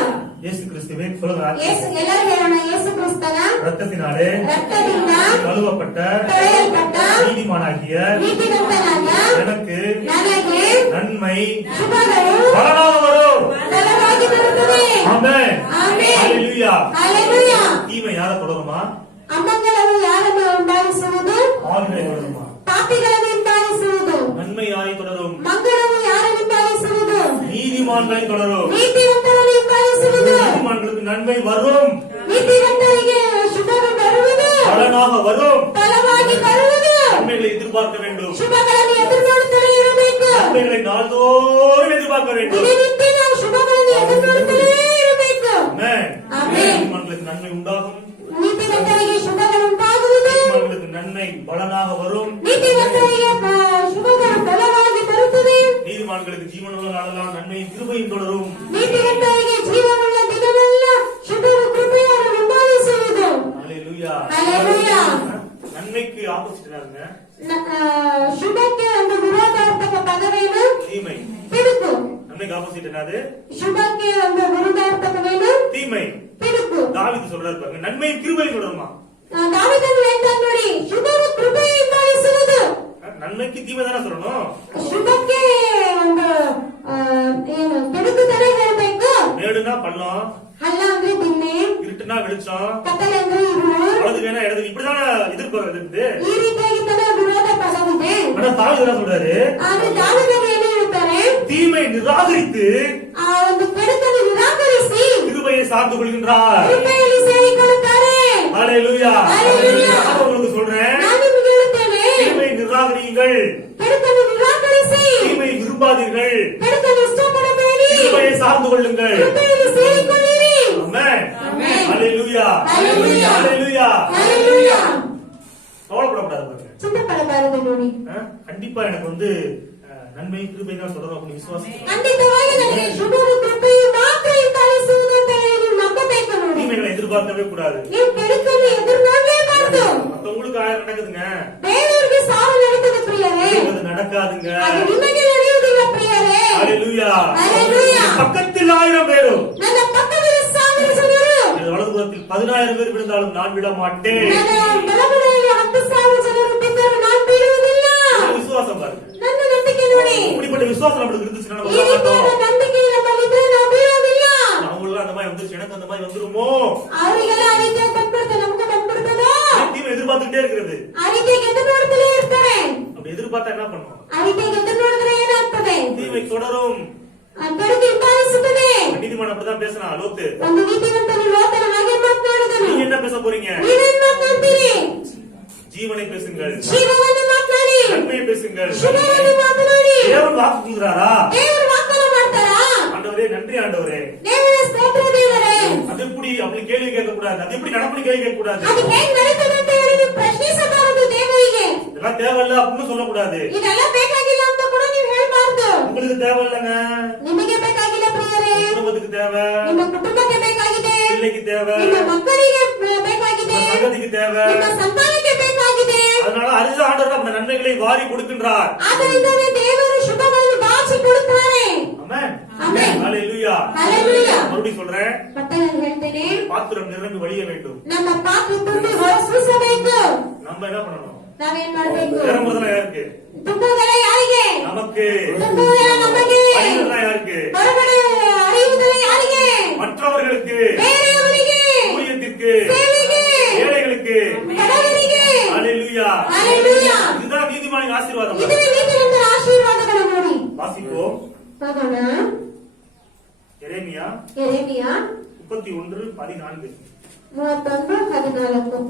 இயேசு கிறிஸ்துவே சொல்லுங்க. ಯೇಸು ಎಲ್ಲರೂ ಹೇಳೋಣ. ಯೇಸು ಕ್ರಿಸ್ತನ ரத்தத்தினாலே ರಕ್ತದಿಂದ கழுவப்பட்ட ತೊಳೆಯಲ್ಪಟ್ಟ நீதிமானாகிய ನೀತಿವಂತನಾದ எனக்கு ನನಗೆ நன்மை ಶುಭಗಳು பலனாக வரும். ಫಲವಾಗಿ ಬರುತ್ತದೆ. ஆமென். ಆಮೆನ್. ஹalleluya. ಹalleluya. தீமை யாரை தொடருமா? ಅಮಂಗಳವು ಯಾರನ್ನು ಉಂಟಾಗಿಸುವುದು? பாவிகளை தொடருமா? ಪಾಪಿಗಳನ್ನು ಉಂಟಾಗಿಸುವುದು. நன்மை யாரை தொடரும்? ಮಂಗಳವು ಯಾರನ್ನು ಉಂಟಾಗಿಸುವುದು? நீதிமான்களை தொடரும். ನೀತಿವಂತರನ್ನು ಉಂಟಾಗಿಸುವುದು. நீதிமான்களுக்கு நன்மை வரும், ನೀತಿವಂತರಿಗೆ ಶುಭವು ಬರುವುದು, பலனாக வரும். ಫಲವಾಗಿ ಬರುವುದು. நன்மைகளை எதிர்பார்க்க வேண்டும். ಶುಭಗಳನ್ನು ಎದುರು ನೋಡುತ್ತಲೇ ಇರಬೇಕು. நன்மைகளை நாள்தோறும் எதிர்பார்க்க வேண்டும். ದಿನನಿತ್ಯ ನಾವು ಶುಭಗಳನ್ನು ಎದುರು ನೋಡುತ್ತಲೇ ಇರಬೇಕು. ஆமென். ஆமென். நீதிமான்களுக்கு நன்மை உண்டாகும். ನೀತಿವಂತರಿಗೆ ಶುಭಗಳು ಉಂಟಾಗುವುದು. நீதிமான்களுக்கு நன்மை பலனாக வரும். ನೀತಿವಂತರಿಗೆ ಶುಭಗಳು ಫಲವಾಗಿ ಬರುತ್ತದೆ. நீதிமான்களுக்கு ஜீவனுள்ள நாளெல்லாம் நன்மையும் கிருபையும் தொடரும். ನೀತಿವಂತರಿಗೆ ಜೀವವುಳ್ಳ ದಿನವೆಲ್ಲ ಶುಭವು ಕೃಪೆಯನ್ನು ಹಿಂಬಾಲಿಸುವುದು. ஹalleluya. ஹalleluya. நன்மைக்கு ஆப்போசிட் என்னங்க? ಶುಭಕ್ಕೆ ಒಂದು ವಿರೋಧಾರ್ಥಕ ಪದವೇನು? தீமை. ಪಿಡುಕು. நன்மைக்கு ஆப்போசிட் என்னது? ಶುಭಕ್ಕೆ ಒಂದು ವಿರುದ್ಧಾರ್ಥಕವೇನು? தீமை. ಪಿಡುಕು. தாவீது சொல்றாரு பாருங்க, நன்மையும் கிருபையும் தொடருமா? ದಾವೀದನು ಹೇಳ್ತಾನೆ ನೋಡಿ, ಶುಭವು ಕೃಪೆ ಹಿಂಬಾಲಿಸುವುದು. நன்மைக்கு தீமை தானே சொல்லணும். ಶುಭಕ್ಕೆ ಒಂದು ಏನು ಪಿಡುಕು ತರ ಹೇಳ್ಬೇಕು. மேடுனா பள்ளம், ಹಲ್ಲ ಅಂದ್ರೆ ದಿಣ್ಣೆ, இருட்டுனா வெளிச்சம், ಕತ್ತಲೆ ಅಂದ್ರೆ ಇರುಳು. வலது வேணா இடது, இப்படிதானே எதிர்பார்க்கிறது. ಈ ರೀತಿಯಾಗಿ ತಾನೇ ವಿರೋಧ ಪದವಿದೆ. ஆனா தாவீது என்ன சொல்றாரு? ಆದ್ರೆ ದಾವೀದನು ಏನು ಹೇಳ್ತಾರೆ? தீமை நிராகரித்து ಆ ಒಂದು ಪಿಡುಕನ್ನು ನಿರಾಕರಿಸಿ கிருபையை சார்ந்து கொள்கின்றார். ಕೃಪೆಯಲ್ಲಿ ಸೇರಿಕೊಳ್ಳುತ್ತಾರೆ. ஹalleluya. ஹalleluya. நான் உங்களுக்கு சொல்றேன், ನಾನು ನಿಮಗೆ ಹೇಳುತ್ತೇನೆ, தீமை நிராகரியுங்கள், ಪಿಡುಕನ್ನು ನಿರಾಕರಿಸಿ, தீமை விரும்பாதீர்கள், ಪಿಡುಕನ್ನು ಇಷ್ಟಪಡಬೇಡಿ, கிருபையை சார்ந்து கொள்ளுங்கள். ಕೃಪೆಯಲ್ಲಿ ಸೇರಿಕೊಳ್ಳಿರಿ. ஆமென். ஆமென். ஹalleluya. ஹalleluya. ஹalleluya. ஹalleluya. கவலைப்படக்கூடாது பாருங்க. ಚಿಂತೆಪಡಬಾರದು ನೋಡಿ. கண்டிப்பா எனக்கு வந்து நன்மை கிருபை தான் தொடரும் அப்படின்னு விசுவாசிக்கிறேன். ಖಂಡಿತವಾಗಿ ನನಗೆ ಶುಭವು ಕೃಪೆಯು ಮಾತ್ರ ಹಿಂಬಾಲಿಸುವುದು ಅಂತ ಹೇಳಿ ನೀವು ನಂಬಬೇಕು ನೋಡಿ. தீமைகளை எதிர்பார்க்கவே கூடாது. ನೀವು ಪಿಡುಕನ್ನು ಎದುರು ನೋಡಲೇಬಾರದು. மத்தவங்களுக்கு 1000 நடக்குதுங்க, ಬೇರೆಯವರಿಗೆ ಸಾವು ನಡೀತದೆ ಪ್ರಿಯರೇ, அது நடக்காதுங்க. ಅದು ನಿಮಗೆ ನಡೆಯುವುದಿಲ್ಲ ಪ್ರಿಯರೇ. ஹalleluya. ஹalleluya. பக்கத்தில் 1000 பேரும், ನನ್ನ ಪಕ್ಕದಲ್ಲಿ 1000 ಜನರು, எனது வலதுபுறத்தில் 10000 பேர் விழுந்தாலும் நான் விட மாட்டேன். ನನ್ನ ಬಲಗಡೆಯಲ್ಲಿ 10,000 ಜನರು ಬಿದ್ದರೂ ನಾನು ಬೀಳುವುದಿಲ್ಲ. விசுவாசம் பாருங்க. ನನ್ನ ನಂಬಿಕೆ ನೋಡಿ. இப்படிப்பட்ட விசுவாசம் நம்மளுக்கு இருந்துச்சுன்னா நம்ம ಈ ರೀತಿಯಾದ ನಂಬಿಕೆ ನಮ್ಮಲ್ಲಿದ್ರೆ ನಾವು ಬೀಳುವುದಿಲ್ಲ. அவங்களுக்கு அந்த மாதிரி வந்துருச்சு, எனக்கு அந்த மாதிரி வந்துருமோ அப்படிதான் பேசுறான் லோத்து. ಒಂದು ನೀತಿವಂತನು ಲೋಕನ ಹಾಗೆ ಮಾತನಾಡಿದನು. நீங்க என்ன பேச போறீங்க? ನೀವೇನ್ ಮಾತನಾಡ್ತೀರಿ? ஜீவனை பேசுங்கள், ಜೀವವನ್ನು ಮಾತನಾಡಿ, நன்மையை பேசுங்கள். ಶುಭವನ್ನು ಮಾತನಾಡಿ. தேவன் வாக்கு கொடுக்குறாரா? ದೇವರು ವಾಗ್ದಾನ ಮಾಡ್ತಾರಾ? ஆண்டவரே நன்றி ஆண்டவரே. ದೇವರ ಸ್ತೋತ್ರ ದೇವರೇ. அது எப்படி அப்படி கேள்வி கேட்க கூடாது, அது எப்படி நடப்படி கேள்வி கேட்க கூடாது. ಅದು ಹೇಗೆ ನಡೀತದೆ ಅಂತ ಹೇಳಿ ನೀವು ಪ್ರಶ್ನಿಸಬಾರದು ದೇವರಿಗೆ. இதெல்லாம் தேவையில்ல அப்படின்னு சொல்லக்கூடாது. ಇದೆಲ್ಲ ಬೇಕಾಗಿಲ್ಲ ಅಂತ ಕೂಡ ನೀವು ಹೇಳ್ಬಾರ್ದು. உங்களுக்கு தேவையில்லைங்க, ನಿಮಗೆ ಬೇಕಾಗಿಲ್ಲ ಪ್ರಿಯರೇ, குடும்பத்துக்கு தேவை, ನಿಮ್ಮ ಕುಟುಂಬಕ್ಕೆ ಬೇಕಾಗಿದೆ, பிள்ளைக்கு தேவை, ನಿಮ್ಮ ಮಕ್ಕಳಿಗೆ ಬೇಕಾಗಿದೆ, சங்கதிக்கு தேவை. ನಿಮ್ಮ ಸಂತಾನಕ್ಕೆ ಬೇಕಾಗಿದೆ. அதனால அறிந்த ஆண்டவர் அந்த நன்மைகளை வாரி கொடுக்கின்றார். ಆದ್ದರಿಂದಲೇ ದೇವರು ಶುಭಗಳನ್ನು ಬಾಚಿ ಕೊಡುತ್ತಾರೆ. ஆமென். ஆமென். ஹalleluya. ஹalleluya. மறுபடியும் சொல்றேன், ಮತ್ತೆ ನಾನು ಹೇಳ್ತೇನೆ, பாத்திரம் நிரம்பி வழிய வேண்டும். ನಮ್ಮ ಪಾತ್ರೆ ತುಂಬಿ ಹೊರಸೂಸಬೇಕು. நம்ம என்ன பண்ணணும்? ನಾವೇನ್ ಮಾಡ್ಬೇಕು? நிரம்புதல யாருக்கு? ತುಂಬುವುದೆಲ್ಲ ಯಾರಿಗೆ? நமக்கு. ತುಂಬುವುದೆಲ್ಲ ನಮಗೆ. அழிவுதல யாருக்கு? ಹೊರಗಡೆ ಅರಿಯುವುದೆಲ್ಲ ಯಾರಿಗೆ? மற்றவர்களுக்கு, ಬೇರೆಯವರಿಗೆ, ஊழியத்திற்கு, ಸೇವೆಗೆ, ஏழைகளுக்கு. ಬಡವರಿಗೆ. ஹalleluya. ஹalleluya. இதுதான் நீதிமானின் ஆசீர்வாதம். ಇದರ ನೀತಿವಂತರ ಆಶೀರ್ವಾದಗಳು ನೋಡಿ. வாசிப்போம். ಹೋಗೋಣ. எரேமியா ಯೆರೆಮೀಯ 31:14. 31:14.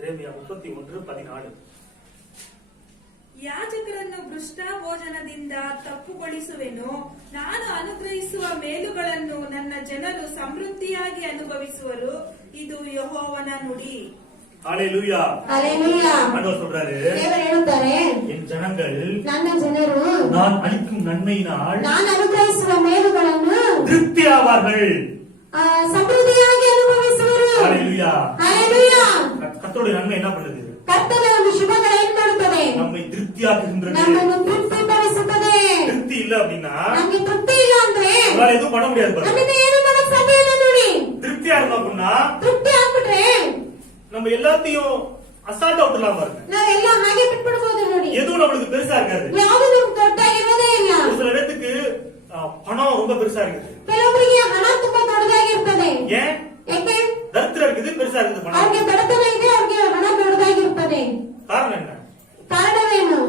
எரேமியா 31:14. ಯಾಜಕರನ್ನು ಭೃಷ್ಟ ಭೋಜನದಿಂದ ತಪ್ಪುಗೊಳಿಸುವೆನು. ನಾನು ಅನುಗ್ರಹಿಸುವ ಮೇಲುಗಳನ್ನು ನನ್ನ ಜನರು ಸಮೃದ್ಧಿಯಾಗಿ ಅನುಭವಿಸುವರು. ಇದು ಯೆಹೋವನ ನುಡಿ. ஹalleluya. ஹalleluya. ஆண்டவர் சொல்றாரு, ದೇವರು ಹೇಳುತ್ತಾರೆ, என் ஜனங்கள் ನನ್ನ ಜನರು நான் அளிக்கும் நன்மையினால் ನಾನು ಅನುಗ್ರಹಿಸುವ ಮೇಲುಗಳನ್ನು திருப்தி ஆவார்கள். ಸಮೃದ್ಧಿಯಾಗಿ ಅನುಭವಿಸುವರು. ஹalleluya. ஹalleluya. கர்த்தருடைய நன்மை என்ன பண்ணுது? ಕರ್ತನ ಒಂದು ಶುಭಗಳು ಏನ್ ಮಾಡುತ್ತದೆ? நம்மை திருப்தியாக்குகின்றது. ನಮ್ಮನ್ನು ತೃಪ್ತಿಪಡಿಸುತ್ತದೆ. திருப்தி இல்ல அப்படின்னா ನಮಗೆ ತೃಪ್ತಿ ಇಲ್ಲ ಅಂದ್ರೆ உங்களால எதுவும் பண்ண முடியாது பாருங்க. ನಮ್ಮಿಂದ ಏನು ಮಾಡಕ್ ಸಾಧ್ಯ ಇಲ್ಲ ನೋಡಿ. திருப்தியா இருந்தோம் அப்படின்னா ತೃಪ್ತಿ ಆಗ್ಬಿಟ್ರೆ நம்ம எல்லாத்தையும் அசால்ட்டா விட்டுலாம் பாருங்க. ನಾವೆಲ್ಲ ಹಾಗೆ ಬಿಟ್ಬಿಡ್ಬೋದು ನೋಡಿ. எதுவும் நம்மளுக்கு பெருசா இருக்காது. ಯಾವುದು ನಮ್ಗೆ ದೊಡ್ಡಾಗಿರೋದೇ ಇಲ್ಲ. ஒரு சில இடத்துக்கு பணம் ரொம்ப பெருசா இருக்குது. ಕೆಲವೊಬ್ಬರಿಗೆ ಹಣ ತುಂಬಾ ದೊಡ್ಡದಾಗಿರ್ತದೆ. ஏன்? ಯಾಕೆ? தரித்திரம் இருக்குது, பெருசா இருக்குது பணம். ಅವ್ರಿಗೆ ಬಡತನ ಇದೆ, ಅವ್ರಿಗೆ ಹಣ ದೊಡ್ಡದಾಗಿರ್ತದೆ. காரணம் என்ன? ಕಾರಣವೇನು?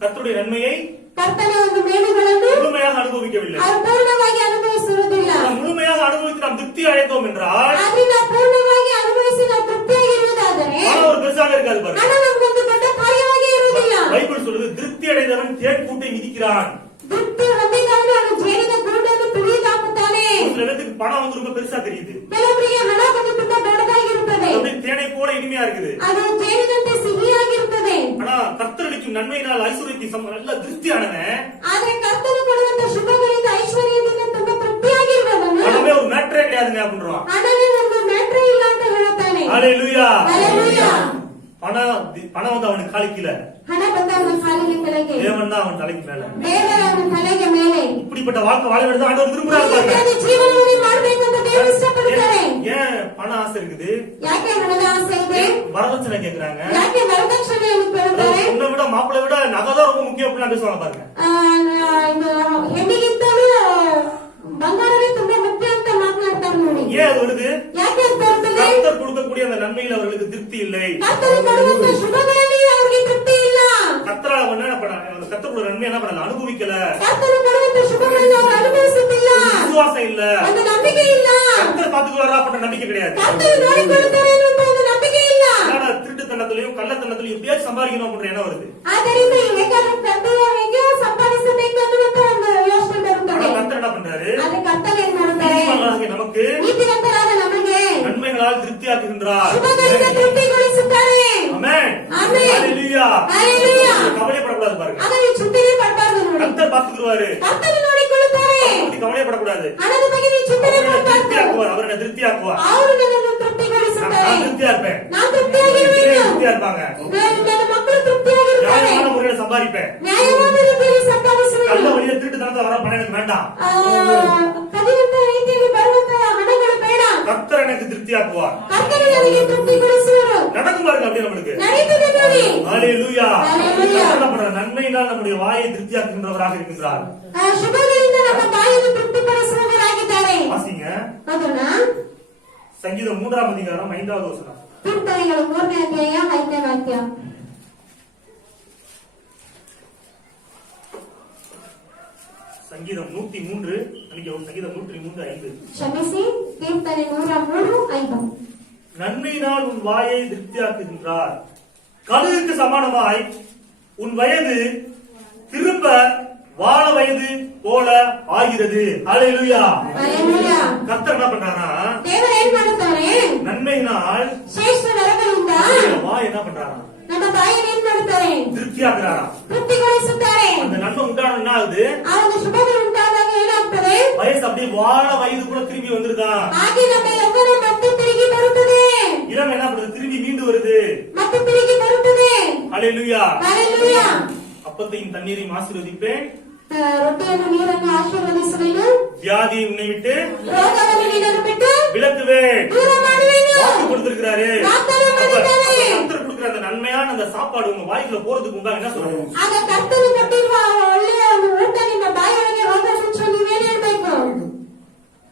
கர்த்தருடைய நன்மையை ಕರ್ತನ ಒಂದು ಮೇಲುಗಳನ್ನು முழுமையாக அனுபவிக்கவில்லை. ಅವರು ಪೂರ್ಣವಾಗಿ ಅನುಭವಿಸಿರುವುದಿಲ್ಲ. நாம் முழுமையாக அனுபவித்து நாம் திருப்தி அடைந்தோம் என்றால் ಆದ್ರೆ ನಾವು ಪೂರ್ಣವಾಗಿ ಅನುಭವಿಸಿ ನಾವು ತೃಪ್ತಿಯಾಗಿರುವುದಾದರೆ பணம் ஒரு பெருசாக இருக்காது ಹಣ பாருங்க. ನಮಗೊಂದು ದೊಡ್ಡ ಕಾರ್ಯವಾಗಿ ಇರುವುದಿಲ್ಲ. பைபிள் சொல்லுது, திருப்தி அடைந்தவன் தேன் கூட்டை மிதிக்கிறான். ತೃಪ್ತಿ ಹೊಂದಿದವನು ಅವನು ಜೇನಿನ ಗೂಡನ್ನು ತುಳಿದಾಕುತ್ತಾನೆ. ஒரு சில இடத்துக்கு பணம் வந்து ரொம்ப பெருசா தெரியுது. ಕೆಲವರಿಗೆ ಹಣ ಬಂದು ತುಂಬಾ ದೊಡ್ಡದಾಗಿರುತ್ತದೆ. அப்படியே தேனை போல இனிமையா இருக்குது. ಅದು ಜೇನಿನಂತೆ ಸಿಹಿಯಾಗಿರುತ್ತದೆ. ஆனா கர்த்தரளிக்கும் நன்மையினால் ஐஸ்வர்யத்தை நல்ல திருப்தியானவன் ಆದ್ರೆ ಕರ್ತನು ಕೊಡುವಂತ ಶುಭಗಳಿಂದ ಐಶ್ವರ್ಯದಿಂದ ತುಂಬಾ ತೃಪ್ತಿಯಾಗಿರುವವನು பணமே ஒரு மேட்டரே கிடையாதுங்க அப்படின்றான். ಹಣವೇ ಒಂದು ಮ್ಯಾಟ್ರೇ ಇಲ್ಲ ಅಂತ ಹೇಳುತ್ತಾನೆ. ஹalleluya. ஹalleluya. பணம் வந்து அவனுக்கு காலுக்கு கீழ, ಹಣ ಬಂದ ಅವನ ಕಾಲಿಗೆ ಕೆಳಗೆ, தேவன் தான் அவன் தலைக்கு மேல. ದೇವರ ಅವನ ತಲೆಗೆ ಮೇಲೆ. இப்படிப்பட்ட வாழ்க்கை வாழ வேண்டும் ஆண்டவர் விரும்புறாரு பாருங்க. ಈ ಜೀವನವನ್ನು ಮಾಡಬೇಕಂತ ದೇವರು ಇಷ್ಟಪಡುತ್ತಾರೆ. ஏன் பண ஆசை இருக்குது? ಯಾಕೆ ಹಣದ ಆಸೆ ಇದೆ? வரதட்சணை கேக்குறாங்க. ಯಾಕೆ ವರದಕ್ಷಿಣೆಯನ್ನು ಕೇಳುತ್ತಾರೆ? பொண்ணை விட மாப்பிள்ளை விட நகைதான் ரொம்ப முக்கியம் அப்படின்னு பேசுவாங்க பாருங்க. ಹೆಣ್ಣಿಗಿಂತಲೂ ಬಂಗಾರವೇ ತುಂಬಾ ಮುಖ್ಯ ಅಂತ ಮಾತನಾಡ್ತಾರೆ ನೋಡಿ. ஏன் அது வருது? ಯಾಕೆ ಅಂತ ಬರ್ತದೆ? கர்த்தர் கொடுக்கக்கூடிய அந்த நன்மையில் அவர்களுக்கு திருப்தி இல்லை. ಕರ್ತನು ಕೊಡುವಂತ ಶುಭಗಳಲ್ಲಿ ಅವರಿಗೆ ತೃಪ್ತಿ ಇಲ್ಲ. கர்த்தரால என்ன பண்ண, கர்த்தருடைய நன்மை என்ன பண்ணல, அனுபவிக்கல. ಕರ್ತನು ಕೊಡುವಂತ ಶುಭಗಳನ್ನು ಅವರು ಅನುಭವಿಸುತ್ತಿಲ್ಲ. விசுவாசம் இல்ல, ಒಂದು ನಂಬಿಕೆ ಇಲ್ಲ. கர்த்தர் பாத்துக்குவாரா அப்படின்ற நம்பிக்கை கிடையாது. ಕರ್ತನು ನೋಡಿಕೊಳ್ಳುತ್ತಾರೆ ಎನ್ನುವಂತ ಒಂದು ನಂಬಿಕೆ ಇಲ್ಲ. அதனால திருட்டுத்தனத்திலையும் கள்ளத்தனத்திலையும் எப்படியாச்சும் சம்பாதிக்கணும் அப்படின்ற எண்ணம் வருது. ಆದ್ದರಿಂದ ಈ ಬೇಕಾದ್ರೆ ಕರ್ತನು ಹೇಗೆ ಸಂಪಾದಿಸಬೇಕು ಅನ್ನುವಂತ ಒಂದು ಯೋಚನೆ ಬರುತ್ತದೆ. ஆனா கர்த்தர் என்ன பண்றாரு? ಆದ್ರೆ ಕರ್ತನು ಏನ್ ಮಾಡುತ್ತಾರೆ? நீதிமான்களாகிய நமக்கு ನೀತಿವಂತರಾದ ನಮಗೆ நன்மைகளால் திருப்தியாக்குகின்றார். ಶುಭಗಳಿಂದ ತೃಪ್ತಿಗೊಳಿಸುತ್ತಾರೆ. ஆமென். ஆமென். ஹalleluya. ஹalleluya. கவலைப்படக்கூடாது பாருங்க. ಅದನ್ನು ಚಿಂತನೆ ಮಾಡಬಾರದು ನೋಡಿ. கர்த்தர் பாத்துக்குவாரு. ಕರ್ತನು ನೋಡಿಕೊಳ್ಳುತ್ತಾರೆ. கவலைப்படக்கூடாது. ಹಣದ ಬಗ್ಗೆ ನೀವು ಚಿಂತನೆ ಮಾಡಬಾರದು. திருப்தியாக்குவார், அவரை திருப்தியாக்குவார். ಅವರು ನನ್ನನ್ನು ತೃಪ್ತಿಗೊಳಿಸುತ್ತಾರೆ. நான் திருப்தியா இருப்பேன். ನಾನು ತೃಪ್ತಿಯಾಗಿರುತ್ತೇನೆ. திருப்தியா இருப்பாங்க. ನನ್ನ ಮಕ್ಕಳು ತೃಪ್ತಿಯಾಗಿರುತ್ತಾರೆ. நியாயமான முறையில சம்பாதிப்பேன். ನ್ಯಾಯವಾದ ರೀತಿಯಲ್ಲಿ நல்ல ಸಂಪಾದಿಸುವುದು. வழியில திருட்டுத்தனத்தை வர பணம் எனக்கு வேண்டாம். ಕದಿಯುವಂತ ರೀತಿಯಲ್ಲಿ ಬರುವಂತ ಹಣಗಳು ಬೇಡ. கர்த்தர் எனக்கு திருப்தியாக்குவார். ಕರ್ತನು ನನಗೆ ತೃಪ್ತಿಗೊಳಿಸುವರು. நடக்கும் பாருங்க அப்படியே நம்மளுக்கு. ನಡೀತದೆ ನೋಡಿ. ஹalleluya. ஹalleluya. கர்த்தர் நம்முடைய நன்மையினால் நம்முடைய வாயை திருப்தியாக்குகின்றவராக இருக்கின்றார். ಶುಭಗಳಿಂದ ನಮ್ಮ ಬಾಯನ್ನು ತೃಪ್ತಿಪಡಿಸುವವರಾಗಿದ್ದಾರೆ. வாசிங்க. ಅದನ್ನ ಸಂಗೀತ 3ನೇ ಅಧಿಕಾರ 5ನೇ ವಚನ. ಕೀರ್ತನೆಗಳು 3ನೇ ಅಧ್ಯಾಯ 5ನೇ ವಾಕ್ಯ. ಸಂಗೀತ 103 ನನಗೆ ಸಂಗೀತ 103:5. ಕ್ಷಮಿಸಿ, ಕೀರ್ತನೆ 103:5. நன்மையினால் உன் வாயை திருப்தியாக்குகின்றார், கழுகுக்கு சமானமாய் உன் வயது திரும்ப வாழ வயது போல ஆகிறது. ஹalleluya. ஹalleluya. கர்த்தர் என்ன பண்றாரா? தேவன் ಏನು ಮಾಡುತ್ತಾರೆ? நன்மையினால் ಶ್ರೇಷ್ಠ ವರಗಳಿಂದ வாய் என்ன பண்றாரா? ನಮ್ಮ ಬಾಯನ್ನು ಏನು ಮಾಡುತ್ತಾರೆ? திருப்தியாக்குறாரா? ತೃಪ್ತಿಗೊಳಿಸುತ್ತಾರೆ. அந்த நன்மை உண்டான என்ன ஆகுது? ಆ ಒಂದು ಶುಭಗಳು ಉಂಟಾದಾಗ ಏನಾಗ್ತದೆ? வயசு அப்படியே வாழ வயது கூட திரும்பி வந்துருதா? ಹಾಗೆ ನಮ್ಮ ಯೌವನ ಮತ್ತೆ ತಿರುಗಿ ಬರುತ್ತದೆ. இளமை என்ன பண்ணுது? திரும்பி மீண்டு வருது. ಮತ್ತೆ ತಿರುಗಿ ಬರುತ್ತದೆ. ஹalleluya. ஹalleluya. அப்பத்தையும் தண்ணீரையும் ஆசீர்வதிப்பேன், ರೊಟ್ಟಿಯನ್ನು ನೀರನ್ನು ಆಶೀರ್ವದಿಸುವೆನು, வியாதியை உன்னை விட்டு ರೋಗವನ್ನು ನಿನ್ನನ್ನು ಬಿಟ್ಟು விலக்குவேன். ದೂರ ಮಾಡುವೆನು. வாக்கு கொடுத்திருக்கிறாரு. வாಗ್ದಾನ ಮಾಡಿದ್ದಾನೆ. கர்த்தர் கொடுக்கிற அந்த நன்மையான அந்த சாப்பாடு உங்க வாய்க்குள்ள போறதுக்கு முன்னாடி என்ன சொல்றோம்? ಆಗ ಕರ್ತನು ಕೊಟ್ಟಿರುವ ಒಳ್ಳೆಯ ಒಂದು ಊಟ ನಿಮ್ಮ ಬಾಯೊಳಗೆ ಹೋದ ಮುಂಚೆ ನೀವೇನ್ ಹೇಳ್ಬೇಕು?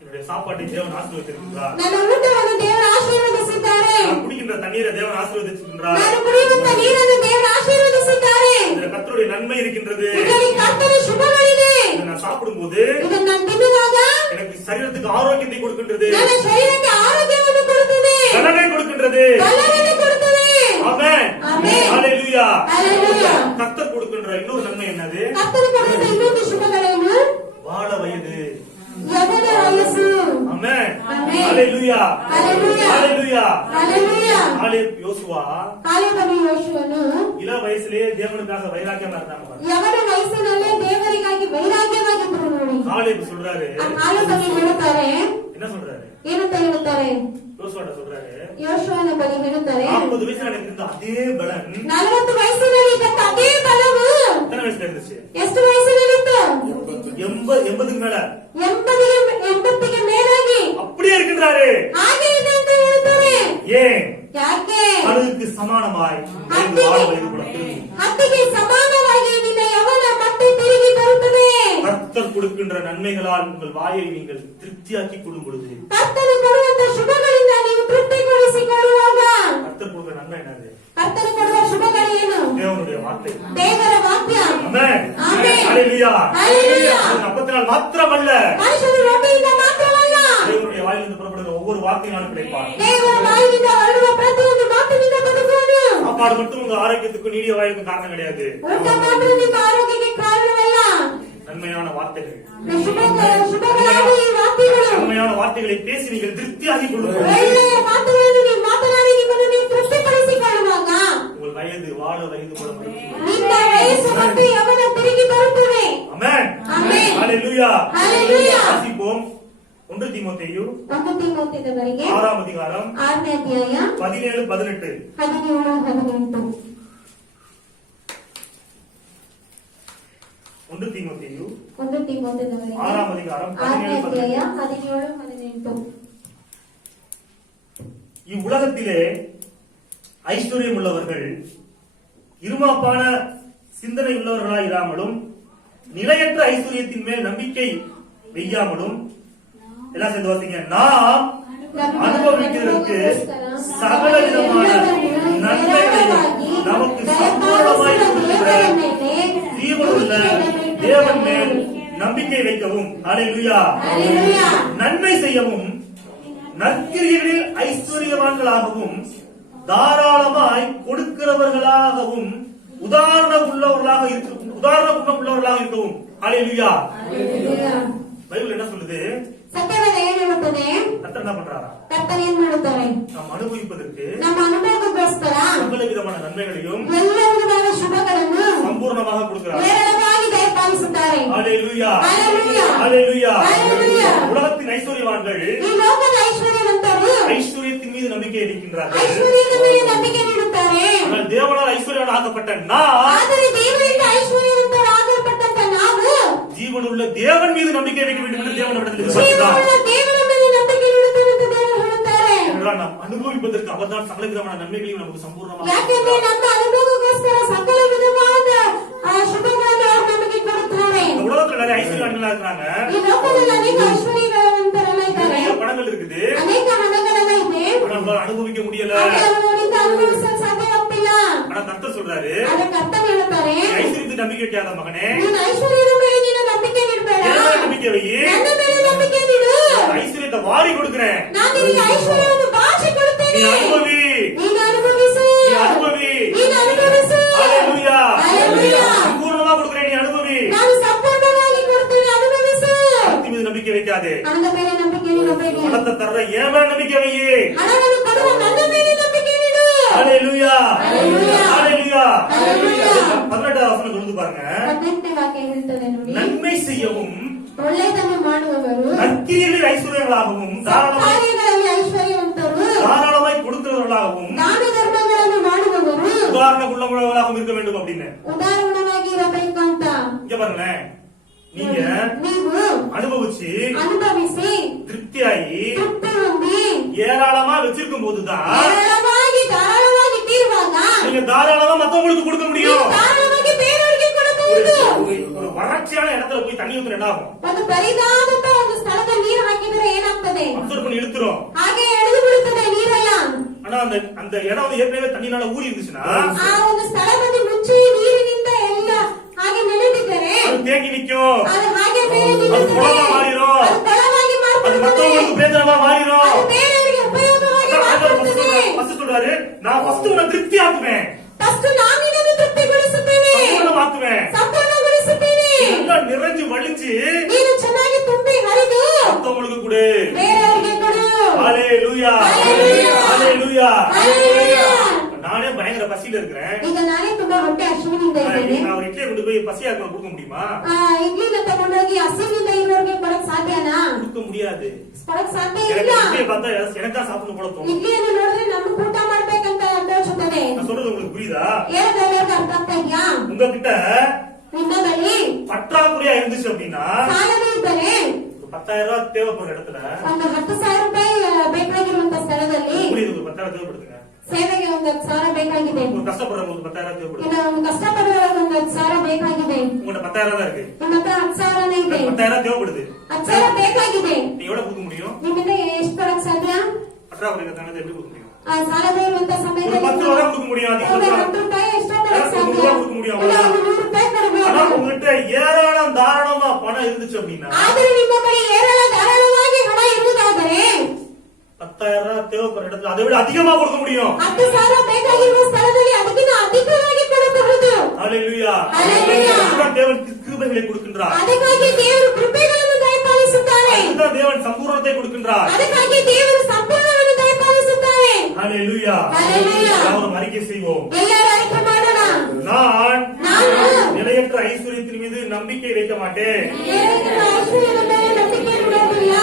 என்னுடைய சாப்பாட்டை தேவன் ஆசீர்வதித்திருக்கிறார். ನನ್ನ ಊಟವನ್ನು ದೇವರು ಆಶೀರ್ವದಿಸಿದ್ದಾರೆ. நான் குடிக்கின்ற தண்ணீரை தேவன் ஆசீர்வதித்திருக்கிறார். ನಾನು ಕುಡಿಯುವಂತ ನೀರನ್ನು ದೇವರು ಆಶೀರ್ವದಿಸಿದ್ದಾರೆ. இதுல கர்த்தருடைய நன்மை இருக்கின்றது. ಇದರಲ್ಲಿ ಕರ್ತನ ಶುಭಗಳಿದೆ. இதை நான் சாப்பிடும்போது ಇದನ್ನು ನಾನು ತಿನ್ನುವಾಗ எனக்கு சரீரத்துக்கு ஆரோக்கியத்தை கொடுக்கின்றது, ನನ್ನ ಶರೀರಕ್ಕೆ ಆರೋಗ್ಯವನ್ನು ಕೊಡುತ್ತದೆ, பலனை கொடுக்கின்றது. ಬಲವನ್ನು ಕೊಡುತ್ತದೆ. ஆமென். ஆமென். ஹalleluya. ஹalleluya. கர்த்தர் கொடுக்கின்ற இன்னொரு நன்மை என்னது? ಕರ್ತನು ಕೊಡುವಂತ ಇನ್ನೊಂದು ಶುಭಗಳೇನು? வாழ வயது. ಯೌವನ ವಯಸ್ಸು. ஆமென். ஆமென். ஹalleluya. ஹalleluya. ஹalleluya. ஹalleluya. யோசுவா ಕಾಲೇಬನು ಯೋಶುವನು இள வயசுலயே தேவனுக்காக வைராக்கியமா இருந்தாங்க. ಯವನ ವಯಸ್ಸಿನಲ್ಲೇ ದೇವರಿಗಾಗಿ ವೈರಾಗ್ಯವಾಗಿದ್ರು ನೋಡಿ. காலேப் சொல்றாரு, ಆ ಕಾಲೇಬನು ಹೇಳುತ್ತಾರೆ, என்ன சொல்றாரு? ಏನಂತ ಹೇಳುತ್ತಾರೆ? யோசுவாட்ட சொல்றாரு, ಯೋಶುವನ ಬಗ್ಗೆ ಹೇಳುತ್ತಾರೆ, 40 வயசுல எனக்கு இருந்த அதே பலன் 40 ವಯಸ್ಸಿನಲ್ಲಿ ಇದ್ದಂತ ಅದೇ ಬಲವು எத்தனை வயசுல இருந்துச்சு? ಎಷ್ಟು ವಯಸ್ಸಿನಲ್ಲಿತ್ತು? 80க்கு மேல 80ಗೆ ಮೇಲಾಗಿ அப்படியே இருக்கின்றாரு. ಹಾಗೆ ಇದೆ ಅಂತ ಹೇಳ್ತಾರೆ. ஏன்? ಯಾಕೆ? கழுகுக்கு சமானமாய் வயது வாழ வயது கூட திரும்பும். ಹತ್ತಿಗೆ ಸಮಾನವಾಗಿ ನಿನ್ನ ಯವನ ಮತ್ತೆ ತಿರುಗಿ ಬರುತ್ತದೆ. கர்த்தர் கொடுக்கின்ற நன்மைகளால் உங்கள் வாயை நீங்கள் திருப்தியாக்கி கொள்ளும் பொழுது, ಕರ್ತನು ಕೊಡುವಂತ ಶುಭಗಳಿಂದ ನೀವು ತೃಪ್ತಿಗೊಳಿಸಿಕೊಳ್ಳುವಾಗ, கர்த்தர் கொடுக்கிற நன்மை என்னது? ಕರ್ತನು ಕೊಡುವ ಶುಭಗಳೇನು? தேவனுடைய வார்த்தை. ದೇವರ ವಾಕ್ಯ. ஆமென். ஆமென். ஹalleluya. ஹalleluya. அது அப்பத்தினால் மாத்திரமல்ல, ಮನುಷ್ಯನ ರೊಟ್ಟಿಯಿಂದ ಮಾತ್ರವಲ್ಲ, தேவனுடைய வாயிலிருந்து புறப்படுகிற ஒவ்வொரு வார்த்தையினாலும் கிடைப்பார். ದೇವರ ಬಾಯಿಯಿಂದ ಹೊರಡುವ ಪ್ರತಿಯೊಂದು ಮಾತಿನಿಂದ ಬದುಕುವನು. சாப்பாடு மட்டும் உங்க ஆரோக்கியத்துக்கும் நீடிய வாய்க்கும் காரணம் கிடையாது. ಊಟ ಮಾತ್ರ ನಿಮ್ಮ ಆರೋಗ್ಯಕ್ಕೆ ಕಾರಣವಲ್ಲ. நன்மையான வார்த்தைகள், ಶುಭಗಳಾದ ಈ ವಾಕ್ಯಗಳು, நன்மையான வார்த்தைகளை பேசி நீங்கள் திருப்தியாகி கொள்ளுங்கள். ಒಳ್ಳೆಯ ಮಾತುಗಳನ್ನು ನೀವು ಮಾತನಾಡಿ ನಿಮ್ಮನ್ನು ನೀವು ತೃಪ್ತಿಪಡಿಸಿಕೊಳ್ಳುವಾಗ உங்கள் வயது வாழ வயது கூட மறுக்கும். ನಿಮ್ಮ ವಯಸ್ಸು ಮತ್ತು ಯವನ ತಿರುಗಿ ಬರುತ್ತದೆ. ஆமென். ஆமென். ஹalleluya. ஹalleluya. வாசிப்போம். 1 தீமோத்தேயு 1 தீமோத்தேயுವರೆಗೆ 6ನೇ அதிகாரம் 6ನೇ ಅಧ್ಯಾಯ 17-18. 17-18. 1 தீமோத்தேயு 1 தೀಮೋಥೆಯವರೆಗೆ 6ನೇ அதிகாரம் 6ನೇ ಅಧ್ಯಾಯ 17-18. 17-18. இவ்வுலகத்திலே ஐஸ்வர்யம் உள்ளவர்கள் இருமாப்பான சிந்தனை உள்ளவர்களாய் இராமலும் நிலையற்ற ஐஸ்வர்யத்தின் மேல் நம்பிக்கை வையாமலும், எல்லாம் சேர்ந்து வாசிங்க, நாம் அனுபவிக்கிறதுக்கு சகல விதமான நன்மைகளையும் நமக்கு சம்பூர்ணமாய் கொடுக்கிற ஜீவனுள்ள தேவன் மேல் நம்பிக்கை வைக்கவும், ஹalleluya, ஹalleluya, நன்மை செய்யவும் நற்கிரியைகளில் ஐஸ்வர்யவான்களாகவும் தாராளமாய் கொடுக்கிறவர்களாகவும் உதாரண குணமுள்ளவர்களாக இருக்கவும், ஹalleluya. ஹalleluya. பைபிள் என்ன சொல்லுது? ಸತ್ಯವೇದ ಏನು ಹೇಳುತ್ತದೆ? கர்த்தர் என்ன பண்றாரா? ಕರ್ತನು ಏನು ಮಾಡುತ್ತಾರೆ? நாம் ಅನುಭವಿப்பதற்கு ನಮ್ಮ ಅನುಭವಕ್ಕೋಸ್ಕರ சகல விதமான நன்மைகளையும் ಎಲ್ಲ ವಿಧವಾದ ಶುಭಗಳನ್ನು சம்பூர்ணமாக கொடுக்கிறார். ಹೇರಳವಾಗಿ ದಯಪಾಲಿಸುತ್ತಾರೆ. ஹalleluya, ஹalleluya, ஹalleluya. ஹalleluya. உலகத்தின் ஐஸ்வர்யவான்கள் ಈ ಲೋಕದ ಐಶ್ವರ್ಯವಂತರು ஐஸ்வர்யத்தின் மீது நம்பிக்கை வைக்கின்றார்கள். ಐಶ್ವರ್ಯದ ಮೇಲೆ ನಂಬಿಕೆ ನೀಡುತ್ತಾರೆ. ஆனால் தேவனால் ஐஸ்வர்யவான் ஆக்கப்பட்ட நான் ಆದರೆ ದೇವರಿಂದ ಐಶ್ವರ್ಯವಂತರಾಗಲ್ಪಟ್ಟಂತ ನಾವು ஜீவனுள்ள தேவன் மீது நம்பிக்கை வைக்க வேண்டும் என்று தேவனிடத்தில் எதிர்பார்க்கிறார். ಜೀವವುಳ್ಳ ದೇವರ ಮೇಲೆ ನಂಬಿಕೆ ನೀಡುತ್ತೇವೆ ಅಂತ ದೇವರು ಹೇಳುತ್ತಾರೆ. என்றால் நாம் அனுபவிப்பதற்கு அவர்தான் சகல விதமான நன்மைகளையும் நமக்கு சம்பூர்ணமாக ಯಾಕೆಂದ್ರೆ ನಮ್ಮ ಅನುಭವಕ್ಕೋಸ್ಕರ ಸಕಲ ವಿಧವಾದ ಶುಭಗಳನ್ನು ಅವರು ನಮಗೆ ಕೊಡುತ್ತಾರೆ. இந்த உலகத்துல நிறைய ஐஸ்வர்யவான்களா இருக்கிறாங்க. ಈ ಲೋಕದಲ್ಲಿ ಅನೇಕ ಐಶ್ವರ್ಯವಂತರೆಲ್ಲ ಇದ್ದಾರೆ, நிறைய பணங்கள் இருக்குது. ಅನೇಕ ಹಣಗಳೆಲ್ಲ ಇದೆ. அவங்களால அனுபவிக்க முடியல. ಹಾಗೆ ಅವರಿಂದ ಅನುಭವಿಸಲು ಸಾಧ್ಯವಾಗ್ತಿಲ್ಲ. ஆனா கர்த்தர் சொல்றாரு, ಅದಕ್ಕೆ ಅರ್ಥ ಹೇಳ್ತಾರೆ, ஐஸ்வர்யத்தை நம்பிக்கை வைக்காத மகனே, ನೀನು ಐಶ್ವರ್ಯದ ಮೇಲೆ ನೀನು ನಂಬಿಕೆ ಇಡಬೇಡ, என் மேல நம்பிக்கை வை. ನನ್ನ ಮೇಲೆ ನಂಬಿಕೆ ಇಡು. ஐஸ்வர்யத்தை வாரி கொடுக்கிறேன், ನಾನು ನಿನಗೆ ಐಶ್ವರ್ಯವನ್ನು ಬಾಚಿ நீ ಕೊಡುತ್ತೇನೆ. அனுபவி, ನೀನು ಅನುಭವಿಸು, நீ அனுபவி. ನೀನು ಅನುಭವಿಸು. ஹalleluya. ஹalleluya. சம்பூர்ணமா கொடுக்கிறேன், நீ அனுபவி. ನಾನು ಸಂಪೂರ್ಣವಾಗಿ ಕೊಡ್ತೇನೆ, ಅನುಭವಿಸು. பக்தி மீது நம்பிக்கை வைக்காதே. ಹಣದ ಮೇಲೆ ನಂಬಿಕೆ ಇಡಬೇಡಿ. பணத்தை தர்ற என் மேல நம்பிக்கை வை. ಹಣವನ್ನು ಕೊಡುವ ನನ್ನ ಮೇಲೆ ನಂಬಿಕೆ ಇಡು. ஹalleluya. ஹalleluya. ஹalleluya. ஹalleluya. 18வது வசனம் சொல்லுது பாருங்க. 18ನೇ ವಾಕ್ಯ ಹೇಳ್ತದೆ ನೋಡಿ, நன்மை செய்யவும் ಒಳ್ಳೆಯದನ್ನು ಮಾಡುವವರು நற்கிரியைகளில் ஐஸ்வர்யங்களாகவும் ಕಾರ್ಯಗಳಲ್ಲಿ ಐಶ್ವರ್ಯವಂತರು, தாராளமாய் கொடுக்கிறவர்களாகவும் ದಾನ ಧರ್ಮಗಳನ್ನು ಮಾಡುವವರು உதாரண உள்ளவர்களாகவும் இருக்க வேண்டும் அப்படின்னு. ಉದಾಹರಣವಾಗಿ ಇರಬೇಕು ಅಂತ. இங்க பாருங்களேன், நீங்க ನೀವು அனுபவிச்சு ಅನುಭವಿಸಿ திருப்தியாகி ತೃಪ್ತಿ ಹೊಂದಿ ஏராளமா வச்சிருக்கும் போதுதான் ಧಾರಾಳವಾಗಿ ಇಟ್ಟಿರುವಾಗ நீங்க தாராளமா மத்தவங்களுக்கு கொடுக்க முடியும். ಧಾರಾಳವಾಗಿ ಬೇರೆಯವರಿಗೆ ಕೊಡಬಹುದು. ஒரு வறட்சியான இடத்துல போய் தண்ணி ஊத்துற என்ன ஆகும்? ಒಂದು ಬರಿದಾದಂತ ಒಂದು ಸ್ಥಳದಲ್ಲಿ ನೀರು ಹಾಕಿದ್ರೆ ಏನಾಗ್ತದೆ? அப்சர்வ் பண்ணி இழுத்துரும். ಹಾಗೆ ಎಳೆದು ಬಿಡುತ್ತದೆ ನೀರೆಲ್ಲ. ஆனா அந்த இடம் வந்து ஏற்கனவே தண்ணினால ஊறி இருந்துச்சுன்னா ಆ ಒಂದು ಸ್ಥಳದಲ್ಲಿ ಮುಂಚೆ ನೀರಿನಿಂದ ಎಲ್ಲ ಹಾಗೆ ನೆನೆದಿದ್ದರೆ அது தேங்கி நிக்கும், ಅದು ಹಾಗೆ ಮೇಲೆ அது ನಿಲ್ಲುತ್ತದೆ. குளமா மாறிடும், ಅದು ಕೊಳವಾಗಿ அது ಮಾರ್ಪಡುತ್ತದೆ. மத்தவங்களுக்கு பிரயோஜனமா மாறிடும். ಅದು ಬೇರೆಯವರಿಗೆ ಉಪಯೋಗವಾಗಿ ಮಾರ್ಪಡುತ್ತದೆ. ஃபர்ஸ்ட் சொல்றாரு, நான் ஃபர்ஸ்ட் உன்னை திருப்தி ஆக்குவேன், ಫಸ್ಟ್ ನಾನು ನಿನ್ನನ್ನು ತೃಪ್ತಿಗೊಳಿಸುತ್ತೇನೆ, சம்பூர்ணமாக்குவேன். ಸಂಪೂರ್ಣಗೊಳಿಸುತ್ತೇನೆ. நல்லா நிறைஞ்சு வழிஞ்சு ನೀನು ಚೆನ್ನಾಗಿ ತುಂಬಿ ಹರಿದು மத்தவங்களுக்கு கொடு. ಬೇರೆಯವರಿಗೆ ಕೊಡು. ஹalleluya. ஹalleluya. ஹalleluya. ஹalleluya. நானே பயங்கர பசியில இருக்கிறேன், ಈಗ ನಾನೇ ತುಂಬಾ ಹೊಟ್ಟೆ ಹಸಿವಿನಿಂದ ಇದ್ದೇನೆ. நான் ஒரு இட்லியை கொண்டு போய் பசியாக்க கொடுக்க முடியுமா? ಇಡ್ಲಿನ ತಗೊಂಡೋಗಿ ಹಸಿವಿನಿಂದ ಇರೋರಿಗೆ ಕೊಡಕ್ ಸಾಧ್ಯನಾ? கொடுக்க முடியாது. ಕೊಡಕ್ ಸಾಧ್ಯ எனக்கு ಇಲ್ಲ. இட்லியை பார்த்தா எனக்கு தான் சாப்பிடணும் போல தோணும். ಇಡ್ಲಿಯನ್ನು ನೋಡಿದ್ರೆ ನಮ್ಗೆ ಊಟ ಮಾಡ್ಬೇಕಂತ ತೋಚುತ್ತದೆ. நான் சொல்றது உங்களுக்கு புரியுதா? ಹೇಳಿದ್ರೆ ಅರ್ಥ ಆಗ್ತಾ ಇದೆಯಾ? உங்ககிட்ட ನಿಮ್ಮ ಬಳಿ பற்றாக்குறையா இருந்துச்சு அப்படின்னா ಸಾಲವೇ ಇದ್ದರೆ ஒரு 10,000 ரூபாய் தேவைப்படுற இடத்துல ಒಂದು 10,000 ರೂಪಾಯಿ ಬೇಕಾಗಿರುವಂತ ಸ್ಥಳದಲ್ಲಿ உங்களுக்கு ஒரு 10,000 தேவைப்படுதுங்க. ಸೇವೆಗೆ ಒಂದು 10,000 ಬೇಕಾಗಿದೆ. ஒரு கஷ்டப்படுறவங்க ஒரு 10,000 தேவைப்படுது. ಇಲ್ಲ ಒಂದು ಕಷ್ಟಪಡುವವರಿಗೆ ಒಂದು 10,000 ಬೇಕಾಗಿದೆ. உங்கள்ட்ட 10,000 தான் இருக்கு, ನಿಮ್ಮ ಹತ್ರ 10,000 ಇದೆ. 10,000 தேவைப்படுது. 10,000 ಬೇಕಾಗಿದೆ. நீ எவ்வளவு கொடுக்க முடியும்? ನಿಮ್ಮಿಂದ ಎಷ್ಟು ಕೊಡಕ್ ಸಾಧ್ಯ? பற்றாக்குறை தானே எப்படி கொடுக்க முடியும்? ಆ ಸಾಲದ ಇರುವಂತ ஒரு ಸಮಯದಲ್ಲಿ 10 ரூபாய் கொடுக்க முடியும், அதிகம் ಒಂದು கொடுக்கலாம். 10 ರೂಪಾಯಿ ಎಷ್ಟೋ ಕೊಡಕ್ ஒரு ಸಾಧ್ಯ? 100 கொடுக்க முடியும், ಇಲ್ಲ, அவ்வளவுதான். ಒಂದು 100 ರೂಪಾಯಿ ಕೊಡಬಹುದು. ஆனா உங்ககிட்ட ஏராளம் தாராளமா பணம் இருந்துச்சு அப்படின்னா ಆದರೆ ನಿಮ್ಮ ಬಳಿ ಧಾರಾಳವಾಗಿ ಹಣ ಇರುವುದಾದರೆ 10,000 ரூபாய் தேவைப்படுற இடத்துல அதை விட அதிகமா கொடுக்க முடியும். 10,000 ಬೇಕಾಗಿರುವ ಸ್ಥಳದಲ್ಲಿ ಅದಕ್ಕಿಂತ ಅಧಿಕವಾಗಿ ಕೊಡಬಹುದು. ஹalleluya. ஹalleluya. அதுதான் தேவன் கிருபைகளை கொடுக்கின்றார். ಅದಕ್ಕಾಗಿ ದೇವರು ಕೃಪೆಗಳನ್ನು ದಯಪಾಲಿಸುತ್ತಾರೆ. அதுதான் தேவன் சம்பூர்ணத்தை கொடுக்கின்றார். ಅದಕ್ಕಾಗಿ ದೇವರು ಸಂಪೂರ್ಣವನ್ನು ದಯಪಾಲಿಸುತ್ತಾರೆ. ஹalleluya. ஹalleluya. நாம் அறிக்கை செய்வோம். ಎಲ್ಲರೂ ಅರಿಕೆ ಮಾಡೋಣ. நான் நிலையற்ற ஐஸ்வர்யத்தின் மீது நம்பிக்கை வைக்க மாட்டேன், ದೇವರ ಐಶ್ವರ್ಯದ ಮೇಲೆ ನಂಬಿಕೆ ಇಡುವುದಿಲ್ಲ.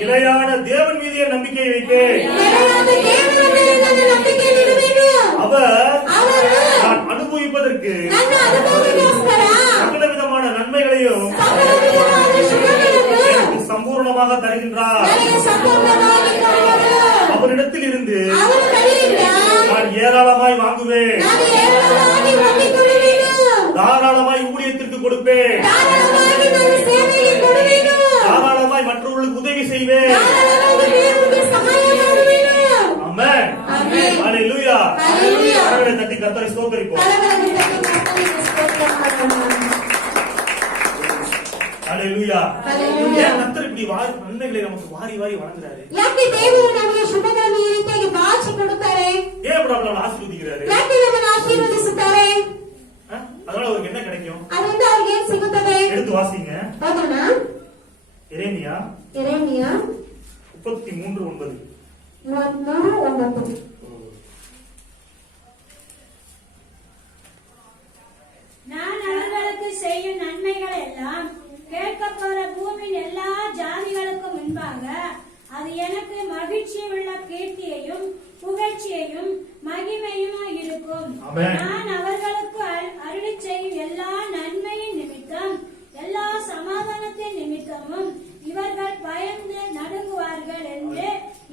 நிலையான தேவன் மீதே நம்பிக்கை வைப்பேன். ನೆಲೆಯಾದ ದೇವರ ಮೇಲೆ ನನ್ನ ನಂಬಿಕೆ ಇಡುವೆನು. அவர் ಅವರು நான் அனுபவிப்பதற்கு ನನ್ನ ಅನುಭವಕ್ಕೋಸ್ಕರ சகல விதமான நன்மைகளையும் ಸಕಲ ವಿಧವಾದ ಶುಭಗಳನ್ನು எனக்கு சம்பூர்ணமாக தருகின்றார். ನನಗೆ ಸಂಪೂರ್ಣವಾಗಿ ಕೊಡುವರು. அவரிடத்தில் இருந்து ಅವರ ಕಡೆಯಿಂದ நான் ஏராளமாய் வாங்குவேன், ನಾನು ಏರಳವಾಗಿ ಹೊಂದಿಕೊಳ್ಳುವೆನು. தாராளமாய் ஊழியத்திற்கு கொடுப்பேன், ಧಾರಾಳವಾಗಿ ನನ್ನ ಸೇವೆಗೆ ಕೊಡುವೆನು. தாராளமாய் மற்றவர்களுக்கு உதவி செய்வேன். ಧಾರಾಳವಾಗಿ ಬೇರೆಯವರಿಗೆ ಸಹಾಯ ಮಾಡುವೆನು. ஆமென். ஆமென். ஹalleluya. ஹalleluya. கரங்களை தட்டி கர்த்தரை ஸ்தோத்திரிப்போம். ಕರಗಳನ್ನು ತಟ್ಟಿ ಕರ್ತನಿಗೆ ಸ್ತೋತ್ರ ಮಾಡೋಣ. ஹalleluya. ஹalleluya. ஏன் கர்த்தர் இப்படி நன்மைகளை நமக்கு வாரி வாரி வழங்குறாரு? ಯಾಕೆ ದೇವರು ನಮಗೆ ಶುಭಗಳನ್ನು ಈ ರೀತಿಯಾಗಿ ಬಾಚಿ ಕೊಡುತ್ತಾರೆ? ஏன் இப்படி நம்மளை ஆசீர்வதிக்கிறாரு? ಯಾಕೆ ನಮ್ಮನ್ನು ಆಶೀರ್ವದಿಸುತ್ತಾರೆ? அதனால அவருக்கு என்ன கிடைக்கும்? ಅದರಿಂದ ಅವ್ರಿಗೆ ಏನ್ ಸಿಗುತ್ತದೆ? எடுத்து வாசிங்க. ಓದೋಣ. எரேமியா ಯೆರೆಮೀಯ 33:9. 33:9. நான் அவர்களுக்கு செய்யும் நன்மைகள் எல்லாம் கேட்க போற பூமியின் எல்லா ஜாதிகளுக்கும் முன்பாக அது எனக்கு மகிழ்ச்சி உள்ள கீர்த்தியையும் புகழ்ச்சியையும் மகிமையுமாய் இருக்கும். ஆமென். நான் அவர்களுக்கு அருளி செய்யும் எல்லா நன்மையின் நிமித்தம் எல்லா சமாதானத்தின் நிமித்தமும் இவர்கள் பயந்து நடுங்குவார்கள் என்று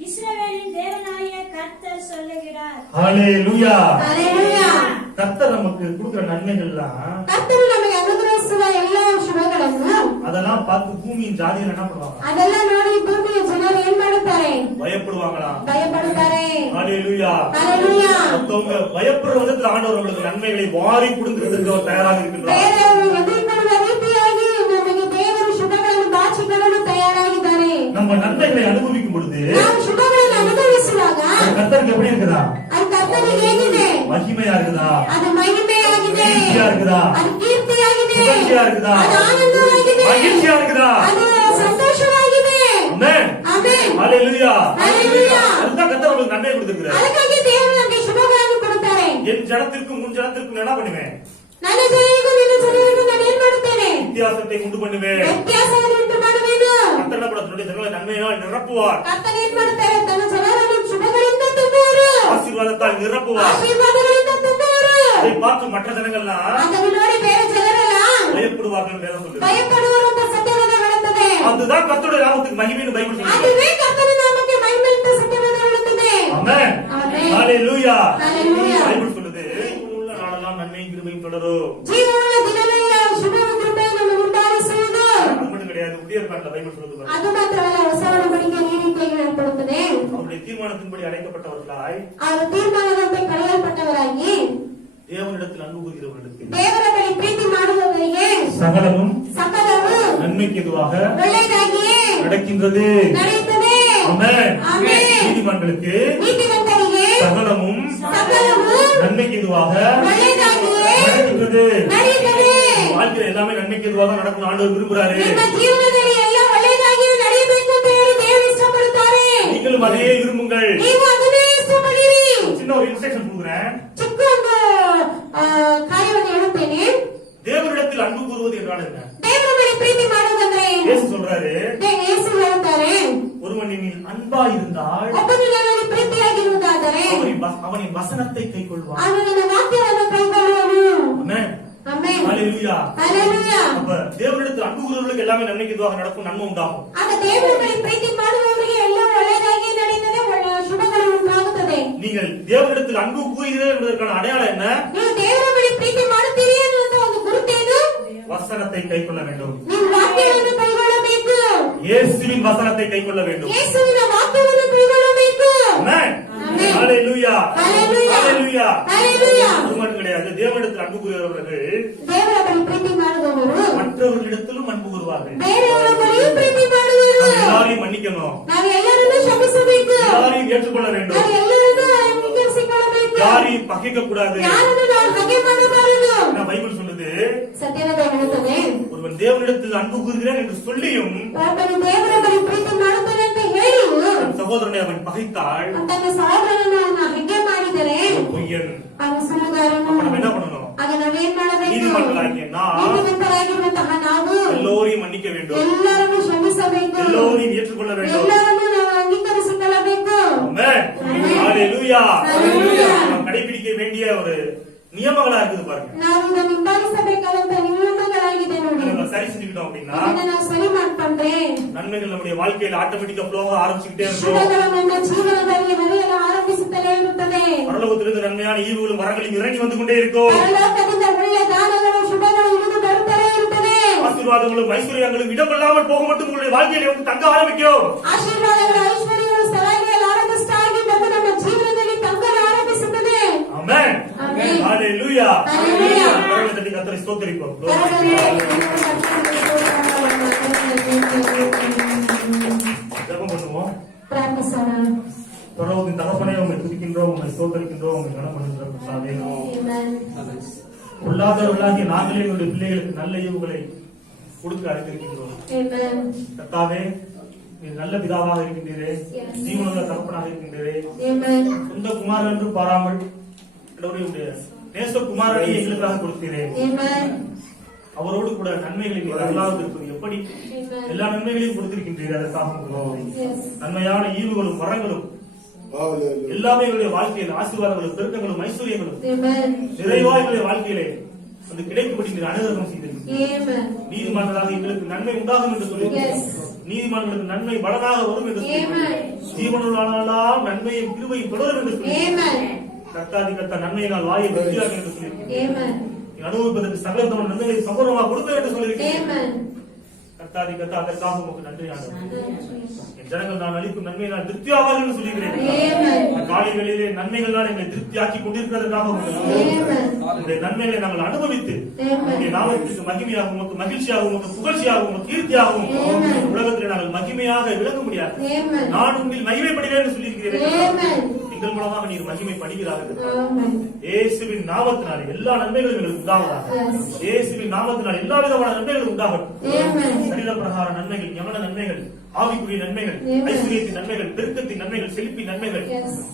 இஸ்ரவேலின் தேவனாகிய கர்த்தர் சொல்லுகிறார். ஹalleluya. ಹಲ್ಲೆಲೂಯಾ. கர்த்தர் நமக்கு கொடுக்கிற நன்மைகள்லாம் ಕರ್ತನು ನಮಗೆ ಅನುಗ್ರಹಿಸುವ ಎಲ್ಲ ಶುಭಗಳನ್ನು அதெல்லாம் பார்த்து பூமியின் ஜாதிகள் என்ன பண்ணுவாங்க? ಅದೆಲ್ಲ ನೋಡಿ ಭೂಮಿಯ ಜನರು ಏನ್ ಮಾಡುತ್ತಾರೆ? பயப்படுவாங்களா? ಭಯಪಡುತ್ತಾರೆ. ஹalleluya. ஹalleluya. மத்தவங்க பயப்படுற விதத்துல ஆண்டவர் உங்களுக்கு நன்மைகளை வாரி கொடுக்கிறதுக்கு அவர் தயாராக இருக்கின்றார். ಬೇರೆಯವರು ಎದುರುಗೊಳ್ಳುವ ರೀತಿಯಾಗಿ ನಮಗೆ ದೇವರು ಶುಭಗಳನ್ನು ಬಾಚಿಕೊಳ್ಳಲು ತಯಾರಾಗಿದ್ದಾರೆ. நம்ம நன்மைகளை அனுபவிக்கும் பொழுது ನಾವು ಶುಭಗಳನ್ನು ಅನುಭವಿಸುವಾಗ கர்த்தருக்கு எப்படி இருக்குதா? ಅದು ಕರ್ತನಿಗೆ ಹೇಗಿದೆ? மகிமையா இருக்குதா? ಅದು ಮಹಿಮೆಯಾಗಿದೆ, கீர்த்தியா இருக்குதா? ಅದು ಕೀರ್ತಿಯಾಗಿದೆ, புகழ்ச்சியா இருக்குதா? ಅದು ಆನಂದವಾಗಿದೆ, மகிழ்ச்சியா இருக்குதா? ಅದು ಸಂತೋಷವಾಗಿದೆ. ஆமென். ಆಮೆನ್. ஹalleluya. ஹalleluya. அதுதான் கர்த்தர் உங்களுக்கு நன்மை கொடுத்திருக்கிறார். ಅದಕ್ಕಾಗಿ ದೇವರು ನಮಗೆ ಶುಭಗಳನ್ನು ಕೊಡುತ್ತಾರೆ. என் ஜனத்திற்கும் முன் ஜனத்திற்கும் என்ன பண்ணுவேன்? ನನ್ನ ಜನರಿಗೂ ನಿನ್ನ ಜನರಿಗೂ ನಾನು ಏನ್ ಮಾಡುತ್ತೇನೆ? வித்தியாசத்தை உண்டு பண்ணுவேன். ವ್ಯತ್ಯಾಸವನ್ನು ಉಂಟು ಮಾಡುವೇನು? கர்த்தர் என்ன பண்ணுவார்? தன்னுடைய ஜனங்களை நன்மையினால் நிரப்புவார். ಕರ್ತನು ಏನ್ ಮಾಡುತ್ತಾರೆ? ತನ್ನ ಜನರನ್ನು ಶುಭಗಳಿಂದ ತುಂಬುವರು, ஆசீர்வாதத்தால் நிரப்புவார். ಆಶೀರ್ವಾದಗಳಿಂದ ತುಂಬುವರು. அதை பார்த்து மற்ற ஜனங்கள்லாம் ಅದನ್ನು ನೋಡಿ ಬೇರೆ ಜನರೆಲ್ಲ பயப்படுவார்கள் வேதம் சொல்லுது. ಭಯಪಡುವರು ಅಂತ ಸತ್ಯವೇದ ಹೇಳುತ್ತದೆ. அதுதான் கர்த்தருடைய நாமத்துக்கு மகிமைன்னு பைபிள் சொல்லுது. ಅದುವೇ ಕರ್ತನ ನಾಮಕ್ಕೆ ಮಹಿಮೆ ಅಂತ ಸತ್ಯವೇದ ಹೇಳುತ್ತದೆ. ஆமென். ஆமென். ஹalleluya. ஹalleluya. பைபிள் சொல்லுது உள்ள நாளெல்லாம் நன்மையும் கிருபையும் தொடரும். ಜೀವನ ದಿನವೆಲ್ಲ ಶುಭ ಕೃಪೆ ನಮಗೆ ಉಂಟಾಗಿಸುವುದು. அது மட்டும் கிடையாது. புதிய ஏற்பாட்டுல பைபிள் சொல்லுது பாருங்க. ಅದು ಮಾತ್ರವಲ್ಲ, ಹೊಸ ಒಡಂಬಡಿಕೆ ಈ ರೀತಿಯಾಗಿ ಹೇಳಲ್ಪಡುತ್ತದೆ. அவருடைய தீர்மானத்தின்படி அழைக்கப்பட்டவர்களாய் ಅವರು ತೀರ್ಮಾನದಂತೆ ಕರೆಯಲ್ಪಟ್ಟವರಾಗಿ தேவனிடத்தில் அன்பு கூறுகிறவர்களுக்கு ದೇವರ ಬಳಿ ಪ್ರೀತಿ ಮಾಡುವವರಿಗೆ சகலமும் ಸಕಲವು நன்மைக்கு எதுவாக ಒಳ್ಳೆಯದಾಗಿಯೇ நடக்கின்றது. ನಡೆಯುತ್ತದೆ. ஆமென். ஆமென். நீதிமான்களுக்கு ನೀತಿವಂತರಿಗೆ சகலமும் ಸಕಲವು நன்மைக்கு எதுவாக ಒಳ್ಳೆಯದಾಗಿಯೇ நடக்கின்றது. ನಡೆಯುತ್ತದೆ. வாழ்க்கையில எல்லாமே நன்மைக்கு எதுவாக நடக்கணும் ஆண்டவர் விரும்புகிறாரு. ನಿಮ್ಮ ಜೀವನದಲ್ಲಿ ಎಲ್ಲ ಒಳ್ಳೆಯದಾಗಿ ನಡೆಯಬೇಕು ಅಂತ ಹೇಳಿ ದೇವರು ಇಷ್ಟಪಡುತ್ತಾರೆ. நீங்களும் அதையே விரும்புங்கள். ನೀವು ಅದನ್ನೇ ಇಷ್ಟಪಡಿರಿ. சின்ன ஒரு இன்ஸ்ட்ரக்ஷன் கொடுக்குறேன். ಚಿಕ್ಕ ಒಂದು ಕಾರ್ಯವನ್ನು ಹೇಳುತ್ತೇನೆ. தேவனிடத்தில் அன்பு கூறுவது என்றால் என்ன? ದೇವರ ಬಳಿ ಪ್ರೀತಿ ಮಾಡುವುದಂದ್ರೆ ಏನು? இயேசு சொல்றாரு, ಯೇಸು ಹೇಳುತ್ತಾರೆ, ஒருவனில் அன்பா இருந்தால் ಒಬ್ಬನು ನನ್ನಲ್ಲಿ ಪ್ರೀತಿಯಾಗಿರುವುದಾದರೆ அவனின் வசனத்தை கைக்கொள்வான். ಅವನು ನನ್ನ ವಾಕ್ಯವನ್ನು ಕೈಗೊಳ್ಳುವನು. ஆமென். ಆಮೆನ್. ஹalleluya. ಹಲ್ಲೆಲೂಯಾ. அப்ப தேவனிடத்தில் அன்பு கூறுவர்களுக்கு எல்லாமே நன்மைக்கு எதுவாக நடக்கும், நன்மை உண்டாகும். ಆಗ ದೇವರ ಬಳಿ ಪ್ರೀತಿ ಮಾಡುವವರಿಗೆ ಎಲ್ಲ ಒಳ್ಳೆಯದಾಗಿ ನಡೆಯುತ್ತದೆ, ಶುಭಗಳು ಉಂಟಾಗುತ್ತದೆ. நீங்கள் தேவனிடத்தில் அன்பு கூறுகிறீர்கள் என்பதற்கான அடையாளம் என்ன? ನೀವು ದೇವರ ಬಳಿ ಪ್ರೀತಿ ಮಾಡುತ್ತೀರಿ ಅನ್ನುವಂತ ಒಂದು ಗುರುತೇನು? வசனத்தை கைக்கொள்ள வேண்டும். ನೀವು ವಾಕ್ಯವನ್ನು ಕೈಗೊಳ್ಳಬೇಕು. இயேசுவின் வசனத்தை கைக்கொள்ள வேண்டும். ಯೇಸುವಿನ ವಾಕ್ಯವನ್ನು ಕೈಗೊಳ್ಳಬೇಕು. ஆமென். ஆமென். ஹalleluya. ஹalleluya. ஹalleluya. ஹalleluya. அது மட்டும் கிடையாது. தேவனிடத்தில் அன்பு கூறுகிறவர்கள் ದೇವರ ಬಳಿ ಪ್ರೀತಿ ಮಾಡುವವರು மற்றவர்களிடத்திலும் அன்பு கூறுவார்கள். ಬೇರೆಯವರ ಬಳಿಯೂ ಪ್ರೀತಿ ಮಾಡುವರು. நம்ம எல்லாரையும் மன்னிக்கணும். ನಾವು ಎಲ್ಲರನ್ನೂ ಕ್ಷಮಿಸಬೇಕು. எல்லாரையும் ஏற்றுக்கொள்ள வேண்டும். ನಾವು ಎಲ್ಲರನ್ನೂ ಅಂಗೀಕರಿಸಿಕೊಳ್ಳಬೇಕು. யாரையும் பகைக்க கூடாது. ಯಾರನ್ನು ನಾವು ಹಾಗೆ ಮಾಡಬಾರದು. பைபிள் சொல்லுது, ಸತ್ಯವೇದ ಹೇಳುತ್ತದೆ, ஒருவன் தேவனிடத்தில் அன்பு கூறுகிறான் என்று சொல்லியும் ಒಬ್ಬನು ದೇವರ ಬಳಿ ಪ್ರೀತಿ ಮಾಡುತ್ತಾನೆ ಅಂತ ಹೇಳಿಯೂ தன் சகோதரனை அவன் பகைத்தாள், ತನ್ನ ಸಹೋದರನನ್ನು ಅವನ ಹಂಗೆ ಮಾಡಿದರೆ அவன் பொய்யன். ಅವನು ಸುಳ್ಳುಗಾರನು. அப்ப நம்ம என்ன பண்ணணும்? ಆಗ ನಾವೇನ್ ಮಾಡಬೇಕು? நீதிமான்களாகிய நாம் ನೀತಿವಂತರಾಗಿರುವಂತಹ ನಾವು எல்லோரையும் மன்னிக்க வேண்டும். ಎಲ್ಲರನ್ನು ಕ್ಷಮಿಸಬೇಕು. எல்லோரையும் ஏற்றுக்கொள்ள வேண்டும். ಎಲ್ಲರನ್ನು ನಾವು ಅಂಗೀಕರಿಸಿಕೊಳ್ಳಬೇಕು. ஆமென். ஹalleluya. ஹalleluya. நாம் கடைபிடிக்க வேண்டிய ஒரு நியமங்களா இருக்குது பாருங்க. ನಾವು ಇದನ್ನು ಹಿಂಬಾಲಿಸಬೇಕಾದಂತ ನಿಯಮಗಳಾಗಿದೆ ನೋಡಿ. நம்ம சரி செஞ்சுக்கிட்டோம் அப்படின்னா ಇದನ್ನ ನಾವು ಸರಿ ಮಾಡ್ಕೊಂಡ್ರೆ நன்மைகள் நம்முடைய வாழ்க்கையில ஆட்டோமேட்டிக்கா ஃப்ளோக ஆரம்பிச்சுக்கிட்டே இருக்கும். ಶುಭಗಳು ನಮ್ಮ ಜೀವನದಲ್ಲಿ ಹರಿಯಲು ಆರಂಭಿಸುತ್ತಲೇ ಇರುತ್ತದೆ. பரலோகத்திலிருந்து நன்மையான ஈவுகளும் வரங்களும் இறங்கி வந்து கொண்டே இருக்கும். ಪರಲೋಕದಿಂದ ಒಳ್ಳೆಯ ದಾನಗಳು ಶುಭಗಳು ಇಳಿದು ಬರುತ್ತಲೇ ಇರುತ್ತದೆ. ஆசீர்வாதங்களும் ஐஸ்வர்யங்களும் இடமில்லாமல் போக மட்டும் உங்களுடைய வாழ்க்கையில வந்து தங்க ஆரம்பிக்கும். ಆಶೀರ್ವಾದಗಳು ಐಶ್ವರ್ಯಗಳು ಸ್ಥಳಾಗಿರಲು ಆರಂಭಿಸ್ತಾಗಿ ಬಂದು ನಮ್ಮ ಜೀವನದಲ್ಲಿ ತಂಗಲು ಆರಂಭಿಸುತ್ತದೆ. ஆமென். ஆமென். ஹalleluya. ஹalleluya. கரங்களை தட்டி கர்த்தரை ஸ்தோத்திரிப்போம். ஜெபம் பண்ணுவோம். ಪ್ರಾರ್ಥಿಸೋಣ. பரலோகத்தின் தகப்பனே, உம்மை துதிக்கின்றோம், உம்மை ஸ்தோத்திரிக்கின்றோம், உம்மை கனப்படுத்துகிறோம். கர்த்தாவே, Amen. பொல்லாதவர்களாகிய நாங்களே எங்களுடைய பிள்ளைகளுக்கு நல்ல ஈவுகளை கொடுக்க அறிந்திருக்கின்றோம். Amen. கர்த்தாவே, நீர் நல்ல பிதாவாக இருக்கின்றீரே, ஜீவனுள்ள தகப்பனாக இருக்கின்றீரே. Amen. சொந்த குமாரன் என்று பாராமல் உடைய நேச குமாரனை எங்களுக்காக கொடுத்தீரே. Amen. அவரோடு கூட நன்மைகளை நீர் அருளாது இருப்பது எப்படி? Amen. எல்லா நன்மைகளையும் கொடுத்திருக்கின்றீர். அதற்காக உங்களுக்கு Yes. நன்மையான ஈவுகளும் வரங்களும் எல்லாமே எங்களுடைய வாழ்க்கையில் ஆசீர்வாதங்களும் பெருக்கங்களும் ஐஸ்வர்யங்களும் Amen. நிறைவா எங்களுடைய வாழ்க்கையிலே அந்த கிடைக்கும்படி நீர் அனுகிரகம் செய்திருக்கிறீர். Amen. நீதிமான்களாக எங்களுக்கு நன்மை உண்டாகும் என்று சொல்லி Yes. நீதிமான்களுக்கு நன்மை பலனாக வரும் என்று சொல்லி Amen. ஜீவனுள்ளானால் நன்மையும் கிருபையும் தொடரும் என்று சொல்லி Amen. கர்த்தாதி கர்த்தா நன்மையினால் வாயை வெற்றியாகும் என்று சொல்லி Amen. அனுபவிப்பதற்கு சகலத்தவன் நன்மைகளை சம்பூர்ணமாக கொடுப்பேன் என்று சொல்லியிருக்கிறேன். Amen. கர்த்தாதி கர்த்தா அதற்காக உமக்கு நன்றி ஆண்டவரே. என் ஜனங்கள் நான் அளிக்கும் நன்மை நான் திருப்தி ஆவார்கள் சொல்லுகிறேன். காலை வேளையிலே நன்மைகளால் எங்களை திருப்தியாக்கி கொண்டிருக்கிறதுக்காக உங்களுடைய நன்மைகளை நாங்கள் அனுபவித்து உங்களுடைய நாமத்திற்கு மகிமையாக உமக்கு மகிழ்ச்சியாக உமக்கு புகழ்ச்சியாக உமக்கு கீர்த்தியாகவும் உலகத்தில் நாங்கள் மகிமையாக விளங்க முடியாது. நான் உங்களில் மகிமைப்படுகிறேன் என்று சொல்லியிருக்கிறேன். எங்கள் மூலமாக நீர் மகிமைப்படுகிறார்கள். இயேசுவின் நாமத்தினாலே எல்லா நன்மைகளும் எங்களுக்கு உண்டாவதாக. இயேசுவின் நாமத்தினால் எல்லா விதமான நன்மைகளும் உண்டாகட்டும். சரீர பிரகார நன்மைகள், ஞான நன்மைகள், ஆவிக்குரிய நன்மைகள், ஐஸ்வர்யத்தின் நன்மைகள், பெருக்கத்தின் நன்மைகள், செழிப்பின் நன்மைகள்,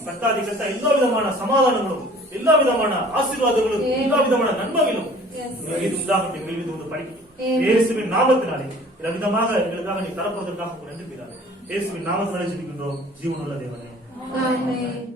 கர்த்தாதி கர்த்தா எல்லா விதமான சமாதானங்களும், எல்லா விதமான ஆசீர்வாதங்களும், எல்லா விதமான நன்மைகளும் இது உண்டாகட்டும். எங்கள் மீது ஒன்று படிக்கும் இயேசுவின் நாமத்தினாலே இந்த விதமாக எங்களுக்காக நீ தரப்போவதற்காக நன்றி. இயேசுவின் நாமத்தினாலே ஜெபிக்கின்றோம் ஜீவனுள்ள தேவனே. ஆமென்.